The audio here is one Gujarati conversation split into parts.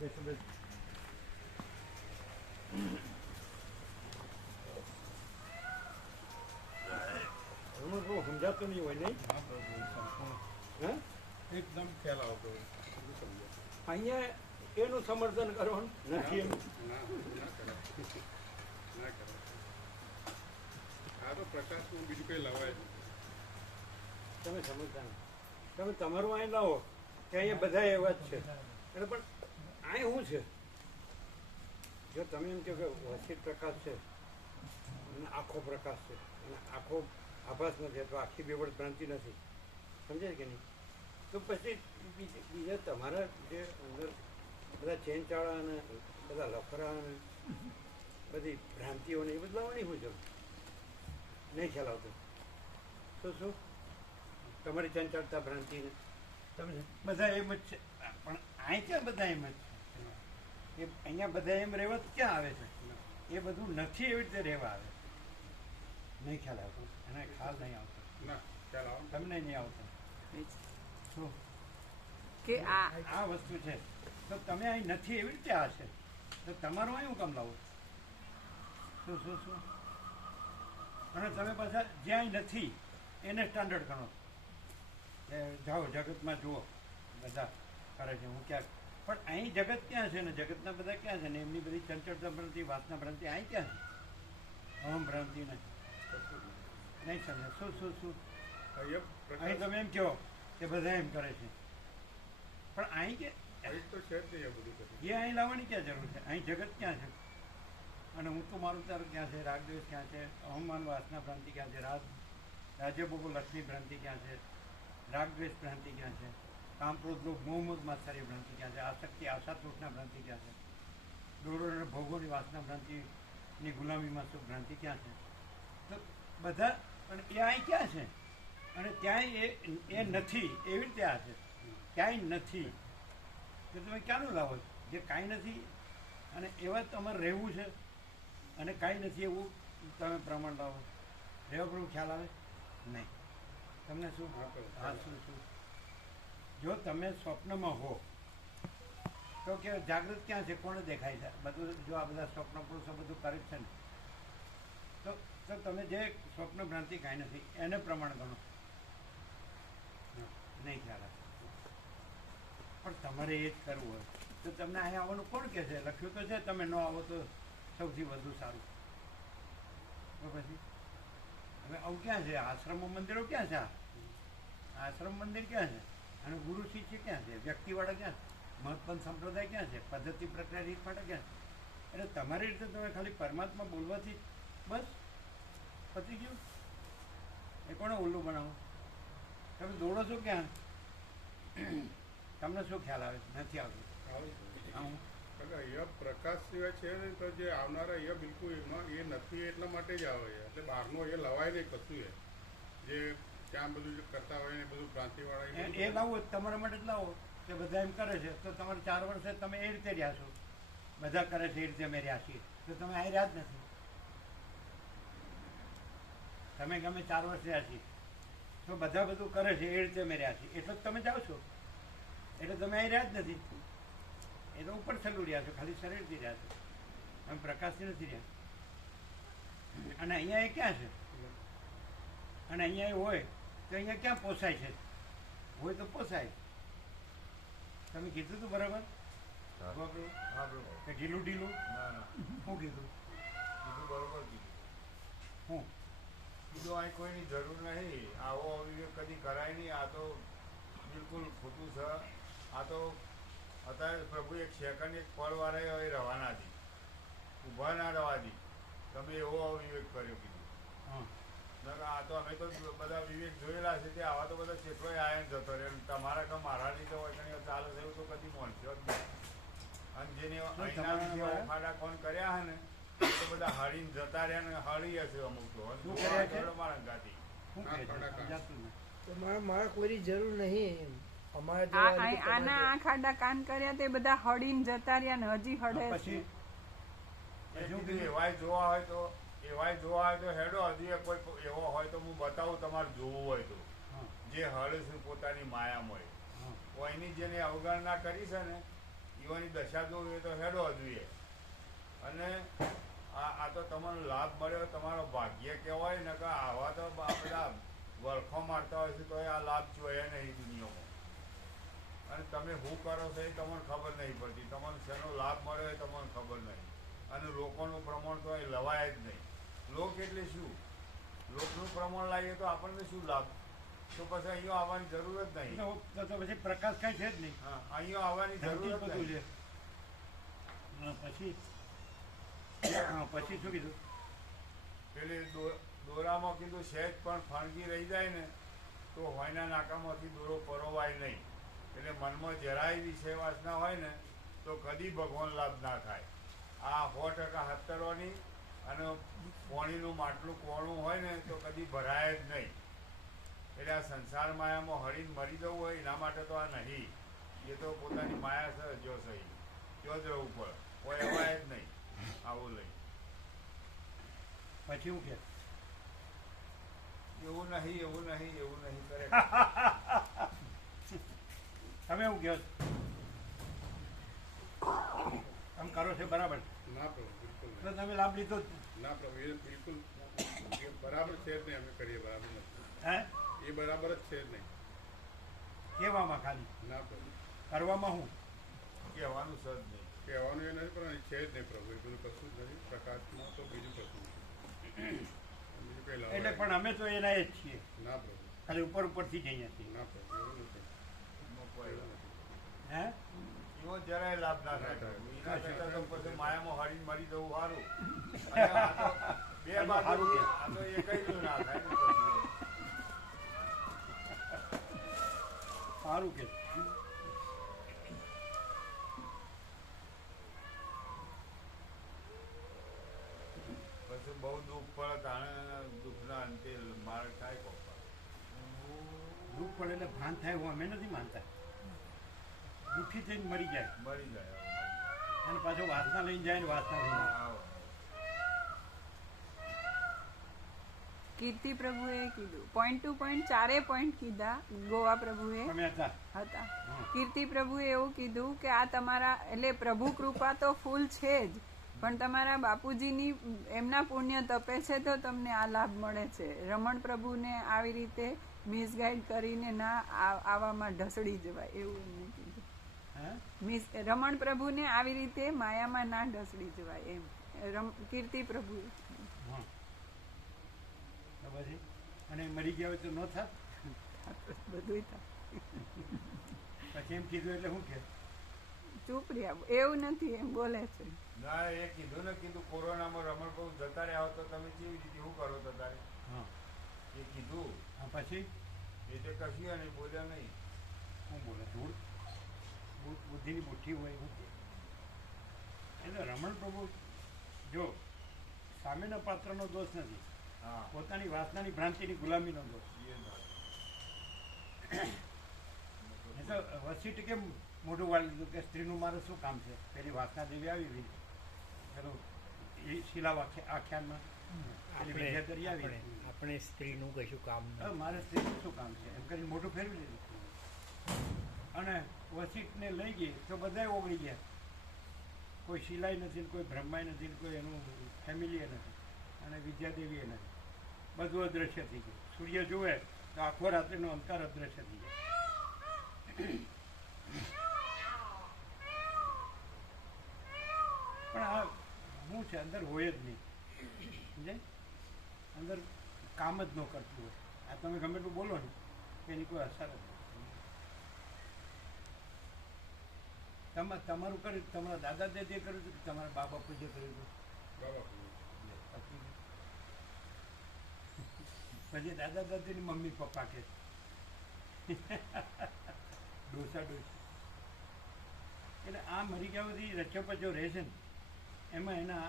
બેસો બેસો. એમાં બહુ સમજાતું નહીં હોય નહીં. હા પ્રભુ સંપૂર્ણ હે એકદમ ખ્યાલ આવતો હોય. અહીંયા એનું સમર્થન કરવાનું નથી એમ. ના કરાય ના કરાય. આ તો પ્રકાશનું બીજું કંઈ લવાય નહીં. તમે સમજતા નથી. તમે તમારું અહીં લાવો કે અહીંયા બધા એવા જ છે એટલે પણ અહીં શું છે જો તમે એમ કહો કે વસીત પ્રકાશ છે અને આખો પ્રકાશ છે અને આખો આભાસ નથી અથવા આખી બેવડ ભ્રાંતિ નથી સમજાય કે નહીં તો પછી બીજા તમારા જે અંદર બધા ચેનચાળા અને બધા લફરા અને બધી ભ્રાંતિઓને એ બદલાવાની શું જરૂર નહીં ખ્યાલ આવતો શું તમારી ચંચળતા ભ્રાંતિને તમે બધા એમ જ છે પણ અહીં ક્યાં બધા એમ જ છે એ અહીંયા બધા એમ રહેવા તો ક્યાં આવે છે એ બધું નથી એવી રીતે રહેવા આવે નહીં ખ્યાલ આવતો એને ખ્યાલ નહીં આવતો ના ખ્યાલ આવો. તમને નહીં આવતો શું કે આ વસ્તુ છે તો તમે અહીં નથી એવી રીતે આ છે તો તમારું અહીં હું કામ લાવો શું શું શું અને તમે પાછા જ્યાં નથી એને સ્ટાન્ડર્ડ ગણો એ જાઓ જગતમાં જુઓ બધા કરે છે હું ક્યાંક પણ અહીં જગત ક્યાં છે ને જગતના બધા ક્યાં છે ને એમની બધી ચંચળતા ભ્રાંતિ વાસના ભ્રાંતિ અહીં ક્યાં છે અહમ ભ્રાંતિ ને નહીં સમજે શું શું શું અહીંયા અહીં પ્રકાશ તમે એમ કહો કે બધા એમ કરે છે પણ અહીં કે અહીં તો છે જ નહીં આ બધું કશું. એ અહીં લાવવાની ક્યાં જરૂર છે અહીં જગત ક્યાં છે અને હું તો મારું તારું ક્યાં છે રાગદ્વેષ ક્યાં છે અહમાન વાસના ભ્રાંતિ ક્યાં છે રાજ્યભોગો લક્ષ્મી ભ્રાંતિ ક્યાં છે રાગદ્વેષ ભ્રાંતિ ક્યાં છે કામ ક્રોધ લોભ મોહ મદ માત્સર્ય ભ્રાંતિ ક્યાં છે આસક્તિ આશા તૃષ્ણા ભ્રાંતિ ક્યાં છે દોડો અને ભોગોની વાસના ભ્રાંતિની ગુલામીમાં સુખ ભ્રાંતિ ક્યાં છે તો બધા પણ એ અહીં ક્યાં છે અને ત્યાંય એ નથી એવી રીતે આ છે ક્યાંય નથી તો તમે ક્યાંનું લાવો છો જે કાંઈ નથી અને એવા જ તમારે રહેવું છે અને કાંઈ નથી એવું તમે પ્રમાણ લાવો રહેવા પર ખ્યાલ આવે નહીં તમને શું હા શું શું જો તમે સ્વપ્નમાં હો તો કે જાગૃત ક્યાં છે કોને દેખાય છે બધું જો આ બધા સ્વપ્ન પુરુષો બધું કરે જ છે ને તો તમે જે સ્વપ્ન ભ્રાંતિ કાંઈ નથી એને પ્રમાણ ગણો નહીં ખ્યાલ આવે પણ તમારે એ જ કરવું હોય તો તમને અહીંયા આવવાનું કોણ કહે છે લખ્યું તો છે તમે ન આવો તો સૌથી વધુ સારું તો પછી હવે આવું ક્યાં છે આશ્રમો મંદિરો ક્યાં છે આશ્રમ મંદિર ક્યાં છે અને ગુરુ શિષ્ય ક્યાં છે વ્યક્તિવાળા ક્યાં છે મહત્પંથ સંપ્રદાય ક્યાં છે પદ્ધતિ પ્રક્રિયા રીત માટે ક્યાં છે એટલે તમારી રીતે તમે ખાલી પરમાત્મા બોલવાથી બસ પતી ગયું એ કોને ઉલ્લું બનાવો તમે દોડો છો ક્યાં તમને શું ખ્યાલ આવે નથી આવતું આવે છે. હા હું કારણ કે અહીંયા પ્રકાશ સિવાય છે ને તો જે આવનારા અહીંયા બિલકુલ એમાં એ નથી એટલા માટે જ આવે છે. એટલે બહારનું એ લવાય નહીં કશું એ જે ત્યાં બધું જે કરતા હોય ને બધું ભ્રાંતિવાળા એ લાવો તમારા માટે જ લાવો કે બધા એમ કરે છે તો તમારે 4 વર્ષે તમે એ રીતે રહ્યા છો બધા કરે છે એ રીતે અમે રહ્યા છીએ તો તમે અહીં રહ્યા જ નથી તમે ગમે 4 વર્ષ રહ્યા છીએ તો બધા બધું કરે છે એ રીતે અમે રહ્યા છીએ એટલે જ તમે જાઓ છો એટલે તમે અહીં રહ્યા જ નથી એ તો ઉપર છેલ્લું રહ્યા છો ખાલી શરીરથી રહ્યા છો તમે પ્રકાશથી નથી રહ્યા અને અહીંયા એ ક્યાં છે અને અહીંયા એ હોય તો અહીંયા ક્યાં પોસાય છે હોય તો પોસાય તમે કીધું હતું બરાબર કે ઢીલું ઢીલું શું કીધું બરોબર કીધું હું કીધું અહીં કોઈની જરૂર નહીં આવો અવિવેક કદી કરાય નહીં આ તો બિલકુલ ખોટું છે આ તો અત્યારે પ્રભુ એક સેકન્ડ એક પળ વાળા હવે રવાના હતી ઊભા ના રવા દી તમે એવો અવિવેક કર્યો કીધું હા આ તો અમે તો બધા વિવેક જોયેલા છે તે આવા તો બધા ક્ષેત્રોએ આયન જતો રહે તમારા કે મારા લીધે હોય કંઈ ચાલુ થયું તો કદી મળશો જ નહીં અને જેને અહીંના ઓફાડા કોણ કર્યા હે ને તો બધા હળીને જતા રહ્યા ને હળી હશે અમુક તો શું કર્યા છે? મારા ગાતી શું કહે છે સમજાતું નથી. તો મારે કોઈની જરૂર નહીં એમ અમારે આના આ ખાડા કાન કર્યા તે બધા હળીને જતા રહ્યા ને હજી હળે છે પછી શું કીધું એવાય જોવા હોય તો હેડો હજી કોઈ એવો હોય તો હું બતાવું તમારે જોવું હોય તો હા જે હળ છે પોતાની માયામય હા કોઈની જેને અવગણના કરી છે ને એવાની દશા જોવી તો હેડો જોઈએ. અને આ તો તમને લાભ મળ્યો તમારો ભાગ્ય કહેવાય ને કે આવા તો આ બધા વલખો મારતા હોય છે તો આ લાભ જોયા નહીં દુનિયામાં. અને તમે શું કરો છો એ તમને ખબર નહીં પડતી, તમને શેનો લાભ મળ્યો એ તમને ખબર નહીં. અને લોકોનું પ્રમાણ તો એ લવાય જ નહીં. લોક એટલે શું? લોકનું પ્રમાણ લાવીએ તો આપણને શું લાભ? તો પછી અહીંયા આવવાની જરૂર જ નહીં. તો પછી પ્રકાશ કઈ છે જ નહીં. હા, અહીંયા આવવાની જરૂર જ બધું નહીં. છે પછી પછી શું કીધું? પેલી દોરામાં કીધું સહેજ પણ ફણગી રહી જાય ને તો હોયના નાકામાંથી દોરો પરોવાય નહીં. એટલે મનમાં જરાય વિષય વાસના હોય ને તો કદી ભગવાન લાભ ના થાય. આ 100% હત્તરોની અને પાણીનું માટલું કોણું હોય ને તો કદી ભરાય જ નહીં. એટલે આ સંસાર માયામાં હળીને મરી જવું હોય એના માટે તો આ નહીં. એ તો પોતાની માયા છે જો સહી ત્યાં જ રહેવું પડે, કોઈ એવાય જ નહીં આવું લઈ. પછી હું કે એવું નહીં એવું નહીં એવું નહીં કરે. તમે એવું કહો તમે કરો છો બરાબર? ના પ્રભુ, બિલકુલ તો નહીં. તમે લાભ લીધો જ. ના પ્રભુ, એ બિલકુલ એ બરાબર છે જ નહીં. અમે કરીએ બરાબર નથી. હે એ બરાબર જ છે જ નહીં. કહેવામાં ખાલી, ના પ્રભુ, કરવામાં હું કહેવાનું સજ નહીં. કહેવાનું એ નથી પણ એ છે જ નહીં પ્રભુ. એ બધું કશું જ નથી. પ્રકાશમાં તો બીજું કશું નથી. બીજું કંઈ એટલે લાવ પણ અમે તો એના જ છીએ, ના પ્રભુ, ખાલી ઉપર ઉપરથી જઈએ છીએ. ના પ્રભુ, એવું નથી. એમાં કોઈ એવું નથી. હે એવો જરાય લાભ ના થાય. એના કરતાં તો પછી માયામાં હળીને મરી જવું સારું. અને આ તો બે બાજુ સારું કે. આ તો એકયનું ના થાય ને પછી. સારું કે પછી બહુ દુઃખ પડે તાણે દુઃખના અંતે મારે થાય કોપા. દુઃખ પડે એટલે ભાન થાય હું અમે નથી માનતા. દુઃખી થઈને મરી જાય મરી જાય અને પાછો વાસના લઈને જાય ને વાસના લઈને આવે. આવો. કીર્તિ પ્રભુએ કીધું પોઈન્ટ ટુ પોઈન્ટ 4 પોઈન્ટ કીધા ગોવા પ્રભુએ તમે હતા હતા. કીર્તિ પ્રભુએ એવું કીધું કે આ તમારા એટલે પ્રભુ કૃપા તો ફૂલ છે જ, પણ તમારા બાપુજીની એમના પુણ્ય તપે છે તો તમને આ લાભ મળે છે. રમણ પ્રભુને આવી રીતે મિસગાઈડ કરીને ના આવામાં ઢસડી જવાય એવું એમને કીધું. હે રમણ પ્રભુને આવી રીતે માયામાં ના ઢસડી જવાય એમ કીર્તિ પ્રભુએ. હા તો પછી અને મરી ગયા હોય તો ન થાત. બધું થાય. પછી એમ કીધું એટલે શું કે ચૂપ રહ્યા એવું નથી એમ બોલે છે. ના એ કીધું ને કીધું કોરોનામાં રમણ બહુ જતા રહ્યા હો તો તમે કેવી રીતે શું કરો તો તારે હા એ કીધું. હા પછી એ તો કશું નહીં બોલ્યા નહીં. શું બોલે ધૂળ બુદ્ધિની મુઠ્ઠી હોય એવું કે. એટલે રમણ પ્રભુ જો સામેના પાત્રનો દોષ નથી, હા પોતાની વાસનાની ભ્રાંતિની ગુલામીનો દોષ. એ ના. એ તો વસીટ કેમ મોઢું વાળી દીધું કે સ્ત્રીનું મારે શું કામ છે? પેલી વાસના દેવી આવી હતી પેલું એ શિલાવ આખ્યાનમાં પેલી વિદ્યાધરી આવી હતી. આપણે સ્ત્રીનું કશું કામ હવે મારે સ્ત્રીનું શું કામ છે એમ કરીને મોઢું ફેરવી લીધું અને વસીટને લઈ ગઈ તો બધાય ઓગળી ગયા. કોઈ શિલાઈ નથી ને કોઈ બ્રહ્માય નથી ને કોઈ એનું ફેમિલી નથી અને વિદ્યાદેવી નથી. બધું અદ્રશ્ય થઈ ગયું. સૂર્ય જુએ તો આખો રાત્રિનો અંકાર અદ્રશ્ય થઈ જાય. પણ આ શું છે અંદર હોય જ નહીં, સમજાય? અંદર કામ જ ન કરતું હોય. આ તમે ગમે એટલું બોલો ને એની કોઈ અસર જ નહીં. તમારું કર્યું તમારા દાદા દાદીએ કર્યું હતું કે તમારા બા બાપુએ જે કર્યું હતું? બાબા પછી દાદા દાદીની મમ્મી પપ્પા કે ડોસા ડોસી. એટલે આ મરી ગયા બધી રચ્યો પચ્યો રહે છે ને એમાં એના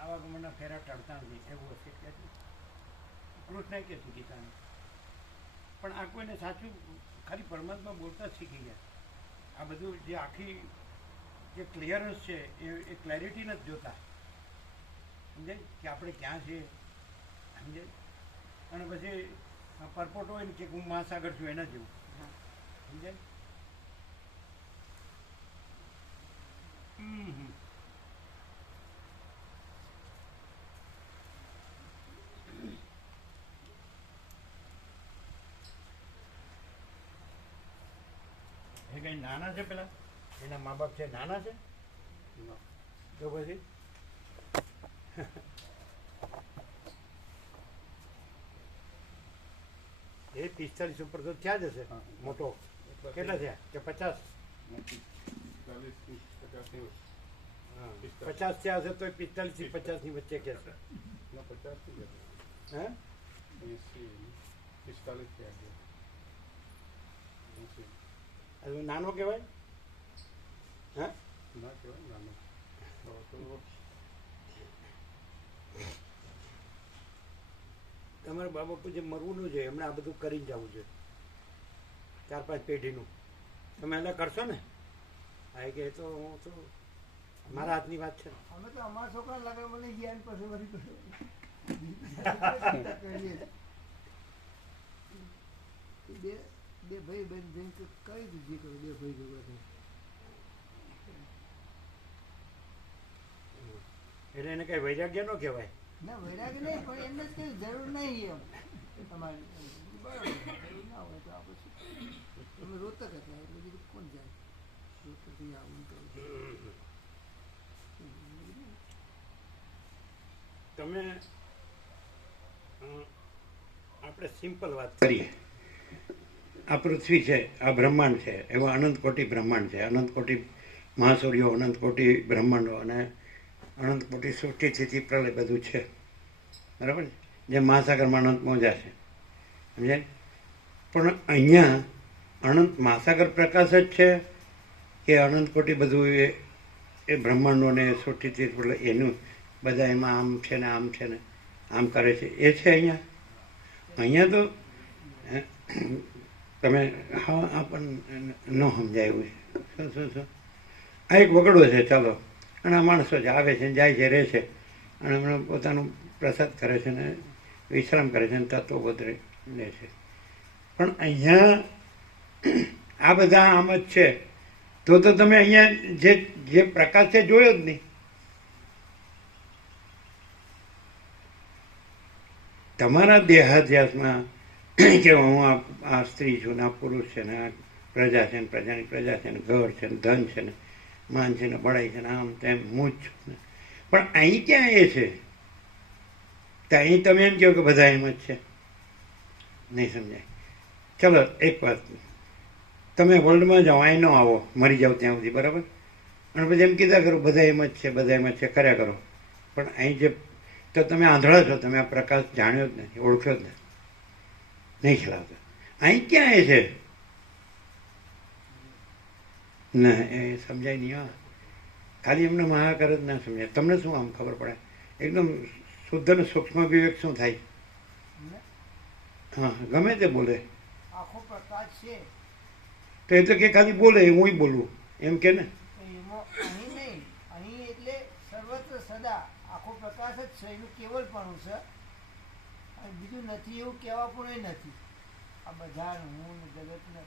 આવા ગમના ફેરા ટળતા નથી એવું હશે કે છે. કૃષ્ણ કે છે ગીતાને. પણ આ કોઈને સાચું ખાલી પરમાત્મા બોલતા જ શીખી ગયા. આ બધું જે આખી જે ક્લિયરન્સ છે એ ક્લેરિટી નથી જોતા, સમજાય કે આપણે ક્યાં છીએ, સમજાય? અને પછી પરપોટો હોય ને કે હું મહાસાગર છું એના જેવું, સમજાય? કઈ નાના છે પેલા એના મા બાપ છે નાના છે તો પછી એ 45 ઉપર તો થયા જ હશે મોટો કેટલા થયા કે 50 50 થયા હશે તો 45 થી 50 ની વચ્ચે કે છે 50 થી હે 45 થયા હજુ નાનો કહેવાય હે ના કહેવાય નાનો તમારે બા બાપુ જે મરવું ન જોઈએ એમણે આ બધું કરીને જવું જોઈએ 4-5 પેઢીનું તમે એટલે કરશો ને હા કે તો હું તો મારા હાથની વાત છે અમે તો અમારા છોકરા લગન મને ગયા ને પછી વળી બે ભાઈ બેન જઈને કરી દીધી કરું બે ભાઈ ભેગા થઈ એટલે એને કઈ વૈરાગ્ય ન કહેવાય ના વૈરાગ નહીં પણ એમને જ કઈ જરૂર નહીં એમ તમારી બરાબર જરૂર ના હોય તો આપણે શું તમે રોતક હતા એટલે કીધું કોણ જાય રોતકથી આવું કરું તમે આપણે સિમ્પલ વાત કરીએ આ પૃથ્વી છે આ બ્રહ્માંડ છે એવા અનંત કોટી બ્રહ્માંડ છે અનંત કોટી મહાસૂર્યો અનંત કોટી બ્રહ્માંડો અને અનંત કોટી સૃષ્ટિ સ્થિતિ પ્રલય બધું છે બરાબર છે જેમ મહાસાગરમાં અનંત મોજા છે સમજાય પણ અહીંયા અનંત મહાસાગર પ્રકાશ જ છે કે અનંત કોટી બધું એ બ્રહ્માંડોને સૃષ્ટિ સ્થિતિ પ્રલય એનું બધા એમાં આમ છે ને આમ છે ને આમ કરે છે એ છે અહીંયા તો તમે હા આ પણ ન સમજાય એવું છે શું આ એક વગડો છે ચાલો અને આ માણસો છે આવે છે જાય છે રહે છે અને હમણાં પોતાનું પ્રસાદ કરે છે ને વિશ્રામ કરે છે ને તત્વો બદલે લે છે પણ અહીંયા આ બધા આમ જ છે તો તમે અહીંયા જે પ્રકાશ છે જોયો જ નહીં તમારા દેહાધ્યાસમાં કે હું આ સ્ત્રી છું ને આ પુરુષ છે ને આ પ્રજા છે ને પ્રજાની પ્રજા છે ને ઘર છે ને ધન છે ને માન છે ને બળાઈ છે ને આમ તેમ હું જ છું ને પણ અહીં ક્યાં એ છે તો અહીં તમે એમ કહો કે બધા એમ જ છે નહીં સમજાય ચલો એક વાત તમે વર્લ્ડમાં જાઓ અહીં ન આવો મરી જાઓ ત્યાં સુધી બરાબર અને પછી એમ કીધા કરો બધા એમ જ છે બધા એમ જ છે કર્યા કરો પણ અહીં જે તો તમે આંધળા છો તમે આ પ્રકાશ જાણ્યો જ નથી ઓળખ્યો જ નથી નહીં ચલાવતા અહીં ક્યાં એ છે ના એ સમજાય નહીં હા ખાલી એમને મહાકાર જ ના સમજાય તમને શું આમ ખબર પડે એકદમ શુદ્ધ અને સૂક્ષ્મ વિવેક શું થાય હા ગમે તે બોલે આખો પ્રકાશ છે તો એ તો કે ખાલી બોલે હું બોલું એમ કે ને એમાં અહીં નહીં અહીં એટલે સર્વત્ર સદા આખો પ્રકાશ જ છે એનું કેવલપણું છે અને બીજું નથી એવું કહેવા પણ નથી આ બધા હું જગતને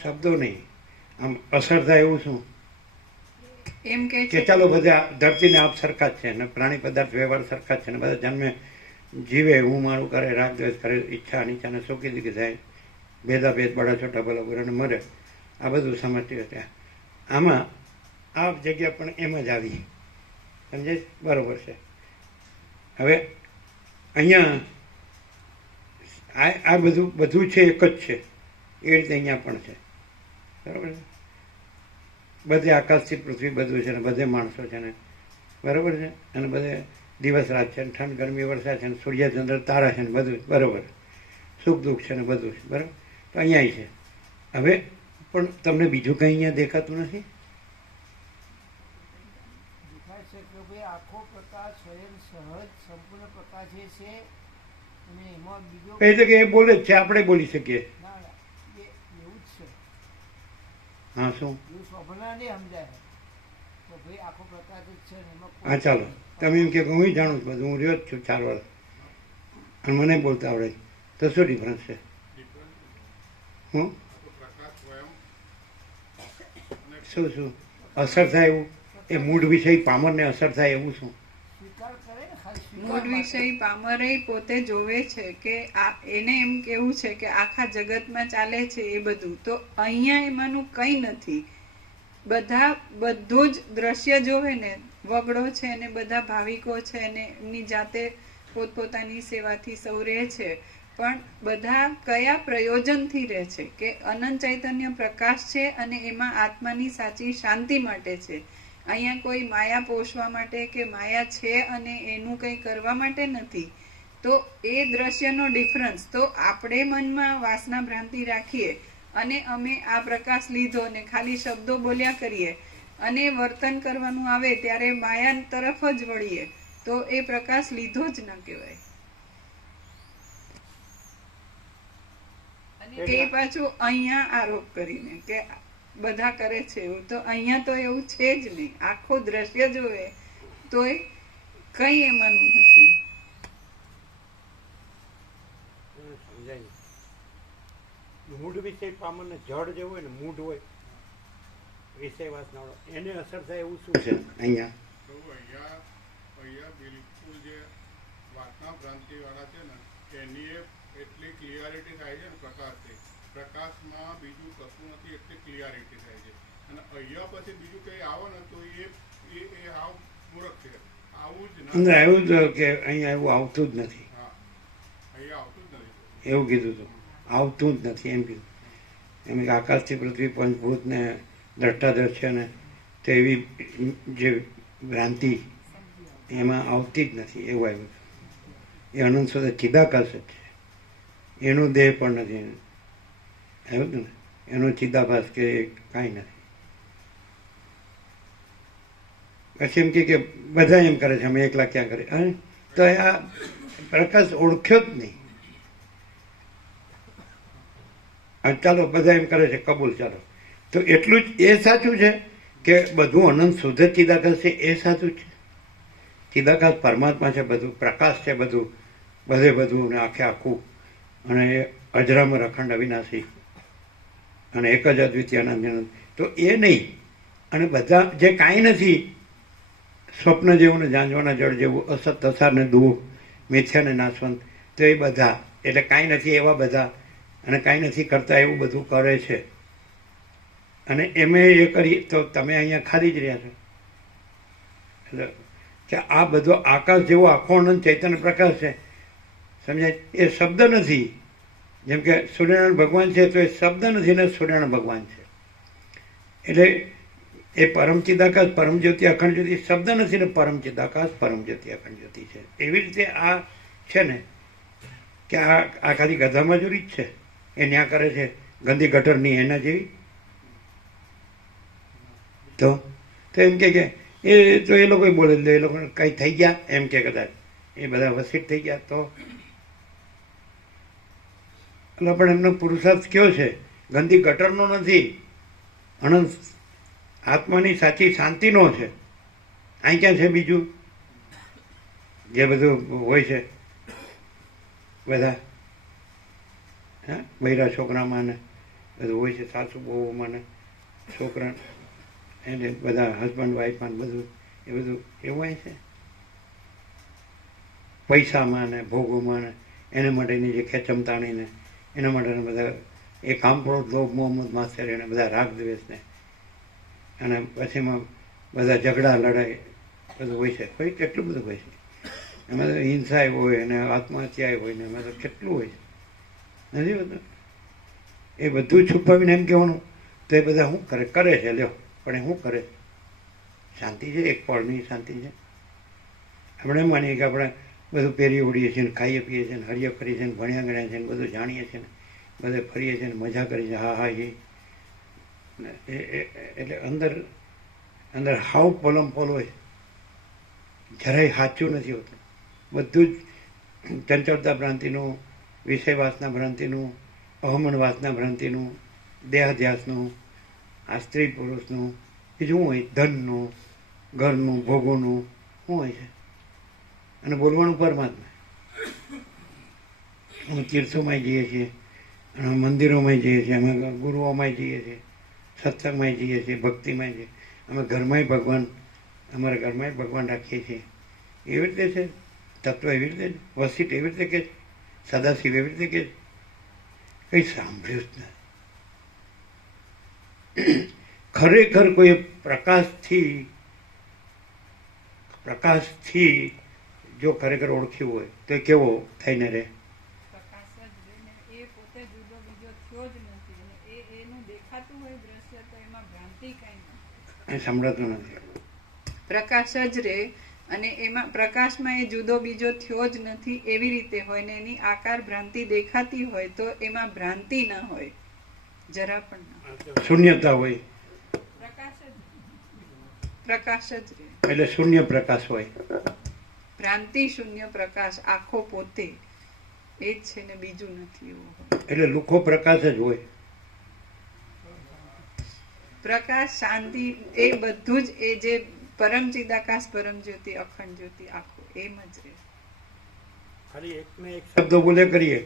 શબ્દો નહીં આમ અસર થાય એવું શું એમ કે કે ચાલો બધા ધરતીને આપ સરખા જ છે ને પ્રાણી પદાર્થ વ્યવહાર સરખા જ છે ને બધા જન્મે જીવે હું મારું કરે રાગ દ્વેષ કરે ઈચ્છા અનિચ્છાને સુખી દીધી થાય ભેદાભેદ બડા છોટા ભલા બુરા મરે આ બધું સમજતી હતી આમાં આ જગ્યા પણ એમ જ આવી સમજાય બરોબર છે હવે અહીંયા આ બધું છે એક જ છે એ રીતે અહીંયા પણ છે બરાબર છે બધે આકાશથી પૃથ્વી બધું છે ને બધે માણસો છે ને બરાબર છે અને બધે દિવસ રાત છે ને ઠંડ ગરમી વરસાદ છે ને સૂર્ય ચંદ્ર તારા છે ને બધું બરાબર સુખ દુઃખ છે ને બધું છે બરાબર તો અહીંયા છે હવે પણ તમને બીજું કંઈ અહીંયા દેખાતું નથી દેખાય છે કે ભાઈ આખો પ્રકાશ સ્વયં સહજ સંપૂર્ણ પ્રકાશ એ છે અને એમાં બીજો એ તો કે એ બોલે જ છે આપણે બોલી શકીએ ના એ એવું જ છે હા શું એવું સ્વપ્ના નહીં સમજાય તો ભાઈ આખો પ્રકાશ જ છે ને એમાં કોઈ હા ચાલો તમે એમ કે હું જાણું છું બધું હું રહ્યો જ છું 4 વર્ષ અને મને બોલતા આવડે તો શું ડિફરન્સ છે હું પ્રકાશ સ્વયં શું અસર થાય એવું એ મૂળ વિષય પામરને અસર થાય એવું શું સ્વીકાર કરે ને મૂળ વિષય પામરે પોતે જોવે છે કે એને એમ કેવું છે કે આખા જગતમાં ચાલે છે એ બધું, તો અહીંયા એમાંનું કંઈ નથી. બધું જ દ્રશ્ય જોવે ને, વગડો છે ને બધા ભાવિકો છે ને એમની જાતે પોતપોતાની સેવાથી સૌ રહે છે, પણ બધા કયા પ્રયોજનથી રહે છે કે અનંત ચૈતન્ય પ્રકાશ છે અને એમાં આત્માની સાચી શાંતિ માટે છે. અહીંયા કોઈ માયા પોષવા માટે કે માયા છે અને એનું કંઈ કરવા માટે નથી. તો એ દ્રશ્યનો ડિફરન્સ. તો આપણે મનમાં વાસના ભ્રાંતિ રાખીએ અને અમે આ પ્રકાશ લીધો ને ખાલી શબ્દો બોલ્યા કરીએ અને વર્તન કરવાનું આવે ત્યારે માયા તરફ જ વળીએ, તો એ પ્રકાશ લીધો જ ન કહેવાય. અને એ પાછું અહીંયા આરોપ કરીને કે બધા કરે છે એવું, તો અહીંયા તો એવું છે જ નહીં. આખું દ્રશ્ય જોવે તોય કઈ એમાંનું નથી. સમજાય મૂળ વિષય પામરને જડ જે હોય ને, મૂળ હોય વિષય વાસના, એને અસર થાય એવું શું છે અહીંયા? તો અહીંયા બિલકુલ જે વાસના ભ્રાંતિ વાળા છે ને, એની એટલી ક્લિયરિટી થાય છે ને પ્રકાશમાં બીજું કશું નથી, એટલી ક્લિયરિટી થાય છે. અને અહીંયા પછી બીજું કંઈ આવે ને તો એ હાવ મૂર્ખ છે. આવું જ અંદર આવ્યું જ કે અહીંયા એવું આવતું જ નથી. હા, અહીંયા આવતું જ નથી એવું કીધું હતું, આવતું જ નથી એમ કીધું. એમ કે આકાશથી પૃથ્વી પંચભૂત ને દ્રષ્ટા દ્રશ્ય ને તો એવી જે ભ્રાંતિ એમાં આવતી જ નથી એવું આવ્યું. એ અનંત સુધી ચિદાકાશ જ છે, એનો દેહ પણ નથી આવ્યું હતું ને, એનો ચિદાભાસ કે કાંઈ નથી. પછી એમ કે બધા એમ કરે છે અમે એકલા ક્યાં કરે, તો આ પ્રકાશ ઓળખ્યો જ નહીં. ચાલો બધા એમ કરે છે કબૂલ, ચાલો તો એટલું જ એ સાચું છે કે બધું અનંત શુદ્ધ ચિદાકાશ છે એ સાચું છે. ચિદાકાશ પરમાત્મા છે, બધું પ્રકાશ છે, બધું બધું ને આખે આખું, અને અજરામર અખંડ અવિનાશી અને એક જ અદ્વિતીય અનંત. તો એ નહીં, અને બધા જે કાંઈ નથી, સ્વપ્ન જેવું ને ઝાંઝવાના જળ જેવું, અસત અસાર ને દુઃખ, મિથ્યા ને નાશવંત, તો એ બધા એટલે કાંઈ નથી એવા બધા, અને કાંઈ નથી કરતા એવું બધું કરે છે. અને એમે એ કરી તો તમે અહીંયા ખાલી જ રહ્યા છો. એટલે કે આ બધો આકાશ જેવો આખો અનંત ચૈતન્ય પ્રકાશ છે, સમજાય? એ શબ્દ નથી. જેમ કે સૂર્યનારાયણ ભગવાન છે તો એ શબ્દ નથી ને સૂર્યનારાયણ ભગવાન છે. એટલે એ પરમ ચિદાકાશ પરમ જ્યોતિ અખંડ જ્યોતિ શબ્દ નથી ને પરમ ચિદાકાશ પરમ જ્યોતિ અખંડ જ્યોતિ છે. એવી રીતે આ છે ને કે આ ખાલી ગધા મજૂરી જ છે. એ ન્યા કરે છે ગંદી ગટરની એના જેવી. તો એમ કે એ તો એ લોકો બોલે એ લોકો કંઈ થઈ ગયા એમ કે કદાચ એ બધા વસીટ થઈ ગયા તો એટલે પણ એમનો પુરુષાર્થ કયો છે? ગંદી ગટરનો નથી, અનંત આત્માની સાચી શાંતિનો છે. અહીં ક્યાં છે બીજું જે બધું હોય છે બધા? હા, બૈરા છોકરામાં ને બધું હોય છે, સાસુ બહુમાં ને છોકરા એને બધા હસબન્ડ વાઈફમાં બધું એ બધું એવું હોય છે. પૈસામાં ને ભોગોમાં ને એના માટેની જે ખેંચમતાણી ને એના માટેના બધા એ કામક્રોધ લોભ મોહમ્મદ માસ્તર એને બધા રાગ દ્વેષને, અને પછીમાં બધા ઝઘડા લડાઈ બધું હોય છે. કોઈ કેટલું બધું હોય છે એમાં તો હિંસા હોય અને આત્મહત્યા હોય ને એમાં તો કેટલું હોય છે, નથી બધું. એ બધું છુપાવીને એમ કહેવાનું તો એ બધા શું કરે છે લ્યો, પણ એ શું કરે? શાંતિ છે, એક પળની શાંતિ છે. આપણે એમ માનીએ કે આપણે બધું પહેરી ઓઢીએ છીએ ને ખાઈએ પીએ છીએ ને હરિયો કરીએ છીએ ને ભણ્યા ગણ્યા છે ને બધું જાણીએ છીએ ને બધે ફરીએ છીએ ને મજા કરીએ છીએ, હા એ એટલે અંદર હાવ પોલમ પોલ હોય, જરાય સાચું નથી હોતું. બધું જ ચંચળતા ભ્રાંતિનું, વિષય વાસના ભ્રાંતિનું, અહમન વાસના ભ્રાંતિનું, દેહાધ્યાસનું, આ સ્ત્રી પુરુષનું, બીજું શું હોય? ધનનું, ઘરનું, ભોગોનું શું હોય છે? અને બોલવાનું પરમાત્મા. અમે તીર્થોમાં જઈએ છીએ, અને મંદિરોમાં જઈએ છીએ, અમે ગુરુઓમાં જઈએ છીએ, સત્સંગમાં જઈએ છીએ, ભક્તિમાં જઈએ, અમે ઘરમાંય ભગવાન, અમારા ઘરમાંય ભગવાન રાખીએ છીએ. એવી રીતે છે. તત્વ એવી રીતે વસીટ એવી રીતે કે સદાશિવ એવી રીતે કે કંઈ સાંભળ્યું જ નથી. ખરેખર કોઈ પ્રકાશથી જો ખરેખર ઓળખ્યું હોય તો એ કેવો થઈને રહે? પ્રકાશ જ રહે ને, એ પોતે જુદો બીજો થયો જ નથી અને એનું દેખાતું હોય દ્રશ્ય તો એમાં ભ્રાંતિ કઈ નથી. સંભળાતું નથી. પ્રકાશ જ રહે અને એમાં પ્રકાશમાં એ જુદો બીજો થયો જ નથી એવી રીતે હોય ને એની આકાર ભ્રાંતિ દેખાતી હોય તો એમાં ભ્રાંતિ ના હોય, જરા પણ ના. શૂન્યતા હોય પ્રકાશ જ રહે એટલે શૂન્ય પ્રકાશ હોય. ભ્રાંતિ શૂન્ય પ્રકાશ આખો પોતે એ જ છે ને બીજું નથી એવું હોય. એટલે લુખો પ્રકાશ જ હોય. પ્રકાશ શાંતિ એ બધું જ એ જે પરમ ચિદાકાશ પરમ જ્યોતિ અખંડ જ્યોતિ આખું એમ જ રહે. ખાલી એકને એક શબ્દો બોલે કરીએ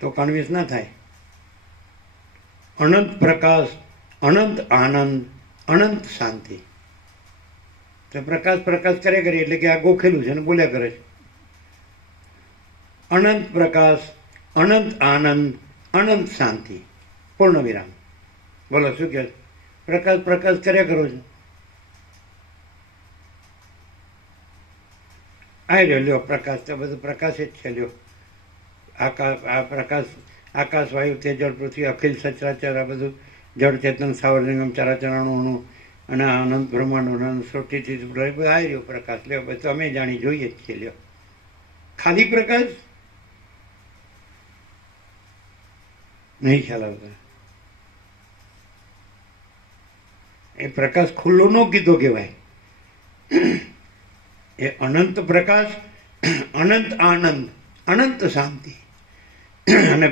તો કન્વિન્સ ના થાય. અનંત પ્રકાશ, અનંત આનંદ, અનંત શાંતિ. તો પ્રકાશ કરે કરીએ એટલે કે આ ગોખેલું છે ને બોલ્યા કરે છે. અનંત પ્રકાશ, અનંત આનંદ, અનંત શાંતિ, પૂર્ણ વિરામ. બોલો શું કહે? પ્રકાશ કર્યા કરો છો. આ રહ્યો લ્યો પ્રકાશ, તો બધું પ્રકાશ જ છે. લ્યો આકાશ વાયુ તેજ જળ પૃથ્વી અખિલ સચરાચર આ બધું જળ ચેતન સાવરલિંગમ ચરાચરણું અને અનંત બ્રહ્માંડ અનંત સૃષ્ટિથી આ રહ્યો પ્રકાશ. લ્યો બધું અમે જાણી જોઈએ જ છીએ. લ્યો ખાલી પ્રકાશ નહીં ખ્યાલ આવતા. એ પ્રકાશ ખુલ્લો ન કીધો કહેવાય. એ અનંત પ્રકાશ, અનંત આનંદ, અનંત શાંતિ. અને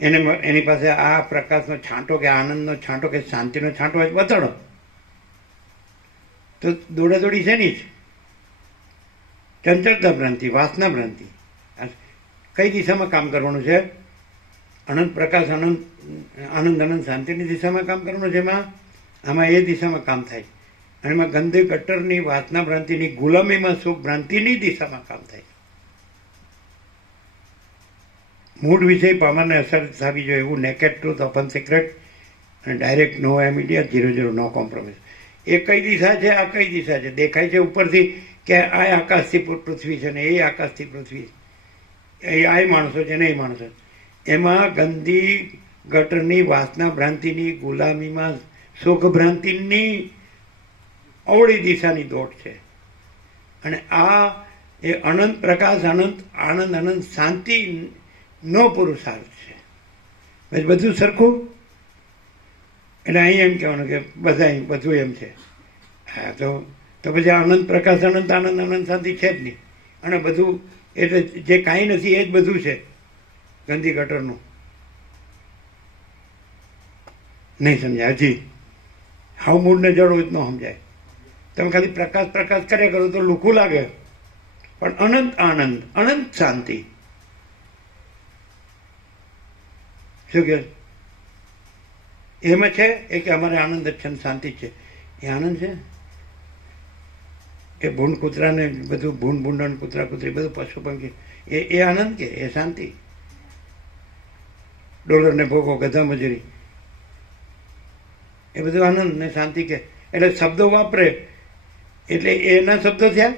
એની પાસે આ પ્રકાશનો છાંટો કે આનંદનો છાંટો કે શાંતિનો છાંટો જ બતાડો તો દોડાદોડી છે નહીં જ. ચંચળતા ભ્રાંતિ, વાસના ભ્રાંતિ. કઈ દિશામાં કામ કરવાનું છે? અનંત પ્રકાશ, આનંદ અનંત શાંતિની દિશામાં કામ કરવાનું છે. આમાં એ દિશામાં કામ થાય. અને એમાં ગંદે ગટરની વાસના ભ્રાંતિની ગુલામીમાં સુખ ભ્રાંતિની દિશામાં કામ થાય. મૂળ વિષય પામરને અસર થવી જોઈએ એવું નેકેડ ટ્રુથ, ઓપન સિક્રેટ અને ડાયરેક્ટ નો ઇમિડિયટ 0-0 નો કોમ્પ્રોમિસ. એ કઈ દિશા છે, આ કઈ દિશા છે? દેખાય છે ઉપરથી કે આ આકાશથી પૃથ્વી છે ને એ આકાશથી પૃથ્વી, એ આ માણસો છે ને એ માણસો. એમાં ગંદી ગટરની વાસના ભ્રાંતિની ગુલામીમાં સુખ ભ્રાંતિની અવળી દિશાની દોટ છે. અને આ એ અનંત પ્રકાશ, અનંત આનંદ, અનંત શાંતિ નો પુરુષાર્થ છે. બસ બધું સરખું. એટલે અહીં એમ કહેવાનું કે બધા બધું એમ છે. હા તો પછી અનંત પ્રકાશ, અનંત આનંદ, અનંત શાંતિ છે જ નહીં. અને બધું એટલે જે કાંઈ નથી એ જ બધું છે. ગંદી ગટરનું નહીં સમજાય. હજી હાવ મૂળને જડવું જ ન સમજાય. તમે ખાલી પ્રકાશ કર્યા કરો તો લુખું લાગે. પણ અનંત આનંદ, અનંત શાંતિ. શું કે એમાં છે એ કે અમારે આનંદ જ છે ને શાંતિ છે. એ આનંદ છે. એ ભૂંડ કૂતરાને બધું ભૂંડ કૂતરા કૂતરી બધું પશુ પંખી એ આનંદ કે એ શાંતિ? ડોલરને ભોગો, ગધા મજૂરી, એ બધું આનંદ ને શાંતિ કે. એટલે શબ્દો વાપરે એટલે એના શબ્દો થયા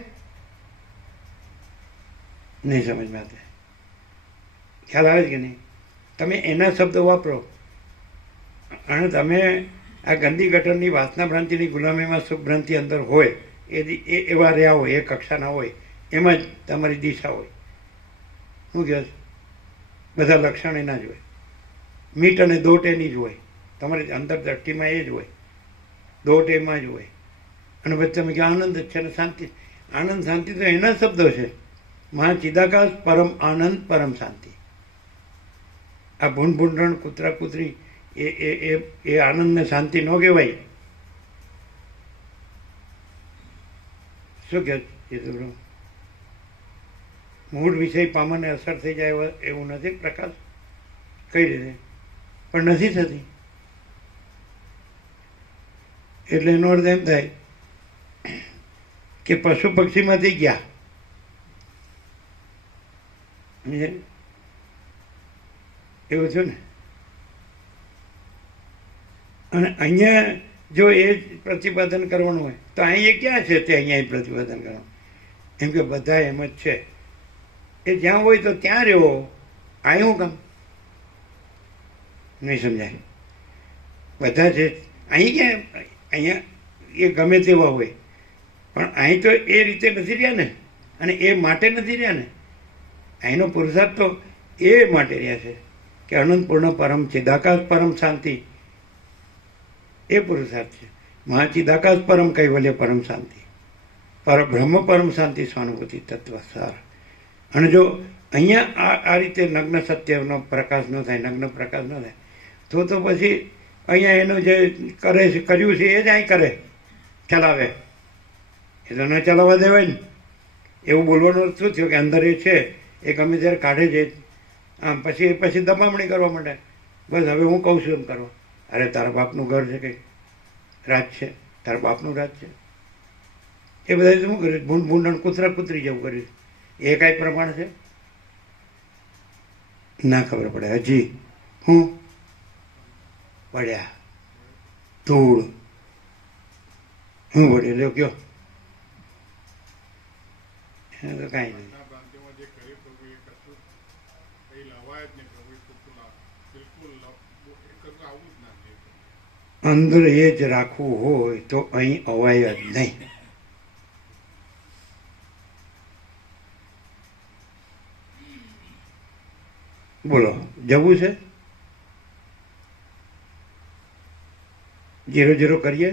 નહીં સમજમાં આવતા. ખ્યાલ આવે છે કે નહીં? તમે એના શબ્દો વાપરો અને તમે આ ગંદી ગટરની વાસના ભ્રાંતિની ગુલામીમાં સુખ ભ્રાંતિ અંદર હોય એ એવા રહ્યા હોય, એ કક્ષાના હોય, એમાં જ તમારી દિશા હોય. શું કહે? બધા લક્ષણ એના જ હોય. મીટ અને દોટ એની જ હોય. તમારી અંદર દ્રષ્ટિમાં એ જ હોય. દોટ એમાં જ હોય. અને પછી તમે કે આનંદ જ છે ને શાંતિ. આનંદ શાંતિ તો એના શબ્દો છે. મહા ચિદાકાશ, પરમ આનંદ, પરમ શાંતિ. આ ભૂંડ કૂતરા કૂતરી એ આનંદ ને શાંતિ ન કહેવાય. શું કે મૂળ વિષય પામરને અસર થઈ જાય એવું નથી પ્રકાશ. કઈ રીતે? પણ નથી થતી. એટલે એનો અર્થ એમ થાય કે પશુ પક્ષીમાંથી ગયા સમજે? એવું થયું ને. અને અહીંયા જો એ જ પ્રતિપાદન કરવાનું હોય તો અહીંયા ક્યાં છે તે અહીંયા પ્રતિપાદન કરવાનું? એમ કે બધા એમ જ છે. એ જ્યાં હોય તો ત્યાં રહ્યો, અહીં કામ નહીં સમજાય. બધા છે અહીં ક્યાં? અહીંયા એ ગમે તેવા હોય પણ અહીં તો એ રીતે નથી રહ્યા ને, અને એ માટે નથી રહ્યા ને. અહીંનો પુરુષાર્થ તો એ માટે રહ્યા છે કે અનંતપૂર્ણ પરમ ચિદાકાશ પરમ શાંતિ, એ પુરુષાર્થ છે. મહાચિદાકાશ પરમ કૈવલ્ય પરમ શાંતિ, બ્રહ્મ પરમ શાંતિ સ્વાનુભૂતિ તત્વ સાર. અને જો અહીંયા આ રીતે નગ્ન સત્યનો પ્રકાશ ન થાય, નગ્ન પ્રકાશ ન થાય તો પછી અહીંયા એનું જે કરે છે, કર્યું છે એ જ અહીં કરે, ચલાવે. એ તો ન ચલાવવા દેવાય ને. એવું બોલવાનું શું થયું કે અંદર એ છે એ ગમે ત્યારે કાઢે છે, આમ પછી દબામણી કરવા માંડે. બસ હવે હું કહું છું એમ કરો. અરે તારા બાપનું ઘર છે કંઈ રાજ છે, તારા બાપનું રાજ છે. એ બધા શું કર્યું? ભૂંડ ભૂંડણ કૂતરા કૂતરી જેવું કર્યું. એ કાંઈ પ્રમાણ છે? ના ખબર પડે. હજી હું પડ્યા ધૂળ, હું પડ્યો લ્યો કયો? તો કાંઈ નહીં. વાસના ભ્રાંતિમાં જે કરી પ્રભુ એ કશું કંઈ લવાય જ નહીં. પ્રભુ બિલકુલ એ કશું આવું જ ના જોઈએ. અંદર એ જ રાખવું હોય તો અહીં અવાય જ નહીં. બોલો, જવું છે? 0-0 કરીએ?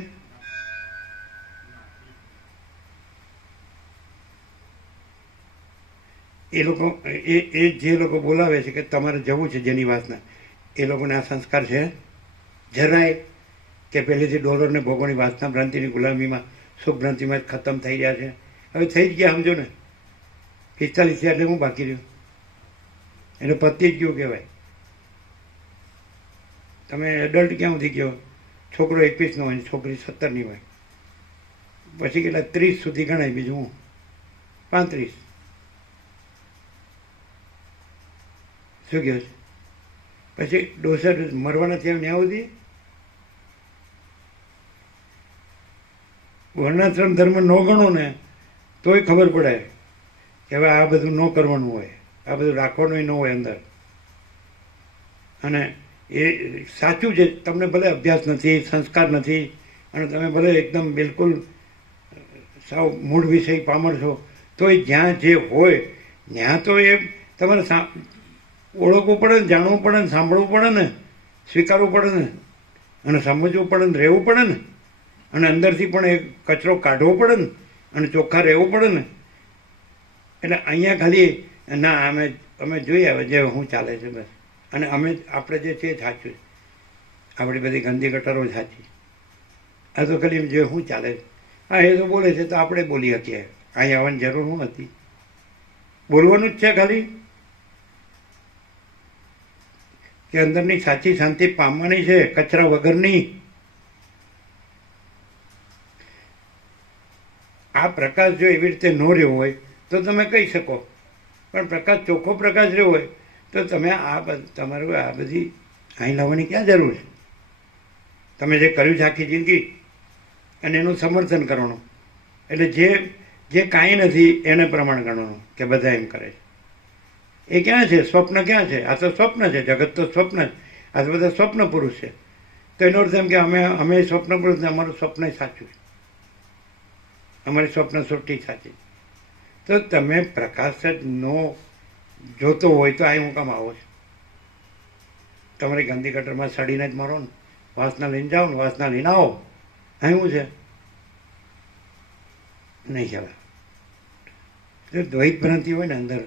એ લોકો જે લોકો બોલાવે છે કે તમારે જવું છે, જેની વાસના, એ લોકોને આ સંસ્કાર છે જરાય કે પહેલેથી ડોલરને ભોગવવાની વાસના ભ્રાંતિની ગુલામીમાં, સુખ ભ્રાંતિમાં જ ખતમ થઈ રહ્યા છે? હવે થઈ જ ગયા, સમજો ને. 45 થયા એટલે હું બાકી રહ્યું? એને પતી જ ગયું કહેવાય. તમે એડલ્ટ ક્યાં સુધી ગયો? છોકરો 21નો હોય, છોકરી 17ની હોય. પછી કેટલા 30 સુધી ગણાય, બીજું હું 35. શું કહે છે? પછી 62 મરવાના ત્યાં ન્યા સુધી વર્ણાશ્રમ ધર્મ ન ગણો ને તોય ખબર પડે કે હવે આ બધું ન કરવાનું હોય, આ બધું રાખવાનું ન હોય અંદર. અને એ સાચું છે. તમને ભલે અભ્યાસ નથી, સંસ્કાર નથી, અને તમે ભલે એકદમ બિલકુલ સાવ મૂળ વિષય પામર છો, તોય જ્યાં જે હોય ત્યાં તો એ તમારે ઓળખવું પડે ને, જાણવું પડે ને, સાંભળવું પડે ને, સ્વીકારવું પડે ને, અને સમજવું પડે ને, રહેવું પડે ને, અને અંદરથી પણ એ કચરો કાઢવો પડે ને, અને ચોખ્ખા રહેવું પડે ને. એટલે અહીંયા ખાલી ના અમે જોઈએ હવે જે શું ચાલે છે બસ, અને આપણે જે છે સાચું, આપણી બધી ગંદી ગટરો સાચી. આ તો ખાલી જે શું ચાલે, હા એ તો બોલે છે તો આપણે બોલી શકીએ. અહીં આવવાની જરૂર શું હતી? બોલવાનું જ છે ખાલી કે અંદરની સાચી શાંતિ પામવાની છે, કચરા વગરની. આ પ્રકાશ જો એવી રીતે ન રહ્યો હોય તો તમે કહી શકો, પણ પ્રકાશ ચોખ્ખો પ્રકાશ રહ્યો હોય તો તમે તમારું આ બધી અહીં લાવવાની ક્યાં જરૂર છે? તમે જે કર્યું છે આખી જિંદગી અને એનું સમર્થન કરવાનું. એટલે જે કાંઈ નથી એને પ્રમાણ ગણવાનું કે બધા એમ કરે છે. એ ક્યાં છે? સ્વપ્ન ક્યાં છે? આ તો સ્વપ્ન છે. જગત તો સ્વપ્ન જ. આ તો બધા સ્વપ્ન પુરુષ છે. તો એનો અર્થ એમ કે અમે સ્વપ્ન પુરુષ ને અમારું સ્વપ્ન સાચું છે, અમારી સ્વપ્ન સૃષ્ટિ સાચી. તો તમે પ્રકાશ જ ન જોતો હોય તો અહીં હું કામ આવો છો? તમારી ગંદી ગટરમાં સડીને જ મરો ને. વાસના લઈને જાઓ ને, વાસના લઈને આવો. અહીં શું છે? નહીં ચાલે. જો દ્વૈત ભ્રાંતિ હોય ને અંદર,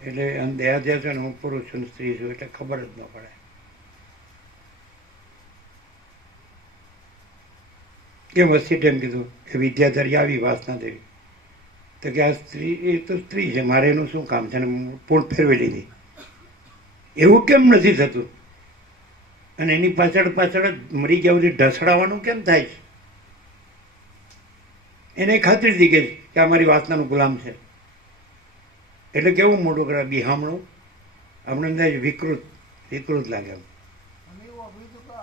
એટલે દેહ જે છે ને હું પુરુષ છું, સ્ત્રી છું, એટલે ખબર જ ન પડે. કેમ વસીઠે એમ કીધું કે વિદ્યાધરી આવી વાસના દેવી, તો કે આ સ્ત્રી એ તો સ્ત્રી છે, મારે એનું શું કામ છે? અને પૂર્ણ ફેરવી લીધી. એવું કેમ નથી થતું? અને એની પાછળ જ મરી ગયા બધી ઢસડાવવાનું કેમ થાય છે? એને ખાતરી હતી કે આ મારી વાસનાનું ગુલામ છે. એટલે કેવું મોટું કરે, બિહામણું આપણે અંદર વિકૃત લાગે એમ. અમે એવું વાપર્યું હતું કે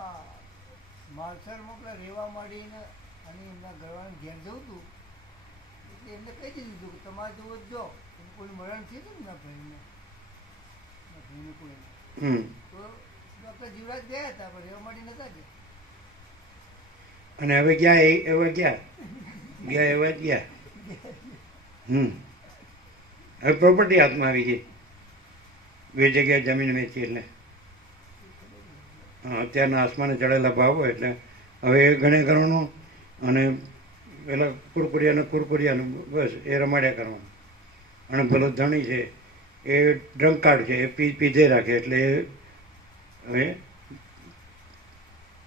માલસરમાં પેલા રહેવા માંડીને અને એમના ઘરવાળાને ઘેર જવું હતું એટલે એમને કહી દીધું હતું કે તમારે જવું જ જો કોઈ મરણ થયું હતું ને ના ભાઈને કોઈ હમ. તો ડૉક્ટર જીવરાજ ગયા હતા પણ રહેવા માંડી નતા ગયા. અને હવે ગયા એવા ગયા એવા ગયા. હવે પ્રોપર્ટી હાથમાં આવી ગઈ. 2 જગ્યાએ જમીન વેચી એટલે અત્યારના આસમાને ચડેલા ભાવો એટલે હવે એ ગણે કરવાનું અને પેલા કુરકુરિયાનું બસ એ રમાડ્યા કરવાનું. અને પેલો ધણી છે એ ડ્રંકાર્ડ છે એ પીધે રાખે એટલે એ હવે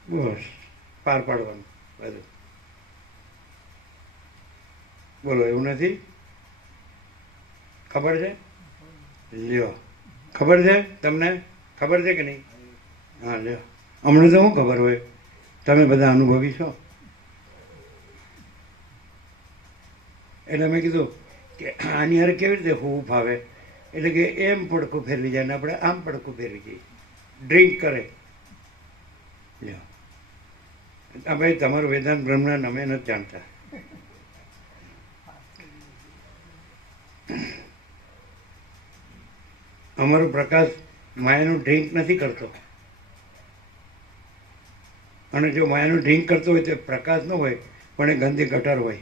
બસ પાર પાડવાનું બધું. બોલો એવું નથી? ખબર છે? લ્યો ખબર છે તમને? ખબર છે કે નહીં? હા લ્યો અમને તો શું ખબર હોય, તમે બધા અનુભવી છો. એટલે મેં કીધું કે આની હારે કેવી રીતે હોવું ફાવે, એટલે કે એમ પડખું ફેરવી જાય ને આપણે આમ પડખું ફેરવી જઈએ. ડ્રિંક કરે. લ્યો આ ભાઈ તમારું વેદાંત બ્રહ્મજ્ઞાન અમે નથી જાણતા. અમારો પ્રકાશ માયાનું ડ્રિંક નથી કરતો. અને જો માયાનું ડ્રિંક કરતો હોય તો પ્રકાશ ન હોય પણ એ ગંદી ગટર હોય.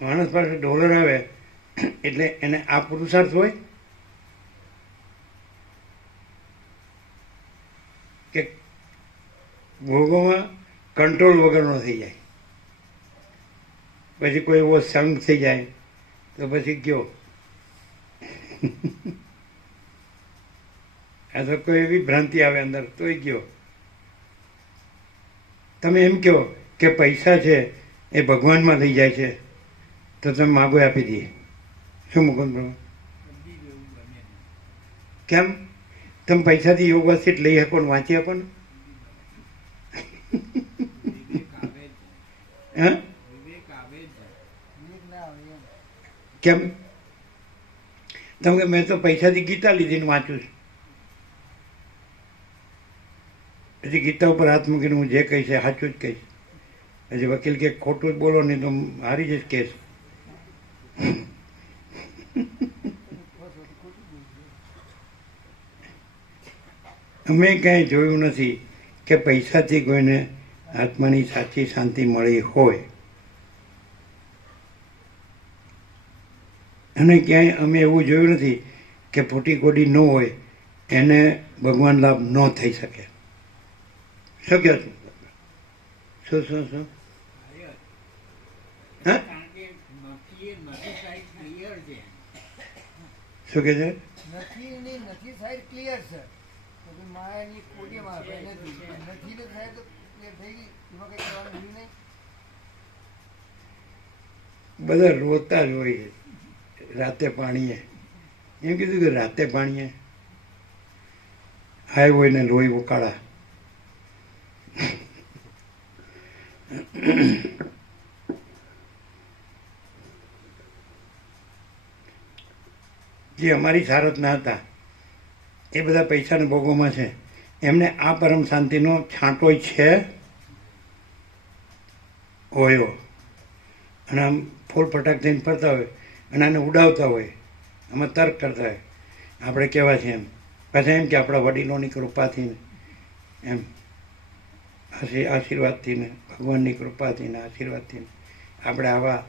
માણસ પાસે ડોલર આવે એટલે એને આ પુરુષાર્થ હોય કે ભોગોમાં કંટ્રોલ વગરનો થઈ જાય. પછી કોઈ એવો સંગ થઈ જાય તો પછી કયો આ તો કોઈ એવી ભ્રાંતિ આવે અંદર તોય ગયો. તમે એમ કહો કે પૈસા છે એ ભગવાનમાં થઈ જાય છે તો તમે માગો આપી દઈએ. શું મુકુંદ પ્રભુ? કેમ? તમે પૈસાથી યોગ વાસિત લઈ શકો ને વાંચી આપો ને. હા કેમ? તમે કે મેં તો પૈસાથી ગીતા લીધી ને વાંચું છું. પછી ગીતા ઉપર હાથ મૂકીને હું જે કહીશ એ સાચું જ કહીશ. પછી વકીલ કે ખોટું જ બોલો નહીં તો હારી જઈશ કેસ. અમે ક્યાંય જોયું નથી કે પૈસાથી કોઈને આત્માની સાચી શાંતિ મળી હોય. અને ક્યાંય અમે એવું જોયું નથી કે ફૂટી કોડી ન હોય એને ભગવાન લાભ ન થઈ શકે. શક્ય શું શું શું હા શું કે છે? નથી સાઈડ ક્લિયર છે. માયાની કોડીમાં નથી ને થાય તો ક્લિયર થઈ ગઈ. એમાં કંઈ કરવાનું રહ્યું નહીં. બધા રોતા જ હોય છે રાતે પાણીએ. એમ કીધું કે રાતે પાણીએ હાય હોય ને લોહી ઉકાળા. જે અમારી સારથના હતા એ બધા પૈસાના ભોગોમાં છે. એમને આ પરમ શાંતિનો છાંટોય છે હોયો. અને આમ ફૂલ ફટાક થઈને ફરતા હોય અને આને ઉડાવતા હોય, આમાં તર્ક કરતા હોય. આપણે કહેવા છીએ એમ પાછા એમ કે આપણા વડીલોની કૃપાથી ને એમ આશીર્વાદથી ને ભગવાનની કૃપાથી ને આશીર્વાદથી ને આપણે આવા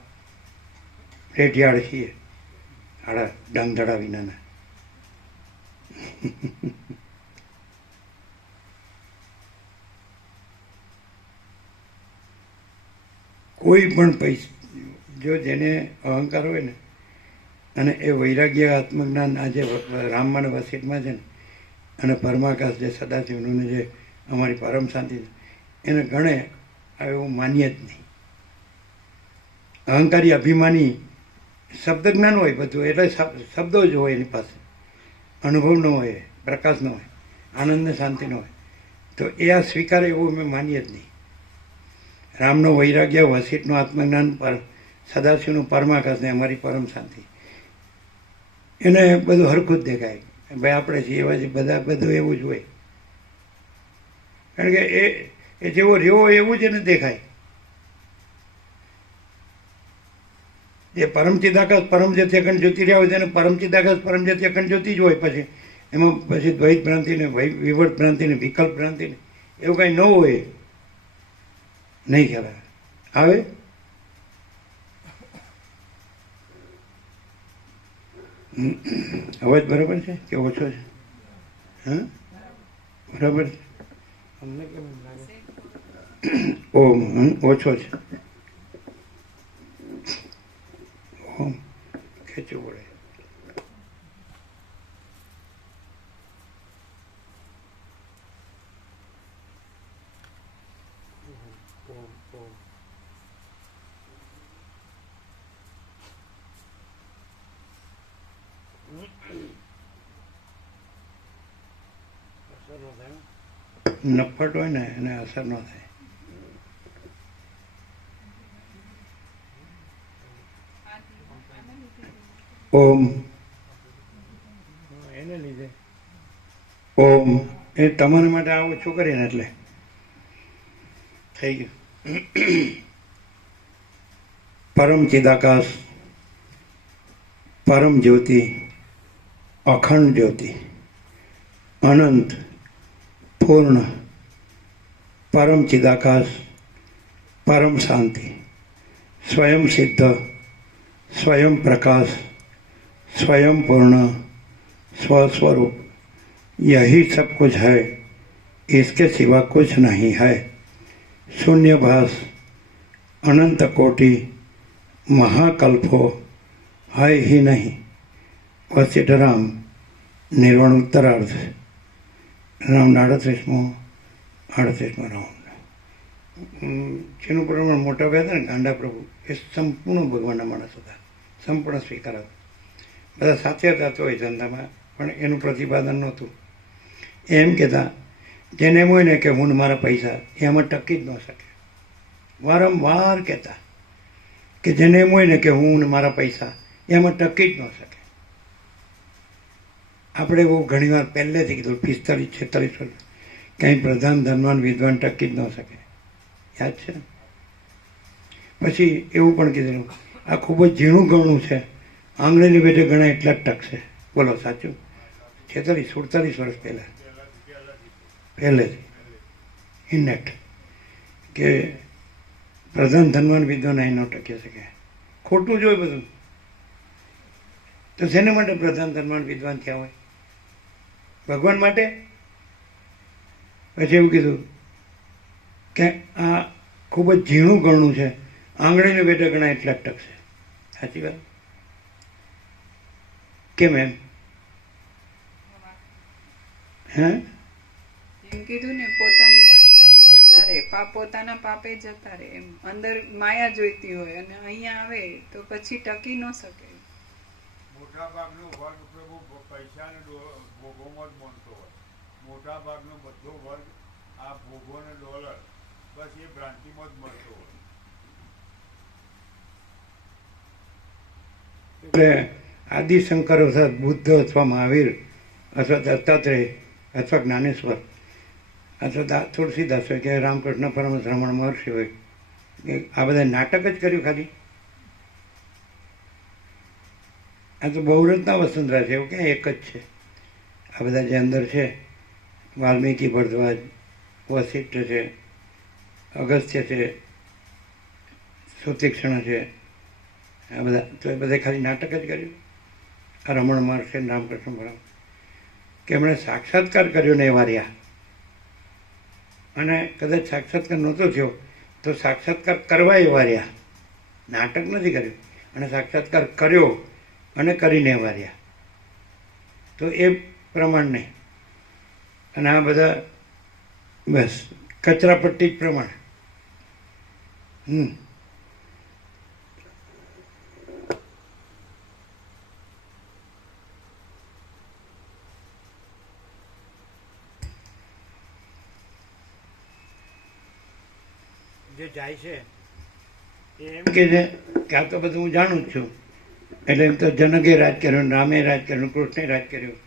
રેઢિયાળ છીએ. આડા ડાંગધડા વિનાના. કોઈ પણ પૈસા જો જેને અહંકાર હોય ને અને એ વૈરાગ્ય આત્મજ્ઞાન આજે રામમાન વસિતમાં છે ને અને પરમાકાશ જે સદાશિવનું જે અમારી પરમ શાંતિ છે એને ગણે એવું માનીએ જ નહીં. અહંકારી અભિમાની શબ્દ જ્ઞાન હોય બધું એટલે શબ્દો જ હોય એની પાસે, અનુભવ ન હોય, પ્રકાશ ન હોય, આનંદ ને શાંતિ ન હોય તો એ આ સ્વીકારે એવું અમે માનીએ જ નહીં. રામનો વૈરાગ્ય વસિતનું આત્મજ્ઞાન પર સદાશિવનું પરમાકાશ ને અમારી પરમ શાંતિ, એને બધું હરખું જ દેખાય. ભાઈ આપણે છીએ એવા જ બધા, બધું એવું જ હોય. કારણ કે એ જેવો રહ્યો હોય એવું જ એને દેખાય. જે પરમચિદાકાશ પરમ જ્યોતિ અખંડ જ્યોતિ રહ્યા હોય તેને પરમચિદાકાશ પરમ જ્યોતિ અખંડ જ્યોતિ જ હોય. પછી એમાં પછી દ્વૈત ભ્રાંતિ ને વિવર્ત ભ્રાંતિ ને વિકલ્પ ભ્રાંતિ ને એવું કાંઈ ન હોય. નહીં ખ્યાલ આવે. અવાજ બરાબર છે કે ઓછો છે? હા બરાબર છે. અમને કેમ લાગે? ઓમ ઓછો છે. ઓમ ખેંચવું પડે. નફટ હોય ને એને અસર ન થાય. ઓમ એને લીધે ઓમ એ તમારા માટે આવું ઓછું કરીને એટલે થઈ ગયું. પરમ ચિદાકાશ પરમ જ્યોતિ અખંડ જ્યોતિ અનંત પૂર્ણ પરમ ચિદાકાશ પરમ શાंति स्वयं सिद्ध स्वयं प्रकाश स्वयं पूर्ण स्वस्वरूप यही सब कुछ है, इसके सिवा कुछ नहीं है. शून्यभास अनंत कोटि महाकल्पो है ही नहीं. वशिष्ठ राम निर्वाण उत्तरार्थ રાઉન્ડ 38મો રાઉન્ડ. જેનું પ્રમાણ મોટા ભાઈ હતા ને ગાંડા પ્રભુ એ સંપૂર્ણ ભગવાનના માણસ હતા, સંપૂર્ણ સ્વીકારાતા. બધા સાથે હતા તો એ ધંધામાં પણ એનું પ્રતિપાદન નહોતું. એમ કહેતા જેને એમ હોય ને કે હું મારા પૈસા એમાં ટકી જ ન શકે. વારંવાર કહેતા કે જેને એમ હોય ને કે હું મારા પૈસા એમાં ટકી જ ન શકે. આપણે બહુ ઘણીવાર પહેલેથી કીધું 45-46 વર્ષ કંઈ પ્રધાન ધનવાન વિદ્વાન ટકી જ ન શકે, યાદ છે. પછી એવું પણ કીધેલું આ ખૂબ જ ઝીણું ગણું છે, આંગળીની બેઠે ગણાય એટલા જ ટકશે. બોલો સાચું? 46-47 વર્ષ પહેલેથી ઇનેક્ટ કે પ્રધાન ધનવાન વિદ્વાન અહીં ન ટકી શકે. ખોટું જ હોય બધું. તો શેના માટે પ્રધાન ધનવાન વિદ્વાન થયા હોય? ભગવાન માટે. પછી એવું કીધું કે આ ખૂબ જ ઝીણું ગણું છે, આંગળીને બેઠે ગણાય એટલા જ ટકશે. સાચી વાત કેમ એમ? હે એમ કીધું ને પોતાની વાસનાથી જતા રહે, પોતાના પાપે જતા રહે. એમ અંદર માયા જોઈતી હોય અને અહીંયા આવે તો પછી ટકી ન શકે. મોટા ભાગનો વર્ગ પ્રભુ પૈસાને ભોગોમાં જ માનતો હોય. મોટા ભાગનો બધો વર્ગ આ ભોગો ને ડોલર બસ એ ભ્રાંતિમાં જ મળતો હોય. એટલે આદિશંકર અથવા બુદ્ધ અથવા મહાવીર અથવા દત્તાત્રેય અથવા જ્ઞાનેશ્વર અથવા તુલસીદાસ હોય કે રામકૃષ્ણ પરમહંસ રમણ મહર્ષિ હોય, આ બધા નાટક જ કર્યું ખાલી. આ તો બહુરત્ના વસુંધરા છે, એવું ક્યાં એક જ છે. આ બધા જે અંદર છે વાલ્મીકી ભરદ્વાજ, વશિષ્ઠ છે, અગસ્ત્ય છે, સુતીક્ષ્ણ છે, આ બધા તો એ બધા ખાલી નાટક જ કર્યું. આ રમણ મહર્ષિ રામકૃષ્ણ પરમહંસ કે એમણે સાક્ષાત્કાર કર્યો ને એવા રહ્યા. અને કદાચ સાક્ષાત્કાર નહોતો થયો તો સાક્ષાત્કાર કરવા એવા રહ્યા. નાટક નથી કર્યું. અને સાક્ષાત્કાર કર્યો અને કરીને એવા રહ્યા. તો એ પ્રમાણ નહીં. અને આ બધા બસ કચરાપટ્ટી જ પ્રમાણ. જે જાય છે એમ કે છે કે આ તો બધું હું જાણું જ છું, એટલે એમ તો જનકે રાજ કર્યું, રામે રાજ કર્યું, કૃષ્ણે રાજ કર્યું,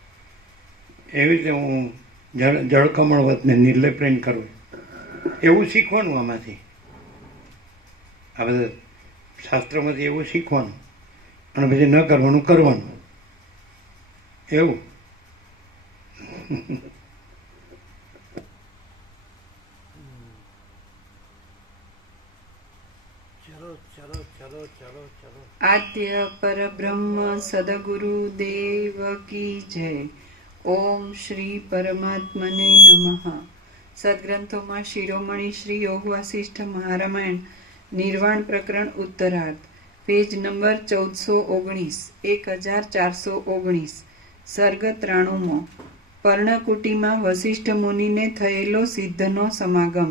એવી રીતે હું જળકમળવતને નિર્લેપ રહીને કરું, એવું શીખવાનું આમાંથી, આ બધા શાસ્ત્રોમાંથી એવું શીખવાનું અને પછી ન કરવાનું કરવાનું એવું. ચલો ચલો ચલો ચલો ચલો. આદ્ય પરબ્રહ્મ સદગુરુ દેવ કી જય. ઓમ શ્રી પરમાત્મને નમઃ. સદગ્રંથોમાં શિરોમણી શ્રી યોગ વાસિષ્ઠ મહારામાયણ નિર્વાણ પ્રકરણ ઉત્તરાર્ધ, પેજ નંબર 1419, 1419, સર્ગ 93. પર્ણકુટીમાં વસિષ્ઠ મુનિને થયેલો સિદ્ધનો સમાગમ.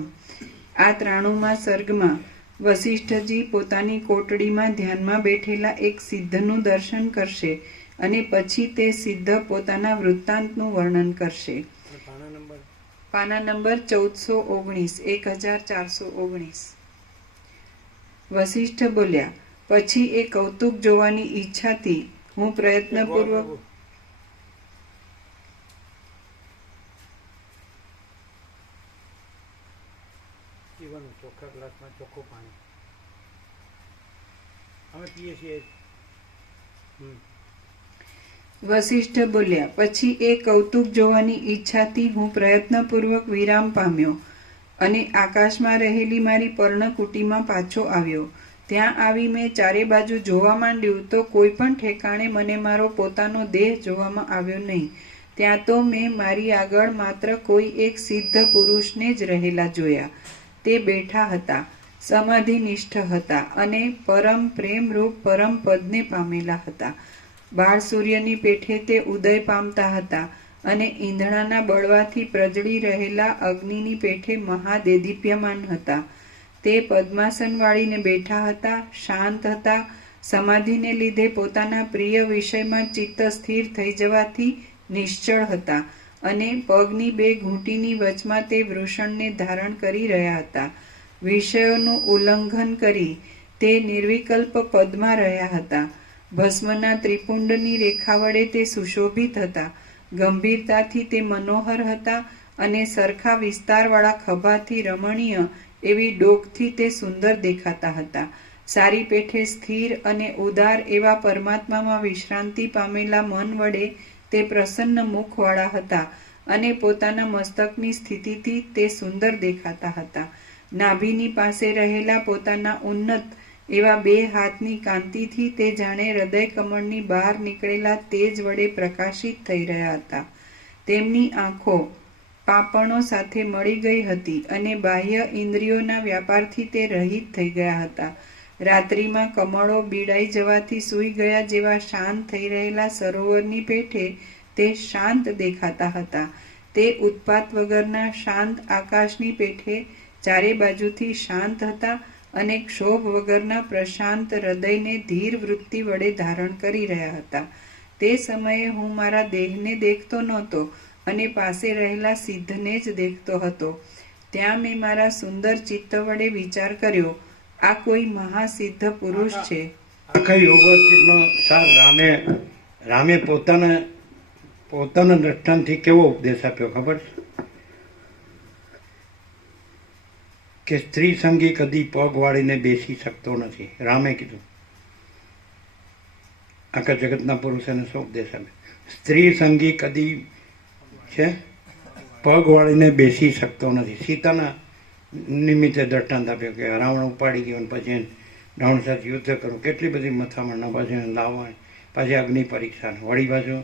આ 93મા સર્ગમાં વસિષ્ઠજી પોતાની કોટડીમાં ધ્યાનમાં બેઠેલા એક સિદ્ધનું દર્શન કરશે અને પછી તે સિદ્ધ પોતાના વૃત્તાંતનું વર્ણન કરશે. પાના નંબર 1419, 1419. વસિષ્ઠ બોલ્યા, પછી એ કૌતુક જોવાની ઈચ્છાથી હું પ્રયત્નપૂર્વક પીવાનું ચોખ્ખા ગ્લાસમાં ચોખ્ખું પાણી અમે પીએ છીએ. વસિષ્ઠ બોલ્યા, પછી એ કૌતુક જોવાની ઈચ્છાથી હું પ્રયત્નપૂર્વક વિરામ પામ્યો અને આકાશમાં રહેલી મારી પર્ણકુટીમાં પાછો આવ્યો. ત્યાં આવી મેં ચારે બાજુ જોવા માંડ્યું તો કોઈ પણ ઠેકાણે મને મારો પોતાનો દેહ જોવામાં આવ્યો નહીં. ત્યાં તો મેં મારી આગળ માત્ર કોઈ એક સિદ્ધ પુરુષને જ રહેલા જોયા. તે બેઠા હતા, સમાધિનિષ્ઠ હતા અને પરમ પ્રેમરૂપ પરમ પદને પામેલા હતા. બાળ સૂર્યની પેઠે તે ઉદય પામતા હતા અને ઈંધણાના બળવાથી પ્રજળી રહેલા અગ્નિની પેઠે મહાદેદીપ્યમાન હતા. તે પદ્માસન વાળીને બેઠા હતા, શાંત હતા, સમાધિને લીધે પોતાના પ્રિય વિષયમાં ચિત્ત સ્થિર થઈ જવાથી નિશ્ચળ હતા અને પગની બે ઘૂંટીની વચમાં તે વૃષણને ધારણ કરી રહ્યા હતા. વિષયોનું ઉલ્લંઘન કરી તે નિર્વિકલ્પ પદમાં રહ્યા હતા. ભસ્મના ત્રિપુંડની રેખા વડે તે સુશોભિત હતા. ગંભીરતાથી તે મનોહર હતા અને સરખા વિસ્તારવાળા ખભાથી રમણીય એવી ડોકથી તે સુંદર દેખાતા હતા. સારી પેઠે સ્થિર અને ઉદાર એવા પરમાત્મામાં વિશ્રાંતિ પામેલા મન વડે તે પ્રસન્ન મુખવાળા હતા અને પોતાના મસ્તકની સ્થિતિથી તે સુંદર દેખાતા હતા. નાભીની પાસે રહેલા પોતાના ઉન્નત એવા બે હાથની કાંતિથી તે જાણે હૃદય કમળની બહાર નીકળેલા તેજ વડે પ્રકાશિત થઈ રહ્યા હતા. તેમની આંખો પાંપણો સાથે મળી ગઈ હતી અને બાહ્ય ઇન્દ્રિયોના વ્યાપારથી તે રહિત થઈ ગયા હતા. રાત્રિમાં કમળો બીડાઈ જવાથી સૂઈ ગયા જેવા શાંત થઈ રહેલા સરોવરની પેઠે તે શાંત દેખાતા હતા. તે ઉત્પાત વગરના શાંત આકાશની પેઠે ચારે બાજુથી શાંત હતા અને ક્ષોભ વગરના પ્રશાંત હૃદયને ધીર વૃત્તિ વડે ધારણ કરી રહ્યા હતા. તે સમયે હું મારા દેહને દેખતો નહોતો અને પાસે રહેલા સિદ્ધને જ દેખતો હતો. ત્યાં મેં મારા સુંદર ચિત્ત વડે વિચાર કર્યો, આ કોઈ મહાસિદ્ધ પુરુષ છે. આખા યોગનો સાર રામે પોતાના દ્રષ્ટાંતથી કેવો ઉપદેશ આપ્યો ખબર છે કે સ્ત્રી સંગી કદી પગ વાળીને બેસી શકતો નથી. રામે કીધું, આખા જગતના પુરુષોને શું ઉપદેશ આપ્યો? સ્ત્રી સંગી કદી છે પગ વાળીને બેસી શકતો નથી. સીતાના નિમિત્તે દ્રષ્ટાંત આપ્યો કે રાવણ ઉપાડી ગયો અને પછી રાવણ સાથે યુદ્ધ કરવું, કેટલી બધી મથામણના, પછી લાવવા, પાછી અગ્નિ પરીક્ષા, વળી પાછું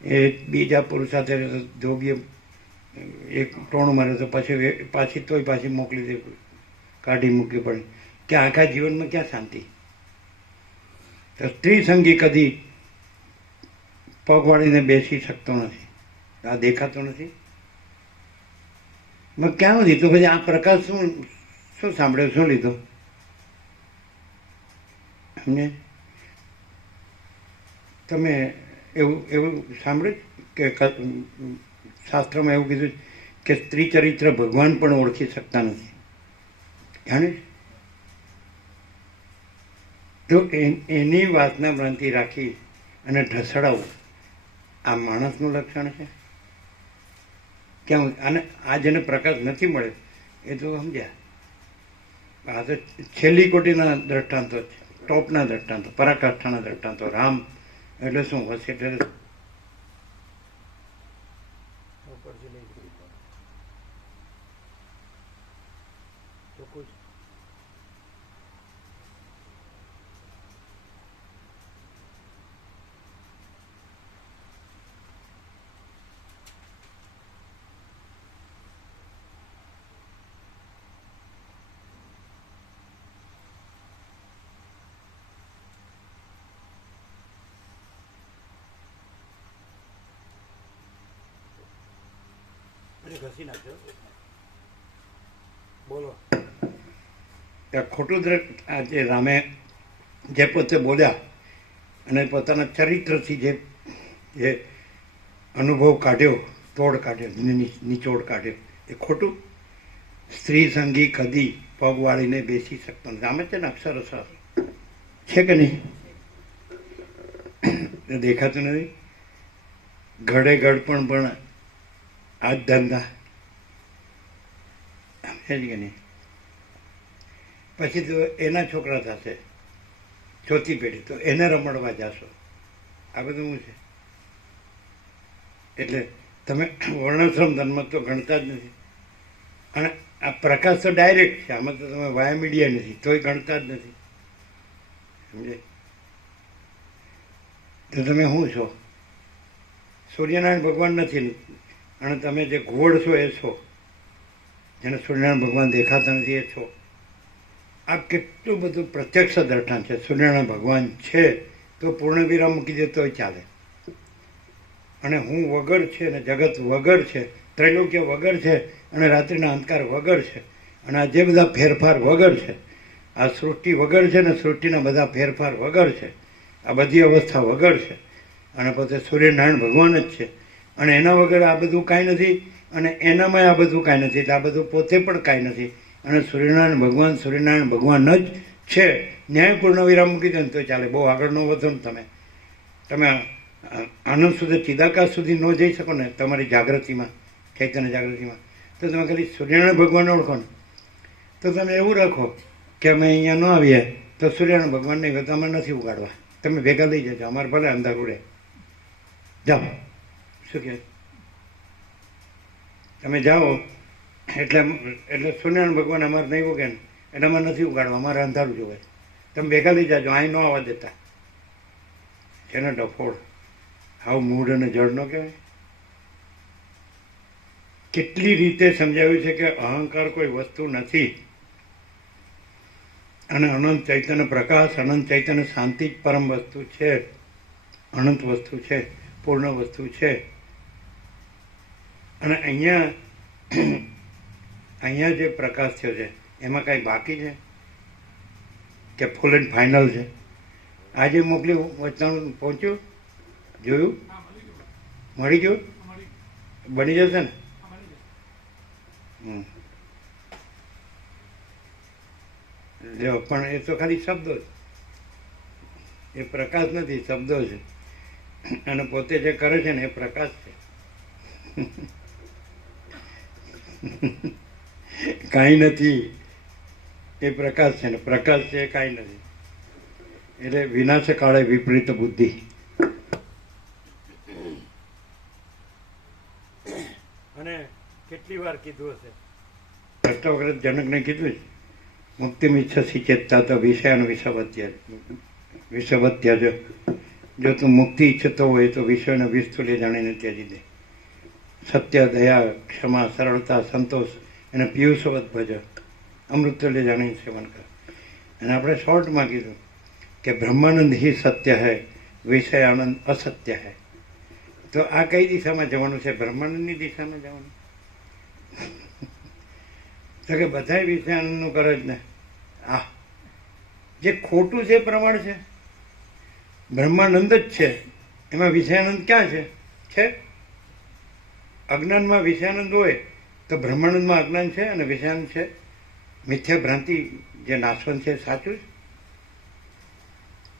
એ બીજા પુરુષ સાથે ધોબીએ એક ટોણું માર્યો તો પાછી મોકલી દે, કાઢી મૂકવી પડે. કે આખા જીવનમાં ક્યાં શાંતિ? તો સ્ત્રી સંગી કદી પગ વાળીને બેસી શકતો નથી. આ દેખાતો નથી. ક્યાં સુધી? તો પછી આ પ્રકાશ શું સાંભળ્યો, શું લીધો? સમજે? તમે એવું સાંભળ્યું કે શાસ્ત્રમાં એવું કીધું કે સ્ત્રી ચરિત્ર ભગવાન પણ ઓળખી શકતા નથી. જાણે તો એની વાસના ભ્રાંતિ રાખી અને ઢસડાવવું આ માણસનું લક્ષણ છે કેમ? અને આ જેને પ્રકાશ નથી મળે એ તો સમજ્યા. આ તો છેલ્લી કોટીના દ્રષ્ટાંતો છે, ટોપના દ્રષ્ટાંતો, પરાકાષ્ઠાના દ્રષ્ટાંતો. રામ એટલે શું હશે એટલે ઘસી નાખજો. બોલો. ખોટું આજે રામે જે પોતે બોલ્યા અને પોતાના ચરિત્રથી જે અનુભવ કાઢ્યો, તોડ કાઢ્યો, નિચોડ કાઢ્યો, એ ખોટું. સ્ત્રી સંગી કદી પગ વાળીને બેસી શકતો નથી. આમ જ છે ને અક્ષરશ છે કે નહીં? દેખાતું નથી. ઘડે ગળપણ પણ આ જ ધંધા સમજે કે નહીં? પછી તો એના છોકરા થશે ચોથી પેઢી, તો એને રમડવા જાશો. આ બધું શું છે? એટલે તમે વર્ણાશ્રમ ધર્મ તો ગણતા જ નથી. અને આ પ્રકાશ તો ડાયરેક્ટ છે, આમાં તો તમે વાયા મીડિયા નથી તોય ગણતા જ નથી. સમજે? તો તમે શું છો? સૂર્યનારાયણ ભગવાન નથી અને તમે જે ઘોડ છો એ છો, જેને સૂર્યનારાયણ ભગવાન દેખાતા નથી એ છો. આ કેટલું બધું પ્રત્યક્ષ દ્રષ્ટાંત છે. સૂર્યનારાયણ ભગવાન છે તો પૂર્ણ વિરામ મૂકી દે તોય ચાલે. અને હું વગર છે ને જગત વગર છે, ત્રૈલોક્ય વગર છે અને રાત્રિના અંધકાર વગર છે, અને આ જે બધા ફેરફાર વગર છે, આ સૃષ્ટિ વગર છે ને સૃષ્ટિના બધા ફેરફાર વગર છે, આ બધી અવસ્થા વગર છે, અને પોતે સૂર્યનારાયણ ભગવાન જ છે. અને એના વગર આ બધું કાંઈ નથી, અને એનામાં આ બધું કાંઈ નથી. એટલે આ બધું પોતે પણ કાંઈ નથી. અને સૂર્યનારાયણ ભગવાન જ છે. ન્યાયપૂર્ણ વિરામ મૂકી દો ને તો ચાલે. બહુ આગળ ન વધો ને તમે આનંદ સુધી, ચિદાકાશ સુધી ન જઈ શકો ને તમારી જાગૃતિમાં, ચૈતન્ય જાગૃતિમાં, તો તમે ખાલી સૂર્યનારાયણ ભગવાનને ઓળખો ને તો તમે એવું રાખો કે અમે અહીંયા ન આવીએ તો સૂર્યનારાયણ ભગવાનને અમે નથી ઉગાડવા, તમે ભેગા લઈ જજો, અમારે ભલે અંધાર ઉડે, જાઓ. શું કહે? તમે જાઓ એટલે સૂર્યનારાયણ ભગવાન અમારે નહીં ઉગે ને એટલે અમારે નથી ઉગાડવા, અમારે અંધારું જોવે. તમે ભેગા લઈ જાજો, અહીં ન આવવા દેતા. છે ને ડફોડ, હાવ મૂળ અને જળ ન કહેવાય. કેટલી રીતે સમજાવ્યું છે કે અહંકાર કોઈ વસ્તુ નથી, અને અનંત ચૈતન્ય પ્રકાશ, અનંત ચૈતન્ય શાંતિ જ પરમ વસ્તુ છે, અનંત વસ્તુ છે, પૂર્ણ વસ્તુ છે. અને અહીંયા જે પ્રકાશ થયો છે એમાં કાંઈ બાકી છે કે ફૂલ એન્ડ ફાઇનલ છે? આજે મોકલ્યું વચનાણું પહોંચ્યું, જોયું, મળી ગયું, બની જશે ને? લ્યો, પણ એ તો ખાલી શબ્દો છે, એ પ્રકાશ નથી, શબ્દો છે. અને પોતે જે કરે છે ને એ પ્રકાશ છે. કાંઈ નથી, એ પ્રકાશ છે ને પ્રકાશ છે, કાંઈ નથી. એટલે વિનાશ કાળે વિપરીત બુદ્ધિ. અને કેટલી વાર કીધું હશે, કરતા વખત જનકને કીધું છે, મુક્તિ ઈચ્છસી ચેતતા તો વિષયનો વિષવત્ય જો તું મુક્તિ ઈચ્છતો હોય તો વિષયનો વિસ્તુલ્ય જાણીને ત્યજી દે. સત્ય, દયા, ક્ષમા, સરળતા, સંતોષ એને પિયુષવત ભજ, અમૃતુલ્ય જાણીને સેવન કર. અને આપણે શોર્ટમાં કીધું કે બ્રહ્માનંદ ही સત્ય है, વિષય આનંદ અસત્ય है. તો આ કઈ દિશામાં જવાનું છે? બ્રહ્માનંદની દિશામાં જવાનું. તો કે બધા વિષયાનંદનું કરે જ ને. આ જે ખોટું છે પ્રમાણ છે, બ્રહ્માનંદ જ છે, એમાં વિષયાનંદ ક્યાં છે? છે અજ્ઞાનમાં વિષયાનંદ હોય તો બ્રહ્માનંદમાં અજ્ઞાન છે અને વિષયાનંદ છે. મિથ્યા ભ્રાંતિ જે નાશવંત છે સાચું જ.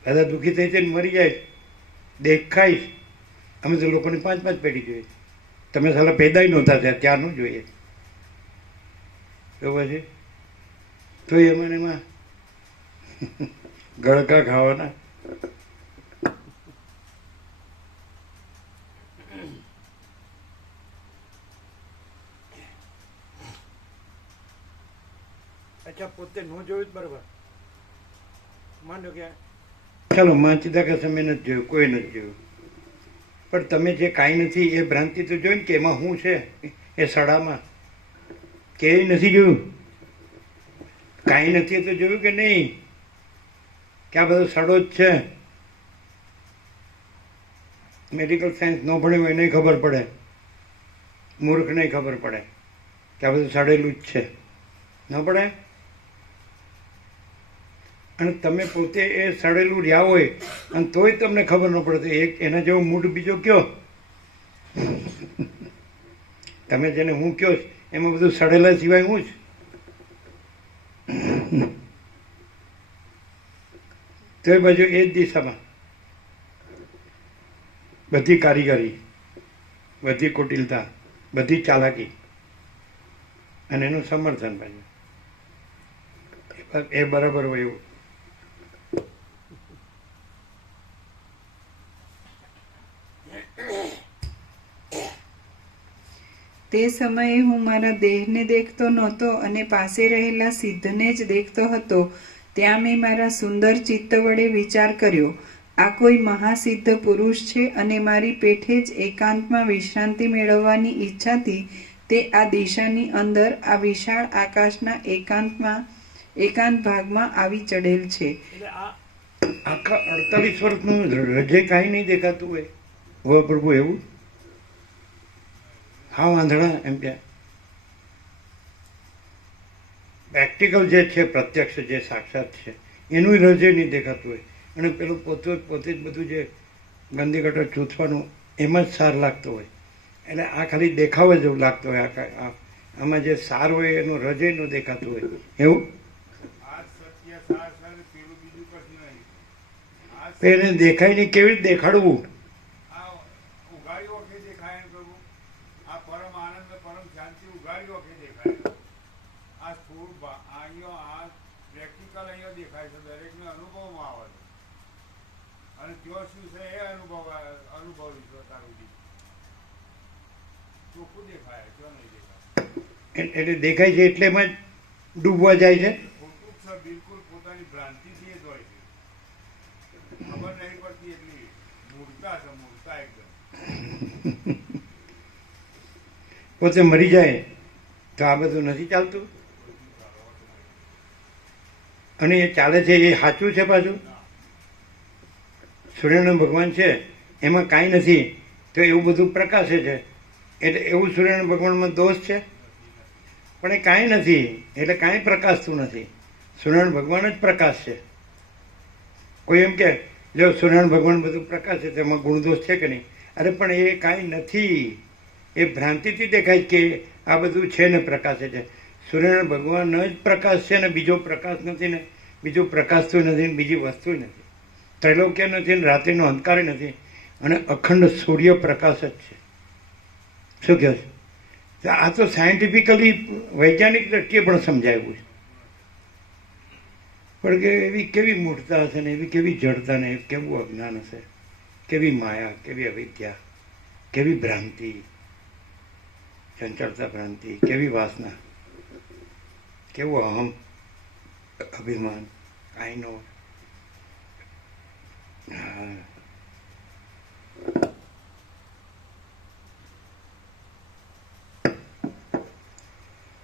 દાદા દુઃખી થઈ જઈને મરી જાય, દેખાઈશ. અમે તો લોકોને 5-5 પેઢી જોઈએ. તમે સાલા પેદાય નહોતા થયા ત્યારનું જોઈએ. તો પછી તો એમાં ગળકા ખાવાના. અચ્છા, પોતે ન જોયું જ બરાબર. માનો કે ચાલો માનચિતા કે સમય નથી જોયું, કોઈ નથી જોયું, પણ તમે જે કાંઈ નથી એ ભ્રાંતિ તો જોઈ ને કે એમાં શું છે એ સડામાં, કે એ નથી જોયું? કાંઈ નથી એ તો જોયું કે નહીં? કે આ બધો સડો જ છે. મેડિકલ સાયન્સ ન ભણ્યું એને ખબર પડે, મૂર્ખને ખબર પડે કે આ બધું સડેલું જ છે. ન પડે? અને તમે પોતે એ સડેલું રહ્યા હોય અને તોય તમને ખબર ન પડે તો એક એના જેવો મૂડ બીજો કયો? તમે જેને હું કયો એમાં બધું સડેલા સિવાય હું જ. તો એ બાજુ એ જ દિશામાં બધી કારીગરી, બધી કુટિલતા, બધી ચાલાકી અને એનું સમર્થન પાછું એ બરાબર હોય એવું. તે સમયે હું મારા દેહને દેખતો નહોતો અને પાસે રહેલા સિદ્ધને જ દેખતો હતો. ત્યાં મેં મારા સુંદર ચિત્ત વડે વિચાર કર્યો, આ કોઈ મહાસિદ્ધ પુરુષ છે અને મારી પેઠે જ એકાંતમાં વિશ્રાંતિ મેળવવાની ઈચ્છાથી તે આ દિશાની અંદર આ વિશાળ આકાશના એકાંત ભાગમાં આવી ચડેલ છે. આખા 48 વર્ષનું હૃદય કાંઈ નહીં દેખાતું હોય. હો પ્રભુ, એવું હા વાંધણા એમ કે પ્રેક્ટિકલ જે છે, પ્રત્યક્ષ જે સાક્ષાત છે એનું હૃદય નહીં દેખાતું હોય. અને પેલું પોતે જ બધું જે ગંદી ગટર ચૂથવાનું એમાં જ સાર લાગતો હોય. એટલે આ ખાલી દેખાવ જ એવું લાગતો હોય. આમાં જે સાર હોય એનું હૃદય ન દેખાતું હોય એવું. એને દેખાય નહીં, કેવી રીતે દેખાડવું? એટલે દેખાય છે એટલે એમાં જ ડૂબવા જાય છે. બિલકુલ પોતાની ભ્રાંતિથી જ હોય છે, ખબર નહીં પડતી એટલી મૂર્તા છે, મૂર્તા એકદમ. પોતે મરી જાય તો આ બધું નથી ચાલતું. અને એ ચાલે છે એ સાચું છે. પાછું સૂર્યનારાયણ ભગવાન છે એમાં કાંઈ નથી તો એવું બધું પ્રકાશે છે, એટલે એવું સૂર્યનારાયણ ભગવાનમાં દોષ છે? પણ એ કાંઈ નથી એટલે કાંઈ પ્રકાશતું નથી. સૂર્યનારાયણ ભગવાન જ પ્રકાશ છે. કોઈ એમ કે જો સૂર્યનારાયણ ભગવાન બધું પ્રકાશ છે તેમાં ગુણદોષ છે કે નહીં? અરે પણ એ કાંઈ નથી, એ ભ્રાંતિથી દેખાય કે આ બધું છે ને પ્રકાશે છે. સૂર્યનારાયણ ભગવાન જ પ્રકાશ છે ને બીજો પ્રકાશ નથી ને બીજું પ્રકાશતું નથી ને બીજી વસ્તુ નથી. ત્રૈલોક્ય નથી ને રાત્રિનો અંધકાર નથી અને અખંડ સૂર્ય પ્રકાશ જ છે. શું કહે છે? આ તો સાયન્ટિફિકલી વૈજ્ઞાનિક દ્રષ્ટિએ પણ સમજાયું છે. પણ કે એવી કેવી મૂર્ખતા હશે ને એવી કેવી જડતા ને કેવું અજ્ઞાન હશે, કેવી માયા, કેવી અવિદ્યા, કેવી ભ્રાંતિ, ચંચળતા ભ્રાંતિ, કેવી વાસના, કેવું અહમ, અભિમાન, કાંઈ નો. હા,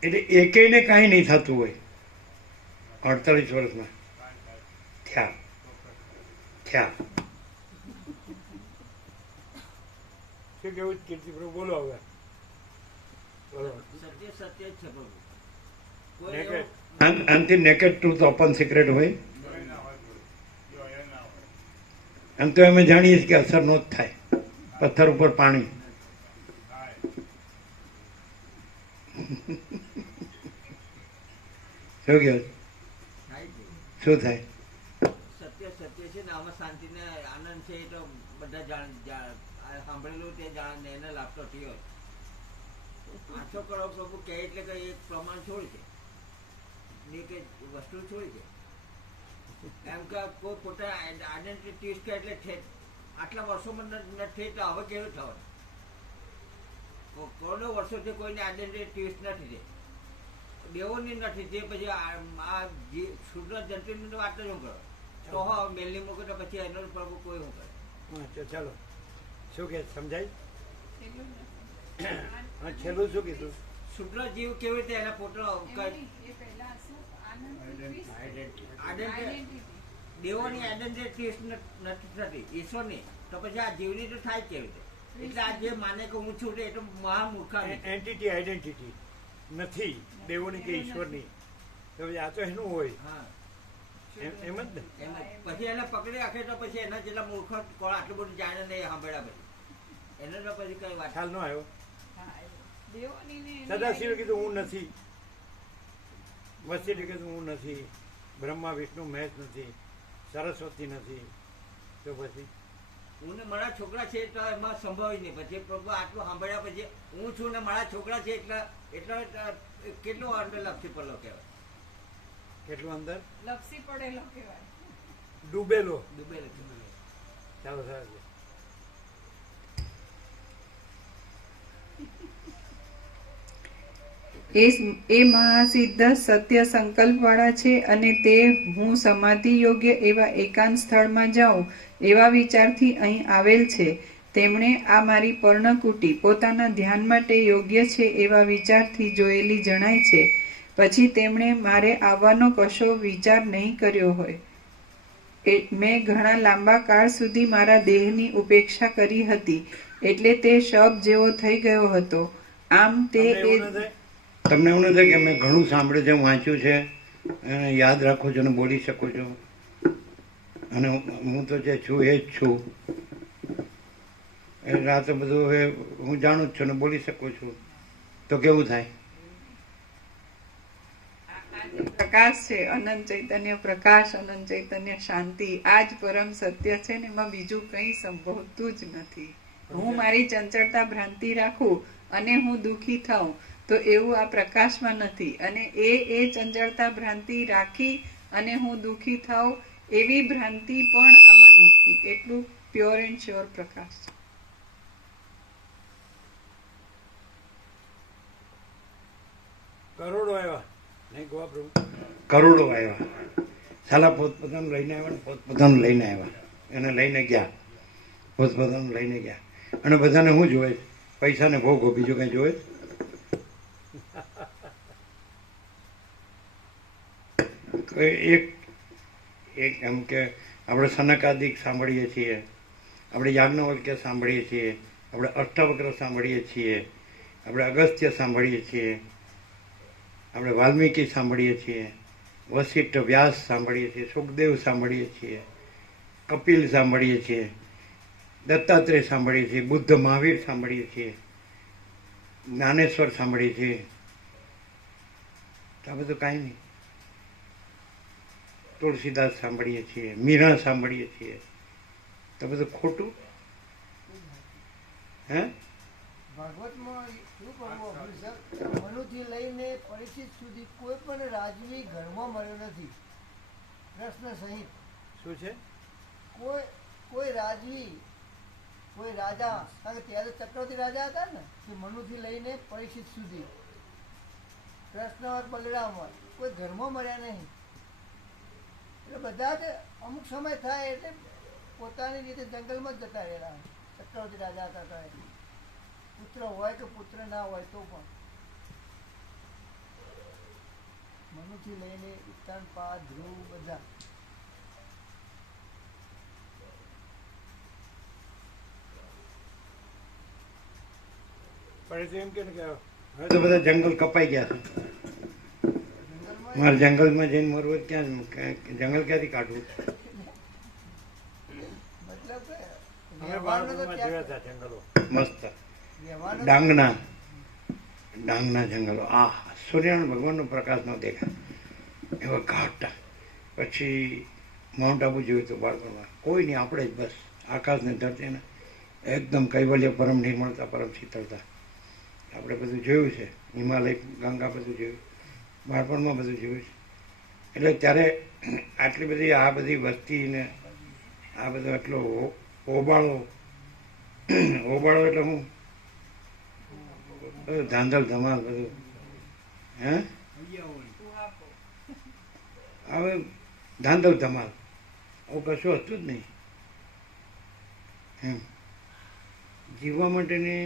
એટલે એકેયને કાંઈ નહીં થતું હોય. 48 વર્ષમાં થયા. શું કેવું કીર્તિ પ્રભુ? બોલો હવે. આનાથી નેકેડ ટ્રુથ ઓપન સિક્રેટ હોય. આમ તો અમે જાણીએ છીએ કે અસર નો જ થાય. પથ્થર ઉપર પાણી. શું કહે? શું થાય? સત્ય છે ને ને આમાં શાંતિ ને આનંદ છે એ તો બધા આ સાંભળેલું તે જાણ ને એને લાભ તો થયો જ. 500 કરોડ પ્રભુ કહે એટલે કે એક પ્રમાણ છોડ છે, ને કે વસ્તુ છોડી છે. એમ કે કોઈ પોતા આઈડેન્ટિટી ટ્વિસ્ટ કરે એટલે આટલા વર્ષોમાં નથી તો હવે કેવું થવાનું? કરોડો વર્ષોથી કોઈને આઈડેન્ટિટી ટ્વિસ્ટ નથી થઈ, દેવોની નથી તે પછી આ શુદ્ર જંતુની વાત જ હું કરો તો મેલની મૂકો તો પછી એનો પ્રભુ કોઈ હું કરે. ચાલો શું કે સમજાય? એટલું નથી. હા છેલ્લું શું કીધું? શુદ્ર જીવ કેવી રીતે એના પોતાનો એમ નહીં, એ પહેલા શું? આઈડેન્ટિટી. દેવોની આઈડેન્ટિટી નથી થતી, ઈશ્વરની, તો પછી આ જીવની તો થાય કેવી રીતે? એટલે આ જે માને કે હું છું એ તો મહામૂર્ખામી. એન્ટિટી આઈડેન્ટિટી નથી દેવોની કે ઈશ્વરની, તો પછી આ તો એનું હોય. હા એમ જ ને. એમ જ. પછી એને પકડી રાખે તો પછી એના જેટલા મૂર્ખ કોણ આટલું બધું જાણે નહીં સાંભળ્યા પછી એને તો પછી કઈ વાત. ખ્યાલ ન આવ્યો. હા, દેવોની ને એની સદાશિવે કીધું હું નથી, વશિષ્ઠે કીધું હું નથી, બ્રહ્મા વિષ્ણુ મહેશ નથી, સરસ્વતી નથી, તો પછી હું ને મારા છોકરા છે તો એમાં સંભવ નહીં. પછી પ્રભુ આટલું સાંભળ્યા પછી હું છું ને મારા છોકરા છે એટલે કેટલું અંદર લપસી પડલો કહેવાય, કેટલું અંદર લપસી પડેલો કહેવાય. ડૂબેલો. ડૂબેલો કહેવાય. ચાલો સરસ. એ મહાસિદ્ધ સત્ય સંકલ્પવાળા છે અને તે હું સમાધિ યોગ્ય એવા એકાંત સ્થળમાં જાઉં એવા વિચારથી અહીં આવેલ છે. તેમણે આ મારી પર્ણકુટી પોતાના ધ્યાન માટે યોગ્ય છે એવા વિચારથી જોયેલી જણાય છે. પછી તેમણે મારે આવવાનો કશો વિચાર નહીં કર્યો હોય. મેં ઘણા લાંબા કાળ સુધી મારા દેહની ઉપેક્ષા કરી હતી, એટલે તે શબ જેવો થઈ ગયો હતો. આમ તે તમને એવું નથી કે મેં ઘણું સાંભળ્યું છે, વાંચ્યું છે, અને યાદ રાખો છો અને બોલી શકો છો, અને હું તો જે છું એ જ છું, એટલે આ તો બધું હવે હું જાણું જ છું ને બોલી શકું છું, તો કેવું થાય? પ્રકાશ છે, અનંત ચૈતન્ય પ્રકાશ, અનંત ચૈતન્ય શાંતિ, આ જ પરમ સત્ય છે ને એમાં બીજું કંઈ સંભવતું જ નથી. હું મારી ચંચળતા ભ્રાંતિ રાખું અને હું દુઃખી થાઉં તો એવું આ પ્રકાશમાં નથી, અને એ ચંચળતા ભ્રાંતિ રાખી અને હું દુઃખી થાઉં એવી ભ્રાંતિ પણ આમાં નથી. એટલું પ્યોર એન્ડ શ્યોર પ્રકાશ છે. કરોડો આવ્યા નહીં ગોવા પ્રભુ, કરોડો આવ્યા. સાલા પોતપોતાનું લઈને આવ્યા ને પોતપોતાનું લઈને આવ્યા, એને લઈને ગયા, પોતપોતાનું લઈને ગયા, અને બધાને શું જોવે? પૈસાને ભોગો, બીજું કઈ જોવે? એક એમ કે આપણે સનકાદિક સાંભળીએ છીએ, આપણે યાજ્ઞવલ્ક્ય સાંભળીએ છીએ, આપણે અષ્ટાવક્ર સાંભળીએ છીએ, આપણે અગસ્ત્ય સાંભળીએ છીએ, આપણે વાલ્મીકી સાંભળીએ છીએ, વશિષ્ઠ વ્યાસ સાંભળીએ છીએ, સુખદેવ સાંભળીએ છીએ, કપિલ સાંભળીએ છીએ, દત્તાત્રેય સાંભળીએ છીએ, બુદ્ધ મહાવીર સાંભળીએ છીએ, જ્ઞાનેશ્વર સાંભળીએ છીએ. આ બધું કાંઈ નહીં. તુલસીદાસ સાંભળીએ છીએ, મીરા સાંભળીએ છીએ, તો બધું ખોટું? હે? ભાગવતમાં શું કરવું અભિષેક? મનુથી લઈને પરિચિત સુધી કોઈ પણ રાજવી ઘરમાં મળ્યો નથી. પ્રશ્ન સહિત શું છે? કોઈ રાજવી, કોઈ રાજા, કારણ કે ત્યારે ચક્રવર્તી રાજા હતા ને, કે મનુથી લઈને પરિચિત સુધી કૃષ્ણ હોય, બલરામ હોય, કોઈ ઘરમાં મળ્યા નહીં. એટલે બધા જ અમુક સમય થાય એટલે પોતાની રીતે જંગલમાં જ જતા રહેલા. ચક્રવર્તી રાજા હતા ત્યારે પુત્ર હોય કે પુત્ર ના હોય તો પણ મનુથી લઈને ઉત્તાનપાદ, ધ્રુવ બધા પણ એમ કે હવે તો બધા જંગલ કપાઈ ગયા છે. મારે જંગલમાં જઈને મરવું ક્યાં? જંગલ ક્યાંથી કાઢવું? મતલબ અમે બાળપણમાં જોયા હતા જંગલો મસ્ત, વ્યવહારનો ડાંગના જંગલો. આ સૂર્યનારાયણ ભગવાનનો પ્રકાશ ન દેખાય એવા ઘાટા. પછી માઉન્ટ આબુ જોયું હતું બાળપણમાં, કોઈ નહીં, આપણે જ બસ આકાશને ધરતીને એકદમ કૈવલ્ય પરમ નિર્મળતા પરમ શીતળતા, આપણે બધું જોયું છે, હિમાલય ગંગા બધું જોયું, બાળપણમાં બધું જોયું છે. એટલે ત્યારે આટલી બધી આ બધી વસ્તી ને આ બધો એટલો ઓબાળો એટલે હું બધું ધાંધલ ધમાલ બધું, હે હવે ધાંધલ ધમાલ આવું કશું હતું જ નહીં. એમ જીવવા માટેની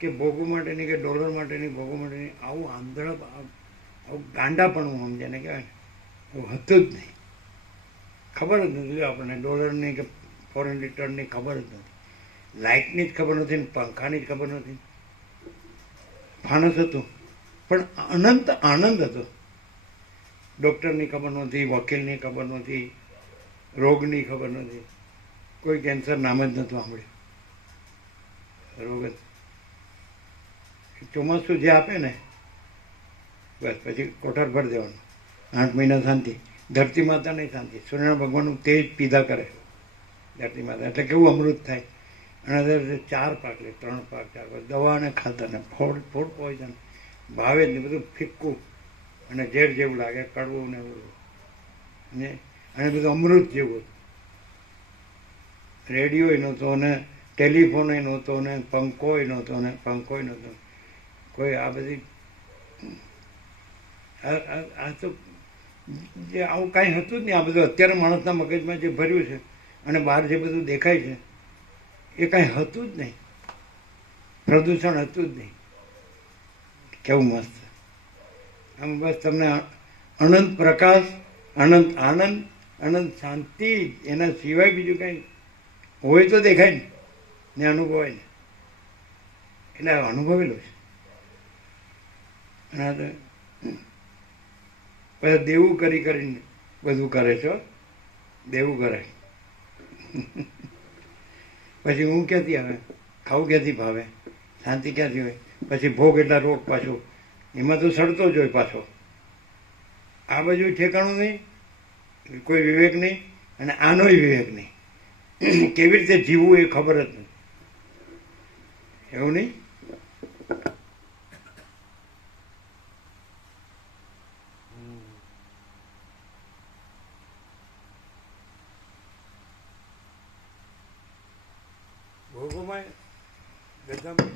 કે ભોગવું માટેની કે ડોલર માટેની ભોગવું માટેની આવું આંધળા આવું ગાંડા પણ હું સમજે ને કહેવાય ને એવું હતું જ નહીં. ખબર જ નથી આપણને ડોલરની કે ફોરેન રિટર્નની ખબર જ નથી, લાઇટની જ ખબર નથી ને પંખાની જ ખબર નથી. ફાણસ હતું પણ અનંત આનંદ હતો. ડૉક્ટરની ખબર નહોતી, વકીલની ખબર નહોતી, રોગની ખબર નહોતી, કોઈ કેન્સર નામ જ નહોતું સાંભળ્યું. રોગ જ ચોમાસું જે આપે ને બસ પછી કોઠાર ભરી દેવાનું, 8 મહિના શાંતિ. ધરતી માતાની શાંતિ, સૂર્યનારાયણ ભગવાનનું તેજ પીધા કરે ધરતી માતા, એટલે કેવું અમૃત થાય. અને 4 પાક લે, 3 પાક 4 પાક, દવા અને ખાતર ને ફૂડ પોઈઝન ભાવે જ નહીં, બધું ફિક્કું અને ઝેર જેવું લાગે, કડવું ને બધું, અને બધું અમૃત જેવું. રેડિયોય નહોતો ને ટેલિફોનય નહોતો ને પંખોય નહોતો ને પંખોય નહોતો, કોઈ આ બધી આ તો જે આવું કાંઈ હતું જ નહીં. આ બધું અત્યારે માણસના મગજમાં જે ભર્યું છે અને બહાર જે બધું દેખાય છે એ કાંઈ હતું જ નહીં, પ્રદૂષણ હતું જ નહીં. કેવું મસ્ત! આમ બસ તમને અનંત પ્રકાશ, અનંત આનંદ, અનંત શાંતિ, એના સિવાય બીજું કાંઈ હોય તો દેખાય ને અનુભવાય ને, એટલે અનુભવેલું છે. અને પછી દેવું કરીને બધું કરે છો, દેવું કરે. પછી હું ક્યાંથી આવે, ખાવું ક્યાંથી ભાવે, શાંતિ ક્યાંથી હોય, પછી ભોગ એટલા રોગ પાછું, એમાં તો સડતો જ હોય પાછો. આ બાજુ ઠેકાણું નહીં, કોઈ વિવેક નહીં, અને આનોય વિવેક નહીં. કેવી રીતે જીવવું એ ખબર જ નથી. એવું નહીં?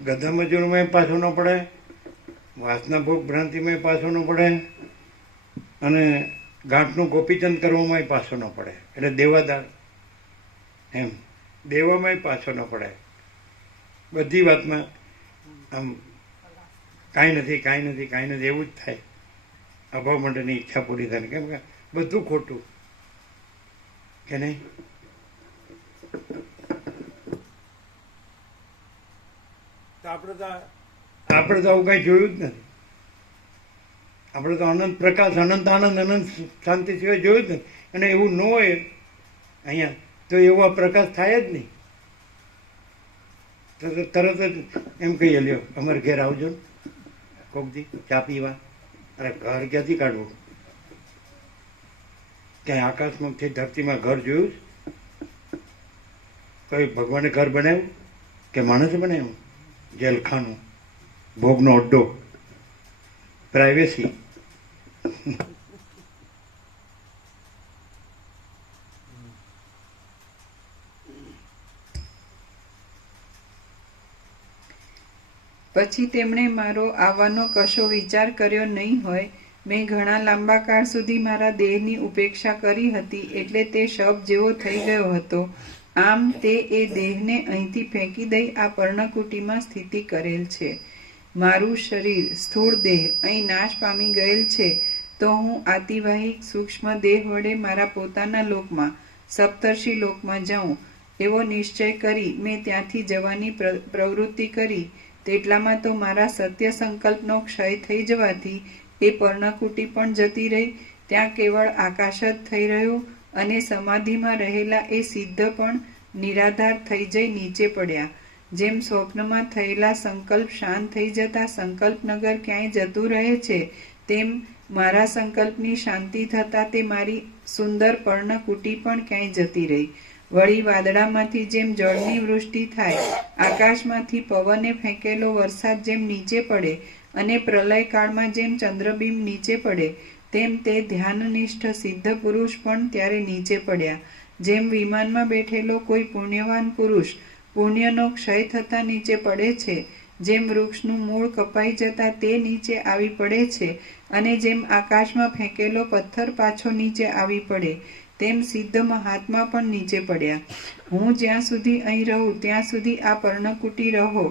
ગધા મજૂરમાં પાછો ન પડે, વાસના ભોગ ભ્રાંતિમાં પાછો ન પડે, અને ગાંઠનું ગોપીચંદ કરવામાં પાછો ન પડે. એટલે દેવાદાર એમ દેવામાં પાછો ન પડે. બધી વાતમાં આમ કાંઈ નથી, કાંઈ નથી, કાંઈ નથી એવું જ થાય. અભાવ માટેની ઈચ્છા પૂરી થાય, કેમ કે બધું ખોટું કે નહીં. આપણે તો આવું કાંઈ જોયું જ નથી. આપણે તો અનંત પ્રકાશ, અનંત આનંદ, અનંત શાંતિ સિવાય જોયું જ નથી. અને એવું ન હોય અહીંયા તો એવો આ પ્રકાશ થાય જ નહીં. તો તરત જ એમ કહીએ, લ્યો અમારે ઘેર આવજો ને કોક દી ચા પીવા. અરે ઘર ક્યાંથી કાઢવું? ક્યાંય આકાશમાંથી ધરતીમાં ઘર જોયું? કોઈ ભગવાને ઘર બનાવ્યું કે માણસે બનાવ્યું? જેલખાનું, ભોગનો અડ્ડો, પ્રાઇવેસી. પછી તેમણે મારો આવવાનો કશો વિચાર કર્યો નહીં હોય. મેં ઘણા લાંબા કાળ સુધી મારા દેહની ઉપેક્ષા કરી હતી, એટલે તે શબ જેવો થઈ ગયો હતો. આમ તે એ દેહને અહીંથી ફેંકી દઈ આ પર્ણકુટીમાં સ્થિતિ કરેલ છે. મારું શરીર સ્થૂળ દેહ અહીં નાશ પામી ગયેલ છે, તો હું આતિવાહિક સૂક્ષ્મ દેહ વડે મારા પોતાના લોકમાં, સપ્તર્ષિ લોકમાં જાઉં એવો નિશ્ચય કરી મેં ત્યાંથી જવાની પ્રવૃત્તિ કરી. તેટલામાં તો મારા સત્ય સંકલ્પનો ક્ષય થઈ જવાથી એ પર્ણકુટી પણ જતી રહી. ત્યાં કેવળ આકાશ જ થઈ રહ્યું, અને સમાધિમાં રહેલા એ સિદ્ધ પણ નિરાધાર થઈ જઈ નીચે પડ્યા. જેમ સ્વપ્નમાં થયેલા સંકલ્પ શાંત થઈ જતા સંકલ્પનગર ક્યાંય જતું રહે છે, તેમ મારા સંકલ્પની શાંતિ થતાં તે મારી સુંદર પર્ણકુટી પણ ક્યાંય જતી રહી. વળી વાદળામાંથી જેમ જળની વૃષ્ટિ થાય, આકાશમાંથી પવને ફેંકેલો વરસાદ જેમ નીચે પડે અને પ્રલયકાળમાં જેમ ચંદ્રબિંબ નીચે પડે, તેમ તે ધ્યાનનિષ્ઠ સિદ્ધ પુરુષ પણ ત્યારે નીચે પડ્યા. જેમ વિમાનમાં બેઠેલો કોઈ પુણ્યવાન પુરુષ પુણ્યનો ક્ષય થતાં નીચે પડે છે, જેમ વૃક્ષનું મૂળ કપાઈ જતાં તે નીચે આવી પડે છે, અને જેમ આકાશમાં ફેંકેલો પથ્થર પાછો નીચે આવી પડે, તેમ સિદ્ધ મહાત્મા પણ નીચે પડ્યા. હું જ્યાં સુધી અહીં રહું ત્યાં સુધી આ પર્ણકુટી રહો,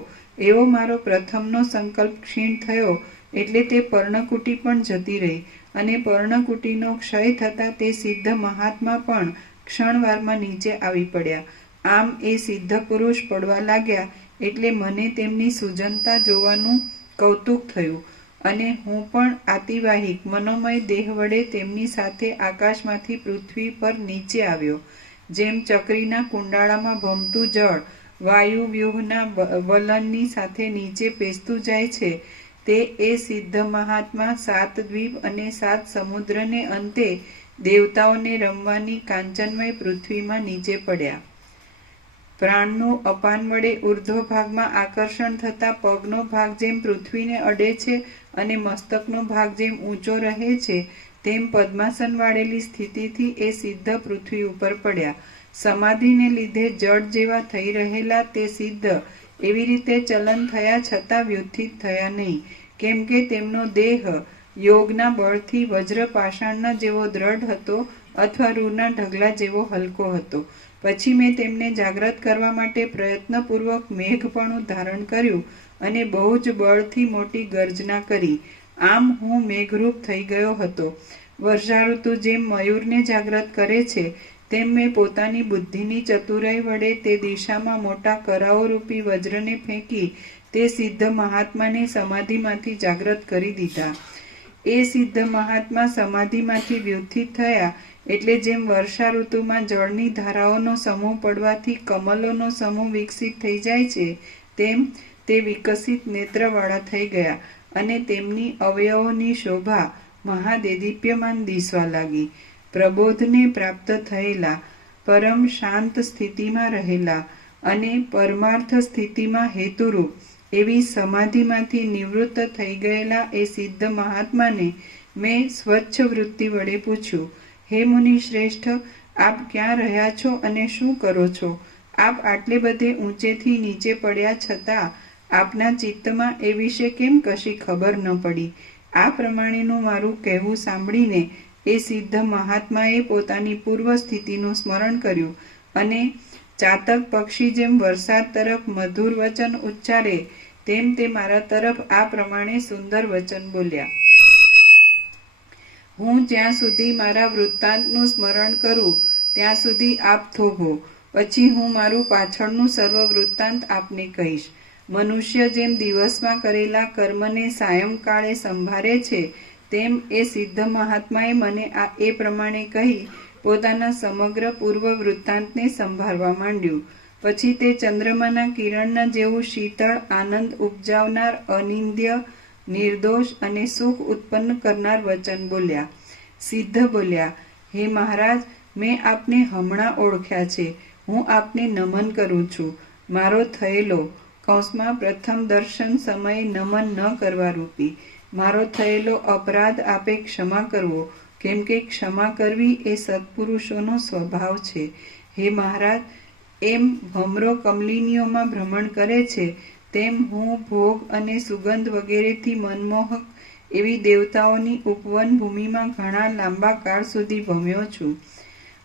એવો મારો પ્રથમનો સંકલ્પ ક્ષીણ થયો, એટલે તે પર્ણકુટી પણ જતી રહી, અને પર્ણકુટીનો ક્ષય થતાં તે સિદ્ધ મહાત્મા પણ ક્ષણવારમાં નીચે આવી પડ્યા. આમ એ સિદ્ધ પુરુષ પડવા લાગ્યા, એટલે મને તેમની સુજનતા જોવાનું કૌતુક થયું, અને હું પણ આતિવાહિક મનોમય દેહ વડે તેમની સાથે આકાશમાંથી પૃથ્વી પર નીચે આવ્યો. જેમ ચક્રીના કુંડાળામાં ભમતું જળ વાયુ વ્યૂહના વલનની સાથે નીચે પેસતું જાય છે, તે એ સિદ્ધ મહાત્મા 7 દ્વીપ અને 7 સમુદ્રને અંતે દેવતાઓને રમવાની કાંચનમય પૃથ્વીમાં નીચે પડ્યા. પ્રાણનું અપાન વડે ઉર્ધ્વ ભાગમાં આકર્ષણ થતા પગનો ભાગ જેમ પૃથ્વીને અડે છે અને મસ્તકનો ભાગ જેમ ઊંચો રહે છે, તેમ પદ્માસન વાળેલી સ્થિતિથી એ સિદ્ધ પૃથ્વી ઉપર પડ્યા. સમાધિને લીધે જડ જેવા થઈ રહેલા તે સિદ્ધ એવી રીતે ચલન થયા છતાં વ્યુત્થિત થયા નહીં, કેમ કે તેમનો દેહ યોગના બળથી વજ્ર પાષાણના જેવો દ્રઢ હતો અથવા રૂના ઢગલા જેવો હલકો હતો. પછી મેં તેમને જાગ્રત કરવા માટે પ્રયત્નપૂર્વક મેઘપણું ધારણ કર્યું અને બહુ જ બળથી મોટી ગર્જના કરી. આમ હું મેઘરૂપ થઈ ગયો હતો. વર્ષાઋતુ જેમ મયુરને જાગ્રત કરે છે, તેમ મેં પોતાની બુદ્ધિની ચતુરાઈ વડે તે દિશામાં મોટા કરાઓ રૂપી વજ્રને ફેંકી તે સિદ્ધ મહાત્માને સમાધિમાંથી જાગ્રત કરી દીધા. એ સિદ્ધ મહાત્મા સમાધિમાંથી વ્યુત્થિત થયા, એટલે જેમ વર્ષા ઋતુમાં જળની ધારાઓનો સમૂહ પડવાથી કમલોનો સમૂહ વિકસિત થઈ જાય છે, તેમ તે વિકસિત નેત્રવાળા થઈ ગયા, અને તેમની અવયવોની શોભા મહાદેદીપ્યમાન દિસવા લાગી. પ્રબોધને પ્રાપ્ત થયેલા, પરમ શાંત સ્થિતિમાં રહેલા અને પરમાર્થ સ્થિતિમાં હેતુરૂપ એવી સમાધિમાંથી નિવૃત્ત થઈ ગયેલા એ સિદ્ધ મહાત્માને મેં સ્વચ્છ વૃત્તિ વડે પૂછ્યું, હે મુનિ શ્રેષ્ઠ, આપ ક્યાં રહ્યા છો અને શું કરો છો? આપ આટલે બધે ઊંચેથી નીચે પડ્યા છતાં આપના ચિત્તમાં એ વિશે કેમ કશી ખબર ન પડી? આ પ્રમાણેનું મારું કહેવું સાંભળીને એ સિદ્ધ મહાત્માએ પોતાની પૂર્વ સ્થિતિનું સ્મરણ કર્યું, અને ચાતક પક્ષી જેમ વરસાદ તરફ મધુર વચન ઉચ્ચારે, તેમ તે મારા તરફ આ પ્રમાણે સુંદર વચન બોલ્યા. હું જ્યાં સુધી મારા વૃત્તાંતનું સ્મરણ કરું ત્યાં સુધી આપ થોભો, પછી હું મારું પાછળનું સર્વ વૃત્તાંત આપને કહીશ. મનુષ્ય જેમ દિવસમાં કરેલા કર્મને સાયંકાળે સંભાળે છે, તેમ એ સિદ્ધ મહાત્માએ મને એ પ્રમાણે કહી પોતાના સમગ્ર પૂર્વ વૃત્તાંતને સંભાળવા માંડ્યું. પછી તે ચંદ્રમાના કિરણના જેવું શીતળ, આનંદ ઉપજાવનાર, અનિંદ્ય, નિર્દોષ અને સુખ ઉત્પન્ન કરનાર વચન બોલ્યા. સિદ્ધ બોલ્યા, હે મહારાજ, મેં આપને હમણાં ઓળખ્યા છે. હું આપને નમન કરું છું. મારો થયેલો પ્રથમ દર્શન સમયે નમન ન કરવા રૂપી મારો થયેલો અપરાધ આપે ક્ષમા કરવો, કેમ કે ક્ષમા કરવી એ સત્પુરુષોનો સ્વભાવ છે. હે મહારાજ, એમ ભમરો કમલિનીઓમાં ભ્રમણ કરે છે, તેમ હું ભોગ અને સુગંધ વગેરેથી મનમોહક એવી દેવતાઓની ઉપવન ભૂમિમાં ઘણા લાંબા કાળ સુધી ભમ્યો છું.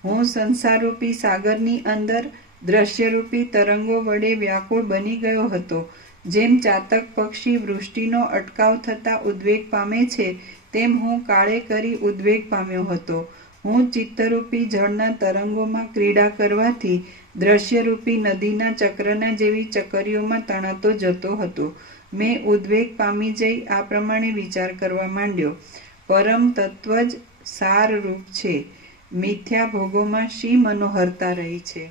હું સંસારરૂપી સાગરની અંદર દ્રશ્યરૂપી તરંગો વડે વ્યાકુળ બની ગયો હતો. જેમ ચાતક પક્ષી વૃષ્ટિનો અટકાવ થતાં ઉદ્વેગ પામે છે, તેમ હું કાળે કરી ઉદ્વેગ પામ્યો હતો. હું ચિત્તરૂપી જળના તરંગોમાં ક્રીડા કરવાથી દ્રશ્યરૂપી નદીના ચક્રના જેવી ચકરીઓમાં તણાતો જતો હતો. મેં ઉદ્વેગ પામી જઈ આ પ્રમાણે વિચાર કરવા માંડ્યો, પરમ તત્વ જ સારરૂપ છે, મિથ્યા ભોગોમાં શી મનોહરતા રહી છે?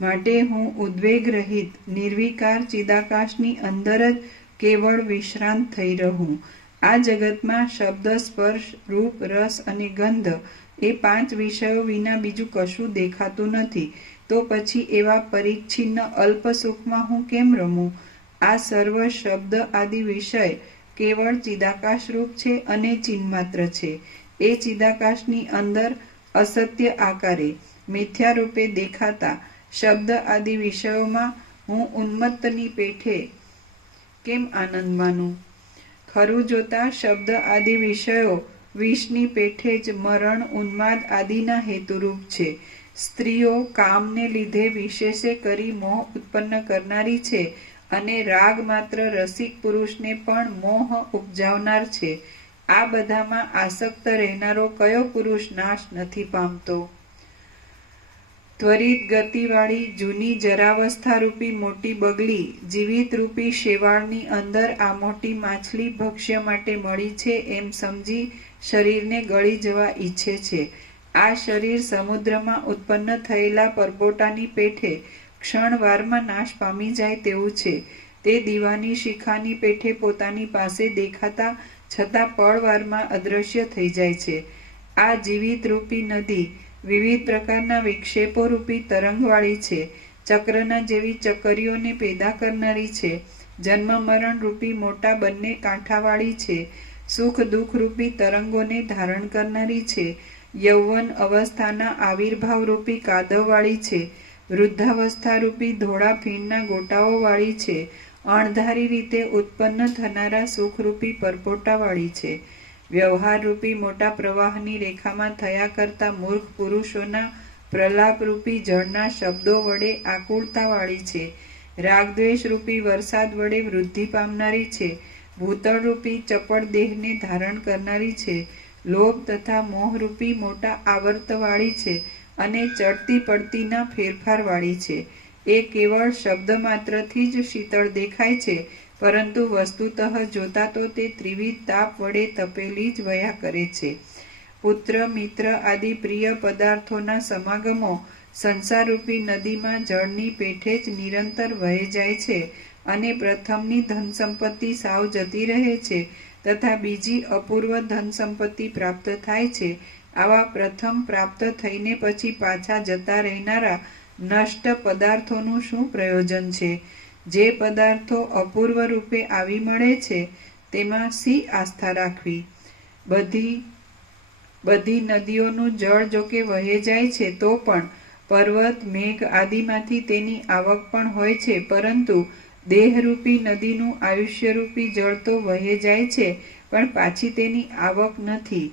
માટે હું ઉદ્વેગ રહિત નિર્વિકાર ચિદાકાશની અંદર જ કેવળ વિશ્રાંત થઈ રહું. આ જગતમાં શબ્દ, સ્પર્શ, રૂપ, રસ અને ગંધ એ 5 વિષયો વિના બીજું કશું દેખાતું નથી. તો પછી એવા પરિચ્છિન્ન અલ્પ સુખમાં હું કેમ રમું? આ સર્વ શબ્દ આદિ વિષય કેવળ ચિદાકાશ રૂપ છે અને ચિન્માત્ર છે. એ ચિદાકાશની અંદર અસત્ય આકારે મિથ્યા રૂપે દેખાતા શબ્દ આદિ વિષયોમાં હું ઉન્મત્તની પેઠે કેમ આનંદ માનું? ખરું જોતા શબ્દ આદિ વિષયો વિષની પેઠે જ મરણ, ઉન્માદ આદિના હેતુરૂપ છે. સ્ત્રીઓ કામને લીધે વિશેષે કરી મોહ ઉત્પન્ન કરનારી છે અને રાગ માત્ર રસિક પુરુષને પણ મોહ ઉપજાવનાર છે. આ બધામાં આસક્ત રહેનારો કયો પુરુષ નાશ નથી પામતો? ત્વરિત ગતિવાળી જૂની જરાવસ્થા રૂપી મોટી બગલી જીવિત રૂપી શેવાળની અંદર આ મોટી માછલી ભક્ષ્ય માટે મળી છે એમ સમજી શરીરને ગળી જવા ઈચ્છે છે. આ શરીર સમુદ્રમાં ઉત્પન્ન થયેલા પરપોટાની પેઠે ક્ષણવારમાં નાશ પામી જાય તેવું છે. તે દીવાની શિખાની પેઠે પોતાની પાસે દેખાતા છતાં પળવારમાં અદૃશ્ય થઈ જાય છે. આ જીવિત રૂપી નદી વિવિધ પ્રકારના વિક્ષેપો રૂપી તરંગવાળી છે. ચક્રના જેવી ચકરીઓને પેદા કરનારી છે. જન્મ મરણ રૂપી મોટા બંને કાંઠાવાળી છે. સુખ દુઃખ રૂપી તરંગોને ધારણ કરનારી છે. યૌવન અવસ્થાના આવિર્ભાવ રૂપી કાદવવાળી છે. વૃદ્ધાવસ્થા રૂપી ધોળા ફીણના ગોટાઓવાળી છે. અણધારી રીતે ઉત્પન્ન થનારા સુખરૂપી પરપોટાવાળી છે. વ્યવહાર રૂપી મોટા પ્રવાહની રેખામાં થયા કરતા મૂર્ખ પુરુષોના પ્રલાપરૂપી જળના શબ્દો વડે આકુળતાવાળી છે. રાગદ્વેષ રૂપી વરસાદ વડે વૃદ્ધિ પામનારી છે. ભૂતળ રૂપી ચપળ દેહને ધારણ કરનારી છે. લોભ તથા મોહરૂપી મોટા આવર્તવાળી છે અને ચડતી પડતીના ફેરફારવાળી છે. એ કેવળ શબ્દ માત્રથી જ શીતળ દેખાય છે, પરંતુ વસ્તુતઃ જોતા તો તે ત્રિવિધ તાપ વડે તપેલી જ વયા કરે છે. પુત્ર મિત્ર આદિ પ્રિય પદાર્થોના સમાગમો સંસારરૂપી નદીમાં જળની પેઠે જ નિરંતર વહે જાય છે અને પ્રથમની ધન સંપત્તિ સાવ જતી રહે છે તથા બીજી અપૂર્વ ધન સંપત્તિ પ્રાપ્ત થાય છે. આવા પ્રથમ પ્રાપ્ત થઈને પછી પાછા જતા રહેનારા નષ્ટ પદાર્થોનું શું પ્રયોજન છે? જે પદાર્થો અપૂર્વ રૂપે આવી મળે છે તેમાં શી આસ્થા રાખવી? બધી નદીઓનું જળ જોકે વહે જાય છે તો પણ પર્વત મેઘ આદિમાંથી તેની આવક પણ હોય છે, પરંતુ દેહરૂપી નદીનું આયુષ્યરૂપી જળ તો વહે જાય છે પણ પાછી તેની આવક નથી.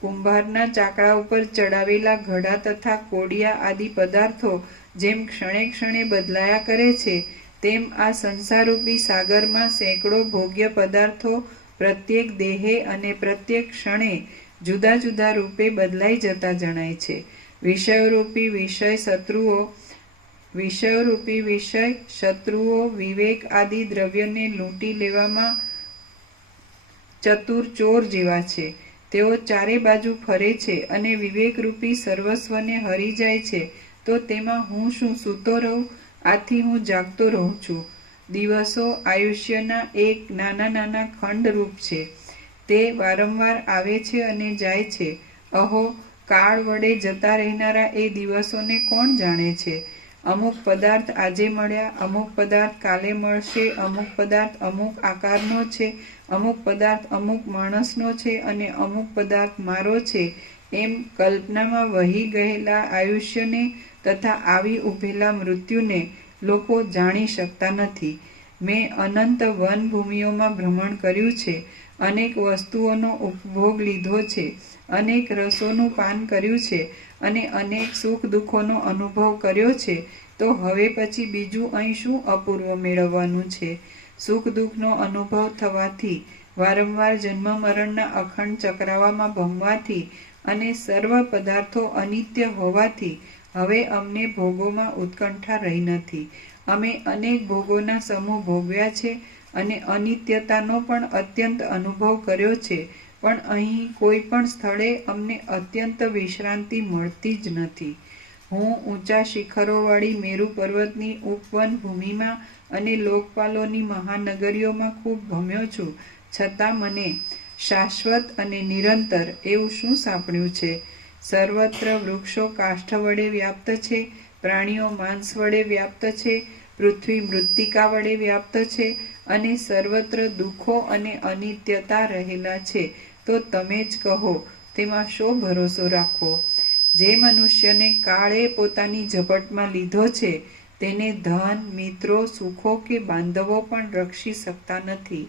કુંભારના ચાકડા ઉપર ચડાવેલા ઘડા તથા કોડિયા આદિ પદાર્થો જેમ ક્ષણે ક્ષણે બદલાયા કરે છે, તેમ આ સંસારરૂપી સાગરમાં સેંકડો ભોગ્ય પદાર્થો પ્રત્યેક દેહે અને પ્રત્યેક ક્ષણે જુદા જુદા રૂપે બદલાઈ જતા જણાય છે. વિષયરૂપી વિષય શત્રુઓ વિવેક આદિ દ્રવ્યને લૂંટી લેવામાં ચતુર ચોર જેવા છે. તેઓ ચારે બાજુ ફરે છે અને વિવેકરૂપી સર્વસ્વને હરી જાય છે. તો તેમાં હું શું સૂતો રહું? આથી હું જાગતો રહું છું. દિવસો આયુષ્યના એક નાના નાના ખંડ રૂપ છે. તે વારંવાર આવે છે અને જાય છે. અહો, કાળ વડે જતા રહેનારા એ દિવસોને કોણ જાણે છે? અમુક પદાર્થ આજે મળ્યા, અમુક પદાર્થ કાલે મળશે, અમુક પદાર્થ અમુક આકારનો છે, અમુક પદાર્થ અમુક માણસનો છે અને અમુક પદાર્થ મારો છે. એમ કલ્પનામાં વહી ગયેલા આયુષ્યને તથા આવી ઉભેલા મૃત્યુને લોકો જાણી શકતા નથી. મેં અનંત વનભૂમિઓમાં ભ્રમણ કર્યું છે, અનેક વસ્તુઓનો ઉપભોગ લીધો છે, અનેક રસોનું પાન કર્યું છે અને અનેક સુખ દુઃખોનો અનુભવ કર્યો છે. તો હવે પછી બીજું અહીં શું અપૂર્વ મેળવવાનું છે? સુખ દુઃખનો અનુભવ થવાથી, વારંવાર જન્મ મરણના અખંડ ચક્રાવામાં ભમવાથી અને સર્વ પદાર્થો અનિત્ય હોવાથી હવે અમને ભોગોમાં ઉત્કંઠા રહી નથી. અમે અનેક ભોગોના સમૂહ ભોગવ્યા છે અને અનિત્યતાનો પણ અત્યંત અનુભવ કર્યો છે, પણ અહીં કોઈ પણ સ્થળે અમને અત્યંત વિશ્રાંતિ મળતી જ નથી. હું ઊંચા શિખરોવાળી મેરુ પર્વતની ઉપવન ભૂમિમાં અને લોકપાલોની મહાનગરીઓમાં ખૂબ ભમ્યો છું, છતાં મને શાશ્વત અને નિરંતર એવું શું સાંભળ્યું છે? સર્વત્ર વૃક્ષો કાષ્ઠ વડે વ્યાપ્ત છે, પ્રાણીઓ માંસ વડે વ્યાપ્ત છે, પૃથ્વી મૃત્તિકા વડે વ્યાપ્ત છે અને સર્વત્ર દુઃખો અને અનિત્યતા રહેલા છે. તો તમે જ કહો, તેમાં શો ભરોસો રાખવો? જે મનુષ્યને કાળે પોતાની ઝપટમાં લીધો છે, તેને ધન, મિત્રો, સુખો કે બાંધવો પણ રક્ષી શકતા નથી.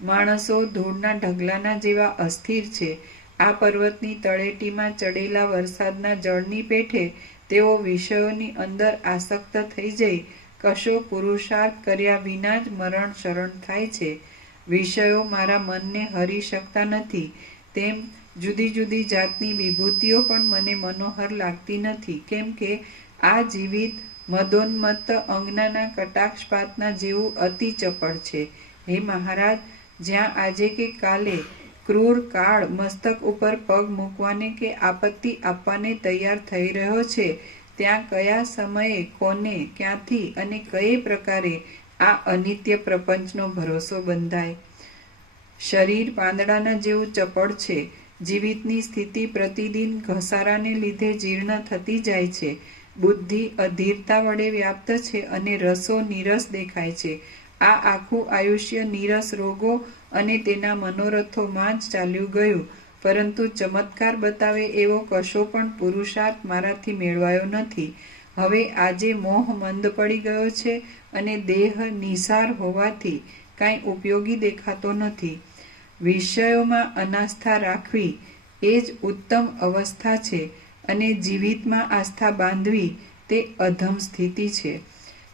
માણસો ધૂળના ઢગલાના જેવા અસ્થિર છે. આ પર્વતની તળેટીમાં ચડેલા વરસાદના જળની પેઠે તેઓ વિષયોની અંદર આસક્ત થઈ જઈ કશો પુરુષાર્થ કર્યા વિના જ મરણ શરણ થાય છે. વિષયો મારા મનને હરી શકતા નથી, તેમ જુદી જુદી જાતની વિભૂતિઓ પણ મને મનોહર લાગતી નથી, કેમ કે આ જીવિત મદોન્મત્ત અંગનાના કટાક્ષપાતના જેવું અતિ ચપળ છે. હે મહારાજ, જ્યાં આજે કે કાલે ક્રૂર કાળ મસ્તક ઉપર પગ મૂકવાને કે આપત્તિ આપવાને તૈયાર થઈ રહ્યો છે, ત્યાં કયા સમયે, કોને, ક્યાંથી અને કઈ પ્રકારે આ અનિત્ય પ્રપંચનો ભરોસો બંધાય? શરીર પાંદડાના જેવું ચપળ છે. જીવિતની સ્થિતિ પ્રતિદિન ઘસારાને લીધે જીર્ણ થતી જાય છે. બુદ્ધિ અધીરતા વડે વ્યાપ્ત છે અને રસો નીરસ દેખાય છે. આ આખું આયુષ્ય નીરસ રોગો અને તેના મનોરથોમાં જ ચાલ્યું ગયું, પરંતુ ચમત્કાર બતાવે એવો કશો પણ પુરુષાર્થ મારાથી મેળવાયો નથી. હવે આજે મોહ મંદ પડી ગયો છે અને દેહ નિસાર હોવાથી કાંઈ ઉપયોગી દેખાતો નથી. વિષયોમાં અનાસ્થા રાખવી એ જ ઉત્તમ અવસ્થા છે અને જીવિતમાં આસ્થા બાંધવી તે અધમ સ્થિતિ છે.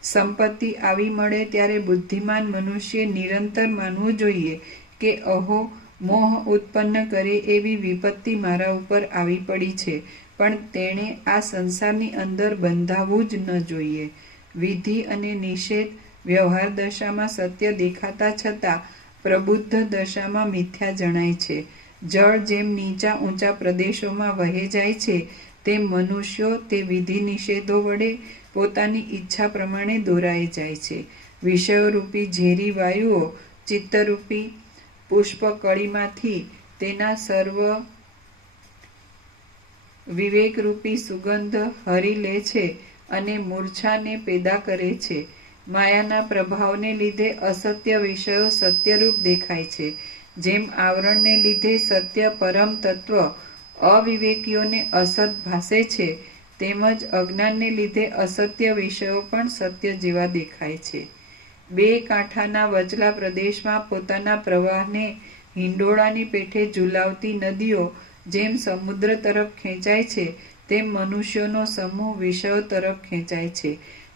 સંપત્તિ આવી મળે ત્યારે બુદ્ધિમાન મનુષ્ય નિરંતર માનવું જોઈએ કે અહો, મોહ ઉત્પન્ન કરે એવી વિપત્તિ મારા ઉપર આવી પડી છે, પણ તેણે આ સંસારની અંદર બંધાવવું જ ન જોઈએ. વિધિ અને નિષેધ વ્યવહાર દશામાં સત્ય દેખાતા છતાં પ્રબુદ્ધ દશામાં મિથ્યા જણાય છે. જળ જેમ નીચા ઊંચા પ્રદેશોમાં વહે જાય છે, તેમ મનુષ્યો તે વિધિ નિષેધો વડે પોતાની ઈચ્છા પ્રમાણે દોરાઈ જાય છે. વિષયોરૂપી ઝેરી વાયુઓ ચિત્તરૂપી પુષ્પકળીમાંથી તેના સર્વ વિવેકરૂપી સુગંધ હરી લે છે અને મૂર્છાને પેદા કરે છે. માયાના પ્રભાવને લીધે અસત્ય વિષયો સત્યરૂપ દેખાય છે. જેમ આવરણને લીધે સત્ય પરમ તત્વ અવિવેકીઓને અસત ભાસે છે, તેમજ અજ્ઞાનને લીધે અસત્ય વિષયો પણ સત્ય જેવા દેખાય છે. બે કાંઠાના વચલા પ્રદેશમાં પોતાના પ્રવાહને હિંડોળાની પેઠે ઝુલાવતી નદીઓ જેમ સમુદ્ર તરફ ખેંચાય છે, તેમ મનુષ્યોનો સમૂહ વિષયો તરફ ખેંચાય છે.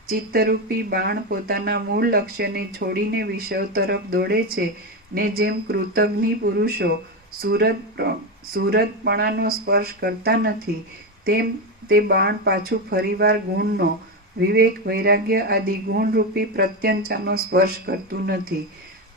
ચિત્તરૂપી બાણ પોતાના મૂળ લક્ષ્યને છોડીને વિષયો તરફ દોડે છે ને જેમ કૃતજ્ઞ પુરુષો સુરતપણાનો સ્પર્શ કરતા નથી, તેમ તે બાણ પાછું ફરીવાર ગુણનો, વિવેક, વૈરાગ્ય આદિ ગુણરૂપી પ્રત્યંચાનો સ્પર્શ કરતું નથી.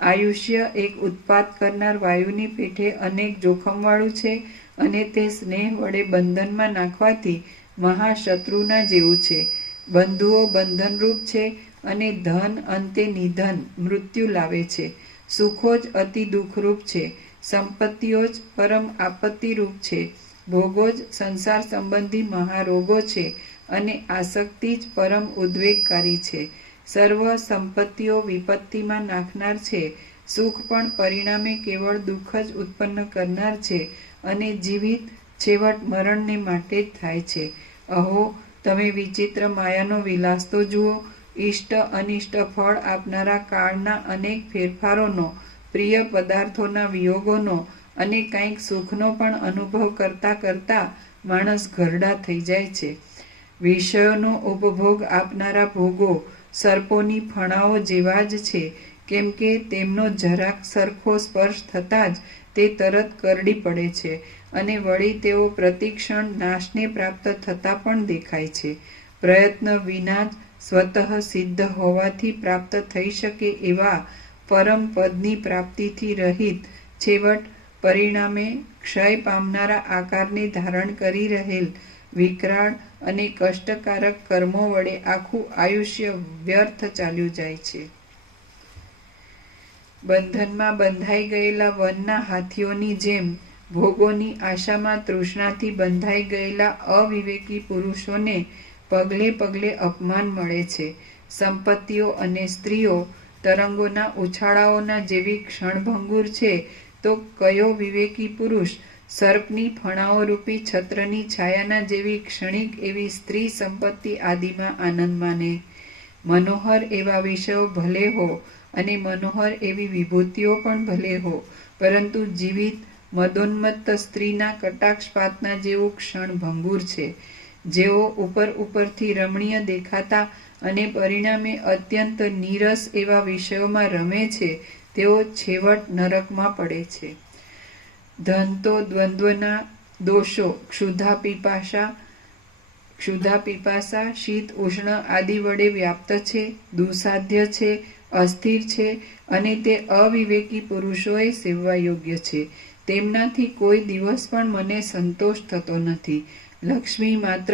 આયુષ્ય એક ઉત્પાત કરનાર વાયુની પેઠે અનેક જોખમવાળું છે અને તે સ્નેહ વડે બંધનમાં નાખવાથી મહાશત્રુના જેવું છે. બંધુઓ બંધનરૂપ છે અને ધન અંતે નિધન મૃત્યુ લાવે છે. સુખો જ અતિ દુઃખરૂપ છે, સંપત્તિઓ જ પરમ આપત્તિરૂપ છે, ભોગો જ સંસાર સંબંધી મહારોગો છે અને આસક્તિ જ પરમ ઉદ્વેગકારી છે. સર્વ સંપત્તિઓ વિપત્તિમાં નાખનાર છે, સુખ પણ પરિણામે કેવળ દુઃખ જ ઉત્પન્ન કરનાર છે અને જીવિત છેવટ મરણને માટે જ થાય છે. અહો, તમે વિચિત્ર માયાનો વિલાસ તો જુઓ. ઇષ્ટ અનિષ્ટ ફળ આપનારા કાળના અનેક ફેરફારોનો, પ્રિય પદાર્થોના વિયોગોનો અને કંઈક સુખનો પણ અનુભવ કરતા કરતા માણસ ઘરડા થઈ જાય છે. વિષયોનો ઉપભોગ આપનારા ભોગો સર્પોની ફણાઓ જેવા જ છે, કેમ કે તેમનો જરાક સરખો સ્પર્શ થતાં જ તે તરત કરડી પડે છે અને વળી તેઓ પ્રતિક્ષણ નાશને પ્રાપ્ત થતા પણ દેખાય છે. પ્રયત્ન વિના જ સ્વતઃ સિદ્ધ હોવાથી પ્રાપ્ત થઈ શકે એવા પરમ પદની પ્રાપ્તિથી રહિત, છેવટ પરિણામે ક્ષય પામનારા આકારને ધારણ કરી રહેલ વિકરાળ અને કષ્ટકારક કર્મો વડે આખું આયુષ્ય વ્યર્થ ચાલ્યું જાય છે. બંધનમાં બંધાઈ ગયેલા વનના હાથીઓની જેમ ભોગોની આશામાં તૃષ્ણાથી બંધાઈ ગયેલા અવિવેકી પુરુષોને પગલે પગલે અપમાન મળે છે. સંપત્તિઓ અને સ્ત્રીઓ તરંગોના ઉછાળાઓના જેવી ક્ષણભંગુર છે, તો કયો વિવેકી પુરુષ સર્પની ફણાઓરૂપી છત્રની છાયાના જેવી ક્ષણિક એવી સ્ત્રી સંપત્તિ આદિમાં આનંદ માને? મનોહર એવા વિષયો ભલે હો અને મનોહર એવી વિભૂતિઓ પણ ભલે હો, પરંતુ જીવિત મદોન્મત્ત સ્ત્રીના કટાક્ષપાતના જેવું ક્ષણ ભંગુર છે. જેઓ ઉપરથી રમણીય દેખાતા અને પરિણામે અત્યંત નીરસ એવા વિષયોમાં રમે છે, તેઓ છેવટ નરકમાં પડે છે. ધન તો દ્વંદ્વના દોષો ક્ષુધા પીપાસા શીત ઉષ્ણ આદિ વડે વ્યાપ્ત છે, દુસાધ્ય છે, અસ્થિર છે અને તે અવિવેકી પુરુષોએ સેવવા યોગ્ય છે. તેમનાથી કોઈ દિવસ પણ મને સંતોષ થતો નથી. લક્ષ્મી માત્ર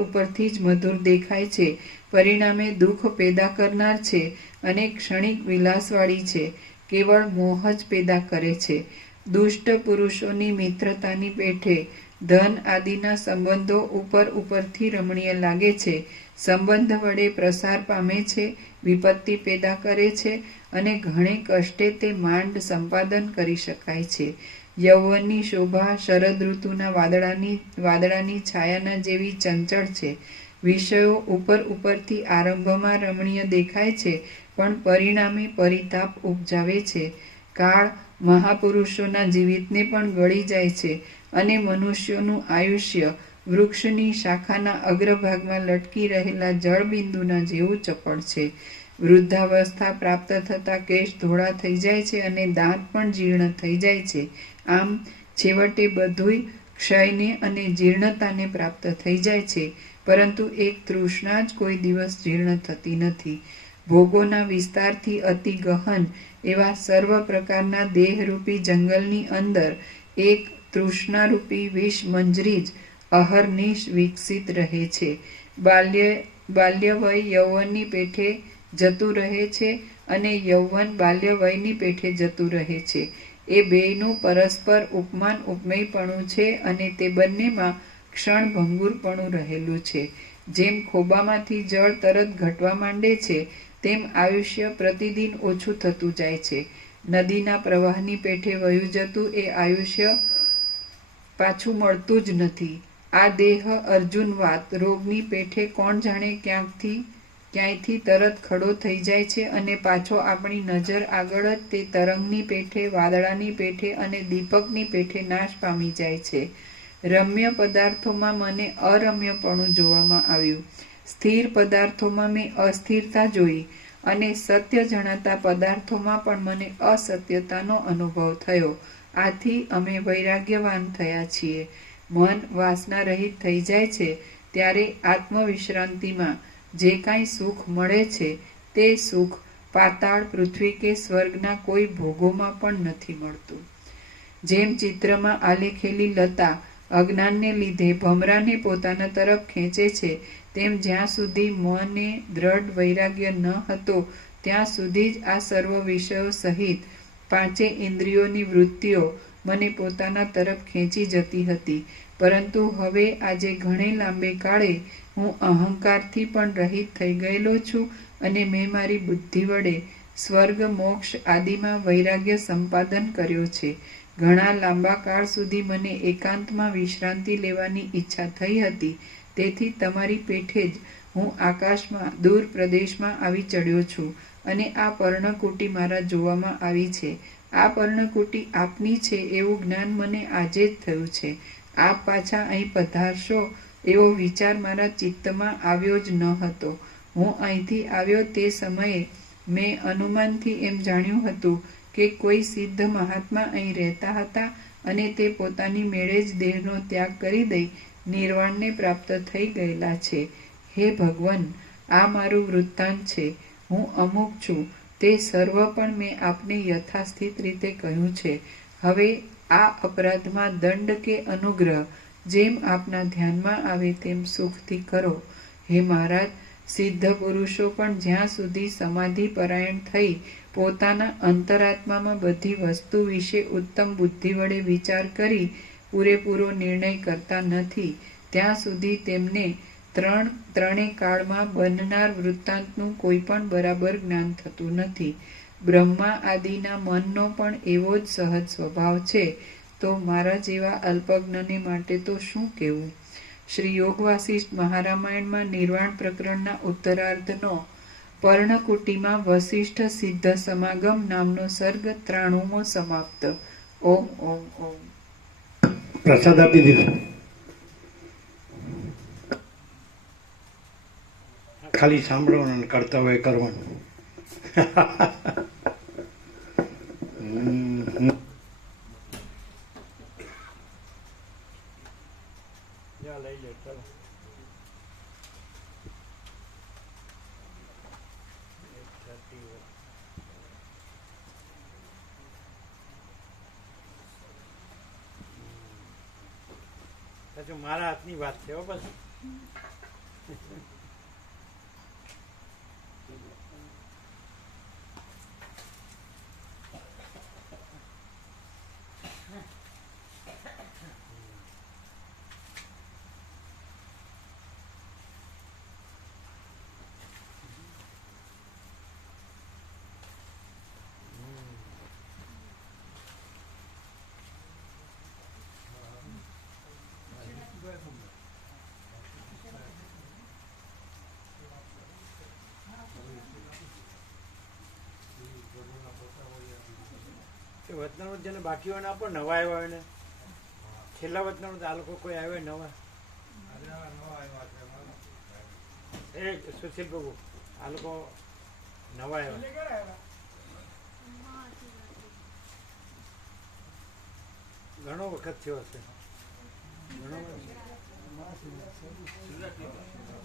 ઉપરથી જ મધુર દેખાય છે, પરિણામે દુઃખ પેદા કરનાર છે અને ક્ષણિક વિલાસવાળી છે, કેવળ મોહ જ પેદા કરે છે. દુષ્ટ પુરુષોની મિત્રતાની પેઠે ધન આદિના સંબંધો ઉપરથી રમણીય લાગે છે, સંબંધ વડે પ્રસાર પામે છે, વિપત્તિ પેદા કરે છે અને ઘણે કષ્ટે તે માંડ સંપાદન કરી શકાય છે. યૌવનની શોભા શરદ ઋતુના વાદળાની છાયાના જેવી ચંચળ છે. વિષયો ઉપરથી આરંભમાં રમણીય દેખાય છે, પણ પરિણામે પરિતાપ ઉપજાવે છે. કાળ મહાપુરુષોના જીવિતને પણ ગળી જાય છે અને મનુષ્યોનું આયુષ્ય વૃક્ષની શાખાના અગ્રભાગમાં લટકી રહેલા જળબિંદુના જેવું ચપળ છે. વૃદ્ધાવસ્થા પ્રાપ્ત થતા કેશ ધોળા થઈ જાય છે અને દાંત પણ જીર્ણ થઈ જાય છે. આમ છેવટે બધુંય ક્ષયને અને જીર્ણતાને પ્રાપ્ત થઈ જાય છે, પરંતુ એક તૃષ્ણા જ કોઈ દિવસ જીર્ણ થતી નથી. ભોગોના વિસ્તારથી અતિ ગહન એવા સર્વ પ્રકારના દેહરૂપી જંગલની અંદર એક તૃષ્ણારૂપી વિષ મંજરી જ અહર્નિશ વિકસિત રહે છે. બાલ્યવય યૌવનની પેઠે જતું રહે છે અને યૌવન બાલ્યવયની પેઠે જતું રહે છે. એ બેયનું પરસ્પર ઉપમાન ઉપમેયપણું છે અને તે બંનેમાં ક્ષણભંગુરપણું રહેલું છે. જેમ ખોબામાંથી જળ તરત ઘટવા માંડે છે, તેમ આયુષ્ય પ્રતિદિન ઓછું થતું જાય છે. નદીના પ્રવાહની પેઠે વહ્યું જતું એ આયુષ્ય પાછું મળતું જ નથી. આ દેહ અર્જુન વાત રોગની પેઠે કોણ જાણે ક્યાંયથી તરત ખડો થઈ જાય છે અને પાછો આપણી નજર આગળ જ તે તરંગની પેઠે, વાદળાની પેઠે અને દીપકની પેઠે નાશ પામી જાય છે. રમ્ય પદાર્થોમાં મને અરમ્યપણું જોવામાં આવ્યું, સ્થિર પદાર્થોમાં મેં અસ્થિરતા જોઈ અને સત્ય જણાતા પદાર્થોમાં પણ મને અસત્યતાનો અનુભવ થયો. આથી અમે વૈરાગ્યવાન થયા છીએ. મન વાસના રહિત થઈ જાય છે ત્યારે આત્મવિશ્રાંતિમાં જે કાંઈ સુખ મળે છે, તે સુખ પાતાળ, પૃથ્વી કે સ્વર્ગના કોઈ ભોગોમાં પણ નથી મળતું. જેમ ચિત્રમાં આલેખેલી લતા અજ્ઞાનને લીધે ભમરાને પોતાના તરફ ખેંચે છે, તેમ જ્યાં સુધી મને દ્રઢ વૈરાગ્ય ન હતો ત્યાં સુધી જ આ સર્વ વિષયો સહિત પાંચે ઇન્દ્રિયોની વૃત્તિઓ મને પોતાના તરફ ખેંચી જતી હતી. પરંતુ હવે આજે ઘણે લાંબે કાળે હું અહંકારથી પણ રહિત થઈ ગયેલો છું અને મેં મારી બુદ્ધિ વડે સ્વર્ગ મોક્ષ આદિમાં વૈરાગ્ય સંપાદન કર્યો છે. ઘણા લાંબા કાળ સુધી મને એકાંતમાં વિશ્રાંતિ લેવાની ઈચ્છા થઈ હતી, તેથી તમારી પેઠે જ હું આકાશમાં દૂર પ્રદેશમાં આવી ચડ્યો છું અને આ પર્ણકુટી મારા જોવામાં આવી છે. આ પર્ણકુટી આપની છે એવું જ્ઞાન મને આજે જ થયું છે. આપ પાછા અહીં પધારશો એવો વિચાર મારા ચિત્તમાં આવ્યો જ ન હતો. હું અહીંથી આવ્યો તે સમયે મેં અનુમાનથી એમ જાણ્યું હતું કે કોઈ સિદ્ધ મહાત્મા અહીં રહેતા હતા અને તે પોતાની મેળે જ દેહનો ત્યાગ કરી દઈ નિર્વાણને પ્રાપ્ત થઈ ગયેલા છે. હે ભગવાન, આ મારું વૃત્તાંત છે. હું અમુક છું તે સર્વ પણ મેં આપને યથાસ્થિત રીતે કહ્યું છે. હવે આ અપરાધમાં દંડ કે અનુગ્રહ જેમ આપના ધ્યાનમાં આવે તેમ સુખથી કરો. હે મહારાજ, સિદ્ધ પુરુષો પણ જ્યાં સુધી સમાધિ પરાયણ થઈ પોતાના અંતરાત્મામાં બધી વસ્તુ વિશે ઉત્તમ બુદ્ધિ વડે વિચાર કરી પૂરેપૂરો નિર્ણય કરતા નથી ત્યાં સુધી તેમને ત્રણેય કાળમાં બનનાર વૃત્તાંતનું કોઈ પણ બરાબર જ્ઞાન થતું નથી. બ્રહ્મા આદિના મનનો પણ એવો જ સહજ સ્વભાવ છે, તો મારા જેવા અલ્પજ્ઞને માટે તો શું કહેવું. શ્રી યોગ વાસિષ્ઠ મહારામાયણમાં નિર્વાણ પ્રકરણના ઉત્તરાર્ધનો પર્ણકુટીમાં વસિષ્ઠ સિદ્ધ સમાગમ નામનો સર્ગ 93મો સમાપ્ત. ઓમ ઓમ ઓમ. પ્રસાદ આપી દીધો. ખાલી સાંભળવાનું અને કરતા હોય કરવાનું. લઈ લે ચાલો. મારા હાથની વાત છે બસ. વતનાનું જેને બાકી હોય ને આપો, નવા આવ્યા હોય ને છેલ્લા વતનાનું આ લોકો કોઈ આવ્યા નવા એ સુશીલ બાબુ આ લોકો નવા આવ્યા ઘણો વખત થયો હશે.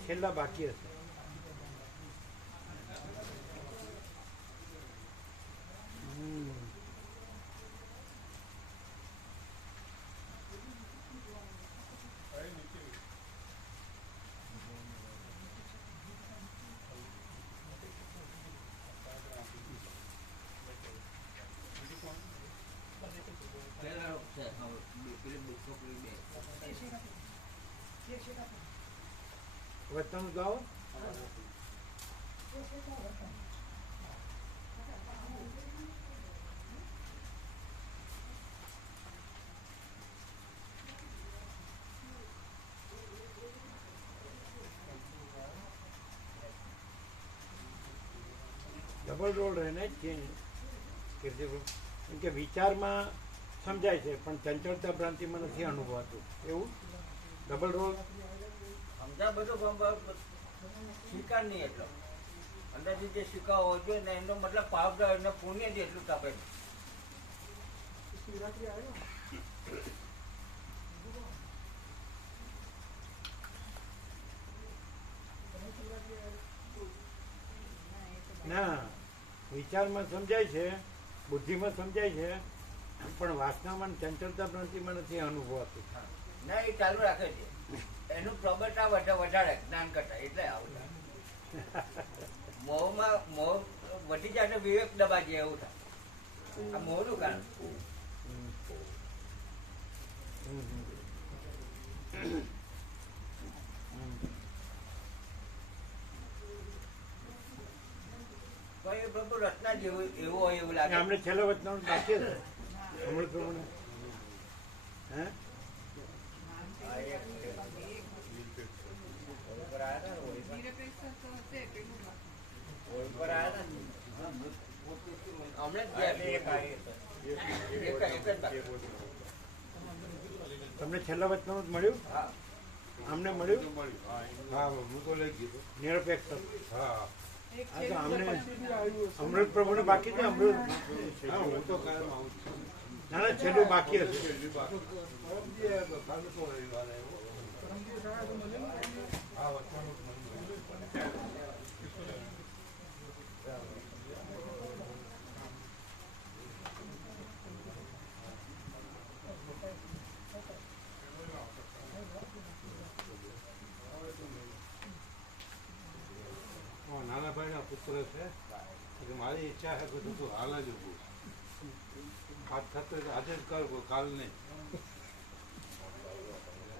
છેલ્લા બાકી હશે. વતન ગાઓ ડબલ રોલ રહે ને કીર્તિભાઈ, કેમ કે વિચારમાં સમજાય છે પણ ચંચળતા ભ્રાંતિમાં નથી અનુભવાતું. એવું ડબલ રોલ સમજા બધું સ્વીકાર નહીં એટલો અંદરથી જે સ્વીકાર હોવો જોઈએ ને એનો મતલબ પાપ એનો પુણ્ય જ એટલું તપે. ના, વિચારમાં સમજાય છે, બુદ્ધિમાં સમજાય છે, પણ વાસનામાં ચંચળતા ભ્રાંતિમાં નથી અનુભવાતું. ના, એ ચાલુ રાખે છે. એનું પ્રબળતા વધારે જ્ઞાન કરતા એટલે આવું મોહમાં મોહ વધી જાય ને વિવેક દબા જાય એવું થાય. આ મોહનું કારણ. પ્રભુ રચના જેવું એવું હોય એવું લાગે. અમને છેલ્લો વચનામૃત બાકી છે અમૃત પ્રભુને. હે તમને છેલ્લા વચનામૃત મળ્યું? અમને મળ્યું? હા, હું તો લઈ ગયો નિરપેક્ષ. હા. અમને અમૃત પ્રભુને બાકી છે. અમૃત હું તો કાયમ આવું છું. ના ના, છેલ્લું બાકી હશે. નાના ભાઈ ના પુત્ર છે. એટલે મારી ઈચ્છા છે કે તું હાલ જ ઊભું આજ થતો હોય તો આજે જ કર કાલ નહીં.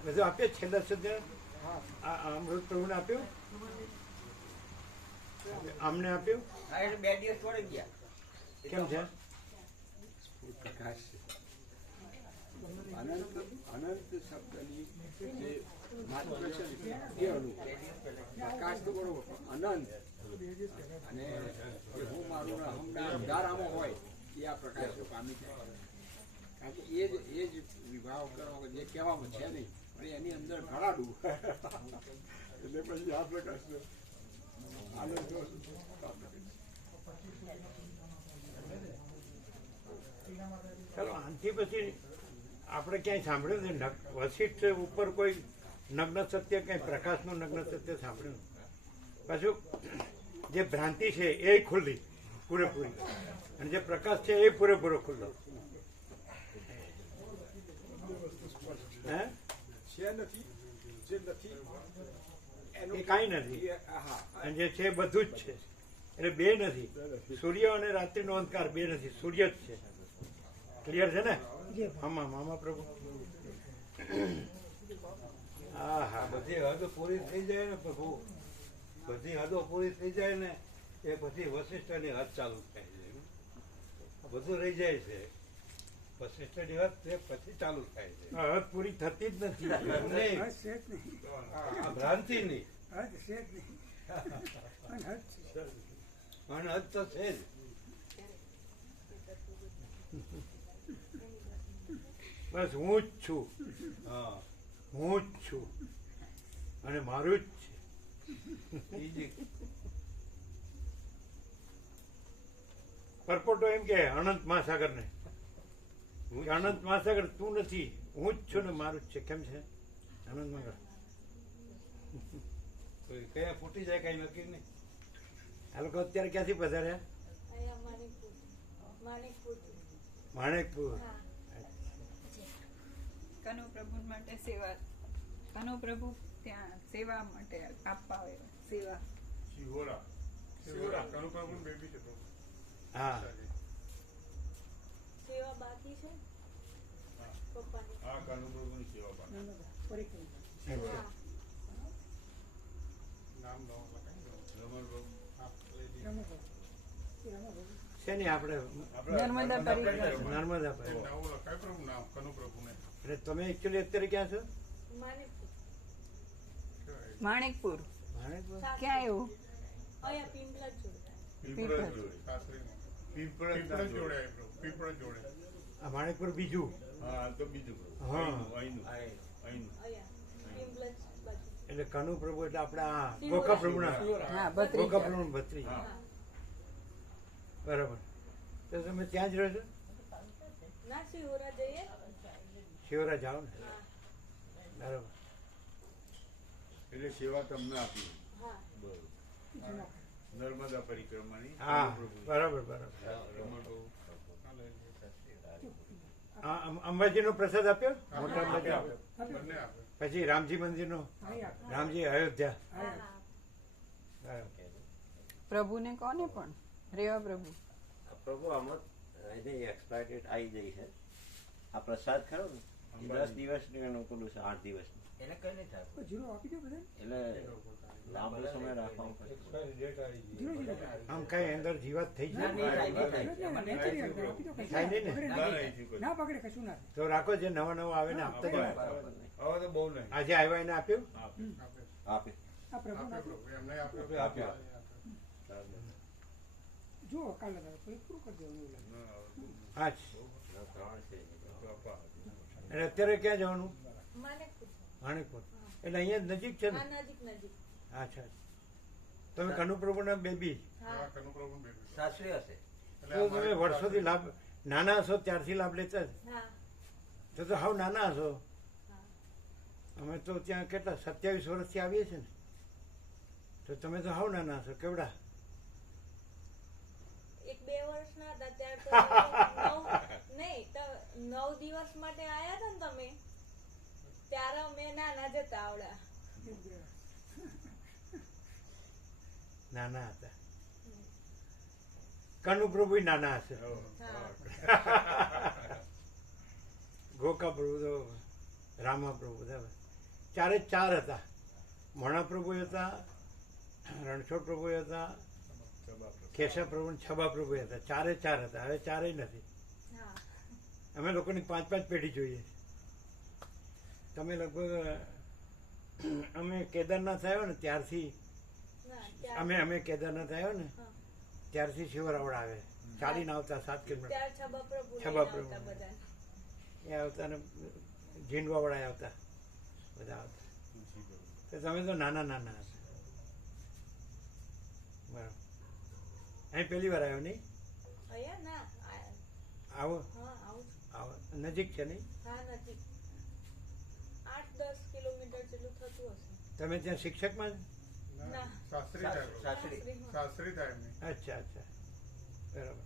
બધું આપ્યો છેલ્લા સુધી આ અમૃત પ્રભુને આપ્યું, આમને આપ્યું. હા એટલે 2 દિવસ થોડી ગયા. કેમ છે? પ્રકાશ અનંત અનંત શબ્દની જે માત્ર છે ને એ અનુભવ પ્રકાશ તો બરોબર પણ અનંત અને એ હું મારું હમણાં અંધારામાં હોય એ આ પ્રકાશ પામી જાય. કારણ કે એ જ વિભાવ કરવા જે કહેવામાં છે નહીં પણ એની અંદર ભરાડું એટલે પછી આ પ્રકાશ ચાલો આનાથી પછી આપણે ક્યાંય સાંભળ્યું છે વશિષ્ઠ ઉપર કોઈ નગ્ન સત્ય ક્યાંય પ્રકાશનું નગ્ન સત્ય સાંભળ્યું? પાછું જે ભ્રાંતિ છે એ ખુલ્લી પૂરેપૂરી, અને જે પ્રકાશ છે એ પૂરેપૂરો ખુલ્લો. હે છે નથી જે નથી એ કાંઈ નથી, હા અને જે છે બધું જ છે. એટલે બે નથી, સૂર્ય અને રાત્રિનો અંધકાર બે નથી, સૂર્ય જ છે. ક્લિયર છે ને? આમાં મામા પ્રભુ હા હા બધી હદ પૂરી થઈ જાય ને પ્રભુ, બધી હદો પૂરી થઈ જાય ને એ પછી વશિષ્ઠની હદ ચાલુ થાય છે. બધું રહી જાય છે, વશિષ્ઠની હદ તે પછી ચાલુ થાય છે. હદ પૂરી થતી જ નથી. નહીં, આ ભ્રાંતિ નહીં, પણ હદ તો છે જ. બસ હું જ છું, હા હું જ છું અને મારું જ છે. બીજી પરપોટો એમ કે અનંત મહાસાગર ને, અનંત મહાસાગર તું નથી, હું જ છું ને મારું જ છે. કેમ છે અનંત મહાસાગર? તો એ કયા ફૂટી જાય કઈ નક્કી નહીં. આ લોકો અત્યારે ક્યાંથી પધાર્યા? માણેકપુર. કનુ પ્રભુ માટે સેવા, કનુ પ્રભુ ત્યાં સેવા માટે આપવા આવે સેવા. શિહોરા કનુપ્રભુનું બેબી છે પ્રભુ. હા સેવા બાકી છે પપ્પાની. આ કનુપ્રભુની સેવા બાકી. નામ ન લખાય રમણપ્રભુ. શેની આપણે નર્મદા પરિક્રમા. નર્મદા પર. નવું લખાય પ્રભુ નામ કનુપ્રભુને. એટલે તમે એકચ્યુઅલી અત્યારે ક્યાં છો? માણેકપુર. માણેકપુર માણેકપુર. ક્યાં એવું? અહીંયા પિંપલા જ જોડે. પીપળજ જોડે. સાસરીમાં પીપળજ પીપળ જોડે આવ્યું પ્રભુ, પીપળ જોડે. આ માણેકપુર બીજું. હા આ તો બીજું પ્રભુ. હા. અહીંનું અહીંયા પિંપલા જ બાજુ. એટલે કનુ પ્રભુ એટલે આપણે આ ગોખા પ્રભુના હા ગોખા ભત્રીજા. પ્રભુ ભત્રી. હા. બરાબર. તો તમે ત્યાં જ રહો છો? ના શિહોરા જઈએ. શિવરા જાઓ ને? હા. બરાબર. એટલે સેવા તમને આપી. હા. બરોબર. નર્મદા પરિક્રમાની હા કનુપ્રભુની. બરાબર બરાબર. રમણપ્રભુ. અંબાજીનો પ્રસાદ આપ્યો? હા, મોટા અંબાજી આપ્યો. બંને આપે. પછી રામજી મંદિરનો, રામજી અયોધ્યા. હા. બરાબર. પ્રભુને કોને પણ રેવા પ્રભુ. પ્રભુ આમાં એની એક્સપાયર ડેટ આવી ગઈ છે. આ પ્રસાદ ખરો ને એ 10 દિવસની અનુકૂળ છે, 8 દિવસની. એને કઈ નહીં થાય. એટલે લાંબો સમય રાખવાનું પડે. એક્સપાયરી ડેટ આવી ગઈ. આમ કઈ અંદર જીવાત થઈ ના, જાય? નહીં થાય, નહીં થાય. થાય નહીં ને? ના રહી ચૂક્યો. ના પકડે કશું ના તો રાખો, જે નવા નવા આવે ને આપતા જાઓ. બરાબર નહીં. હવે તો બહુ નહીં. આજે આવ્યા એને આપ્યું? આપે. આપે. આ પ્રભુ આપ્યો પ્રભુ. એમને આપ્યો. આપ્યો. જો કાલે પૂરું કરી દેવાનું. ના, હવે હા જ. 3 છે. તો આપા. એટલે અત્યારે ક્યાં જવાનું? માણેકપુર. માણેકપુર. એટલે અહીંયા જ નજીક છે ને? હા નજીક નજીક. અચ્છા. તમે કનુપ્રભુના બેબી. હા. કનુપ્રભુનું બેબી. સાસરી હશે. એટલે તો તમે અમારી વર્ષોથી લાભ, નાના હશો ત્યારથી લાભ લેતા જ. હા. તો હાવ નાના હશો. હા. અમે તો ત્યાં કેટલા 27 વર્ષથી આવીએ છીએ ને, તો તમે તો હાવ નાના હશો. કેવડા? 1-2 વર્ષના હતા ત્યારે તો નહીં તો 9 દિવસ માટે આયા હતા ને તમે ત્યારે અમે નાના જતા આવડા. નાના હતા. કનુ પ્રભુ નાના હશે. હા ગોકા પ્રભુ તો રામા પ્રભુ બધા ચારે ચાર હતા. મણા પ્રભુ હતા, રણછોડ પ્રભુ હતા, કેશવ પ્રભુ, છબા પ્રભુ હતા. ચારે ચાર હતા. હવે ચારેય નથી. હા અમે લોકોની 5-5 પેઢી જોઈએ. તમે લગભગ અમે કેદારનાથ આવ્યો ને ત્યારથી ના ત્યાં અમે કેદારનાથ આવ્યો ને હા. ત્યારથી શિવરાવડ આવે ચાલીને આવતા 7 કિલોમીટર. ત્યાં છબા પ્રભુ લઈને છબા પ્રભુ. આવતા બધા. એ આવતા ને ઝીંડવાવાળા આવતા બધા આવતા. તો તમે તો નાના નાના હતા. બરાબર. અહીં પહેલી વાર આવ્યો નહીં? અહીંયા ના આવો હા આવું છું. આવો નજીક છે નહીં? હા નથી 8-10 કિલોમીટર જેટલું થતું હશે. તમે ત્યાં શિક્ષકમાં જ? ના. શાસ્ત્રી ટાઈપ સાસરીમાં. શાસ્ત્રી ટાઈપની અચ્છા અચ્છા બરાબર.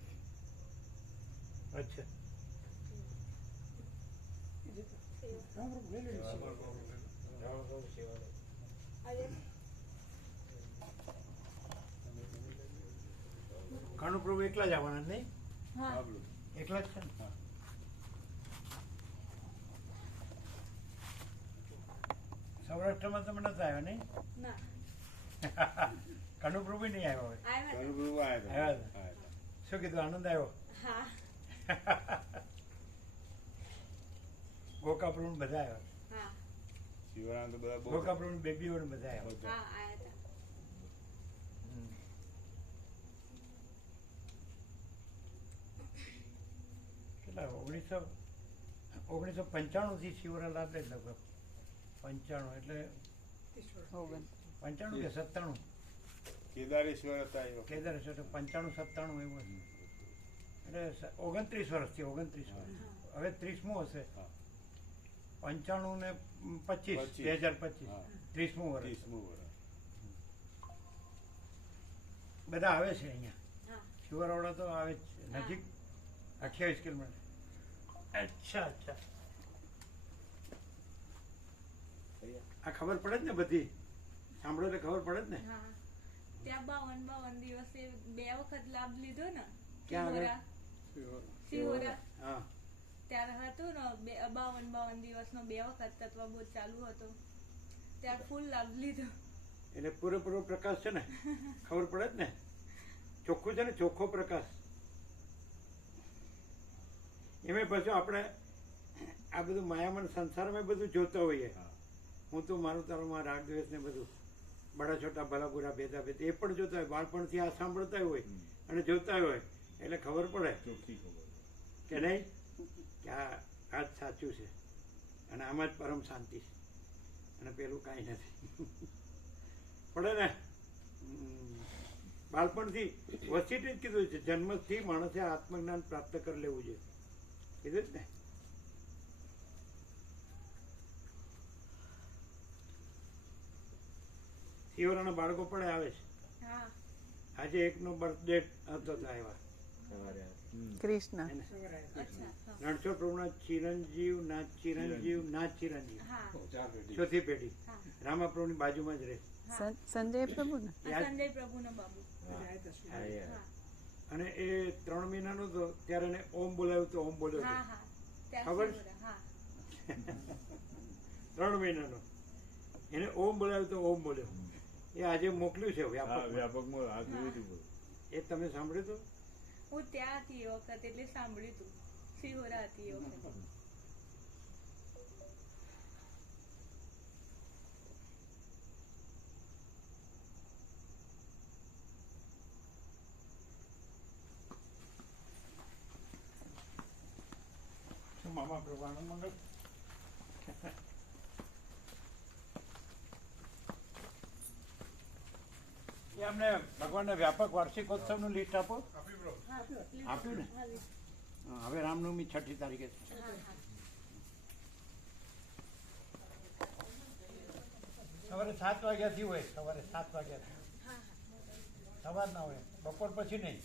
અચ્છા આજે કનુ પ્રભુ એકલા જ આવવાના નહીં? હા એકલા જ છે ને? સૌરાષ્ટ્રમાં તમે નતા આવ્યા નહીં? ના કનુ પ્રભુ નહીં આવ્યો હવે? આવ્યા હતા. આવ્યા હતા. શું કીધું? આનંદ આવ્યો? હા ગોકા પ્રભુ બધા આવ્યા. હા ગોકા પ્રભુ બેબીઓ ને બધા આવ્યા. હા આયા હતા. કેટલા 1995 થી શિવરાલ આપે લગભગ 95 એટલે 95 કે 97 કેદારેશ્વર હતા એ વખતે. કેદારેશ્વર 95-97 એવું હતું. એટલે 29 વર્ષથી 29 વર્ષ. હવે 30મું હશે. 95 ને 25 2025 30મું વર્ષ. બધા આવે છે અહીંયા. હા શિવરાવડા તો આવે જ છે નજીક 28 કિલોમીટર. અચ્છા અચ્છા આ ખબર પડે જ ને બધી સાંભળો એટલે ખબર પડે જ ને. હા ત્યાં 52 દિવસે 2 વખત લાભ લીધો ને. ક્યાં આગળ? સિહોરા હા ત્યારે હતું ને 52 દિવસનો 2 વખત તત્વબોધ ચાલુ હતો ત્યારે ફૂલ લાભ લીધો. એટલે પૂરેપૂરો પ્રકાશ છે ને ખબર પડે જ ને. ચોખ્ખું છે ને ચોખ્ખો પ્રકાશ. એમાં પાછું આપણે આ બધું માયામન સંસારમાં બધું જોતા હોઈએ. હું તો મારું તારું માં રાગ દ્વેષ ને બધું બડા છોટા ભલા બુરા ભેદા ભેદ એ પણ જોતા હોય. બાળપણથી આ સાંભળતા હોય અને જોતા હોય એટલે ખબર પડે કે નહીં કે આ જ સાચું છે અને આમાં જ પરમ શાંતિ છે અને પેલું કાંઈ નથી. પડે ને. બાળપણથી વસીટ જ કીધું છે જન્મથી માણસે આત્મજ્ઞાન પ્રાપ્ત કરી લેવું જોઈએ કીધું જ ને. શિવરાના બાળકો પણ આવે છે. હા આજે એકનો બર્થડે હતો તો આવ્યા. કૃષ્ણ અચ્છા હા. રણછોડ પ્રભુના ચિરંજીવ ના ચિરંજીવ હા ચોથી પેઢી હા. રામાપ્રભુની બાજુમાં જ રહે. સંજય પ્રભુ ને આ સંજય પ્રભુનો બાબુ. હા અને એ 3 મહિનાનો હતો ત્યારે એને ઓમ બોલાવ્યું તો ઓમ બોલ્યો હા હતો. હા ત્યાં ખબર? સિહોરા, હા 3 મહિનાનો એને ઓમ બોલાવ્યું તો ઓમ બોલ્યો. એ આજે મોકલ્યું છે વ્યાપક. એ તમે સાંભળ્યું હતું? હું ત્યાં હતી એ વખત એટલે સાંભળ્યું હતું. સિહોરા હતી એ વખત. શું મામા પ્રભુ મંગળ. એ અમને ભગવાનના વ્યાપક વાર્ષિકોત્સવનું લિસ્ટ આપો. આપ્યું ને? હા, હવે રામનવમી 6ઠી તારીખે છે. સવારે 7 વાગ્યાથી હોય. સવારે 7 વાગ્યાથી સવાર ના હોય. બપોર પછી નહીં.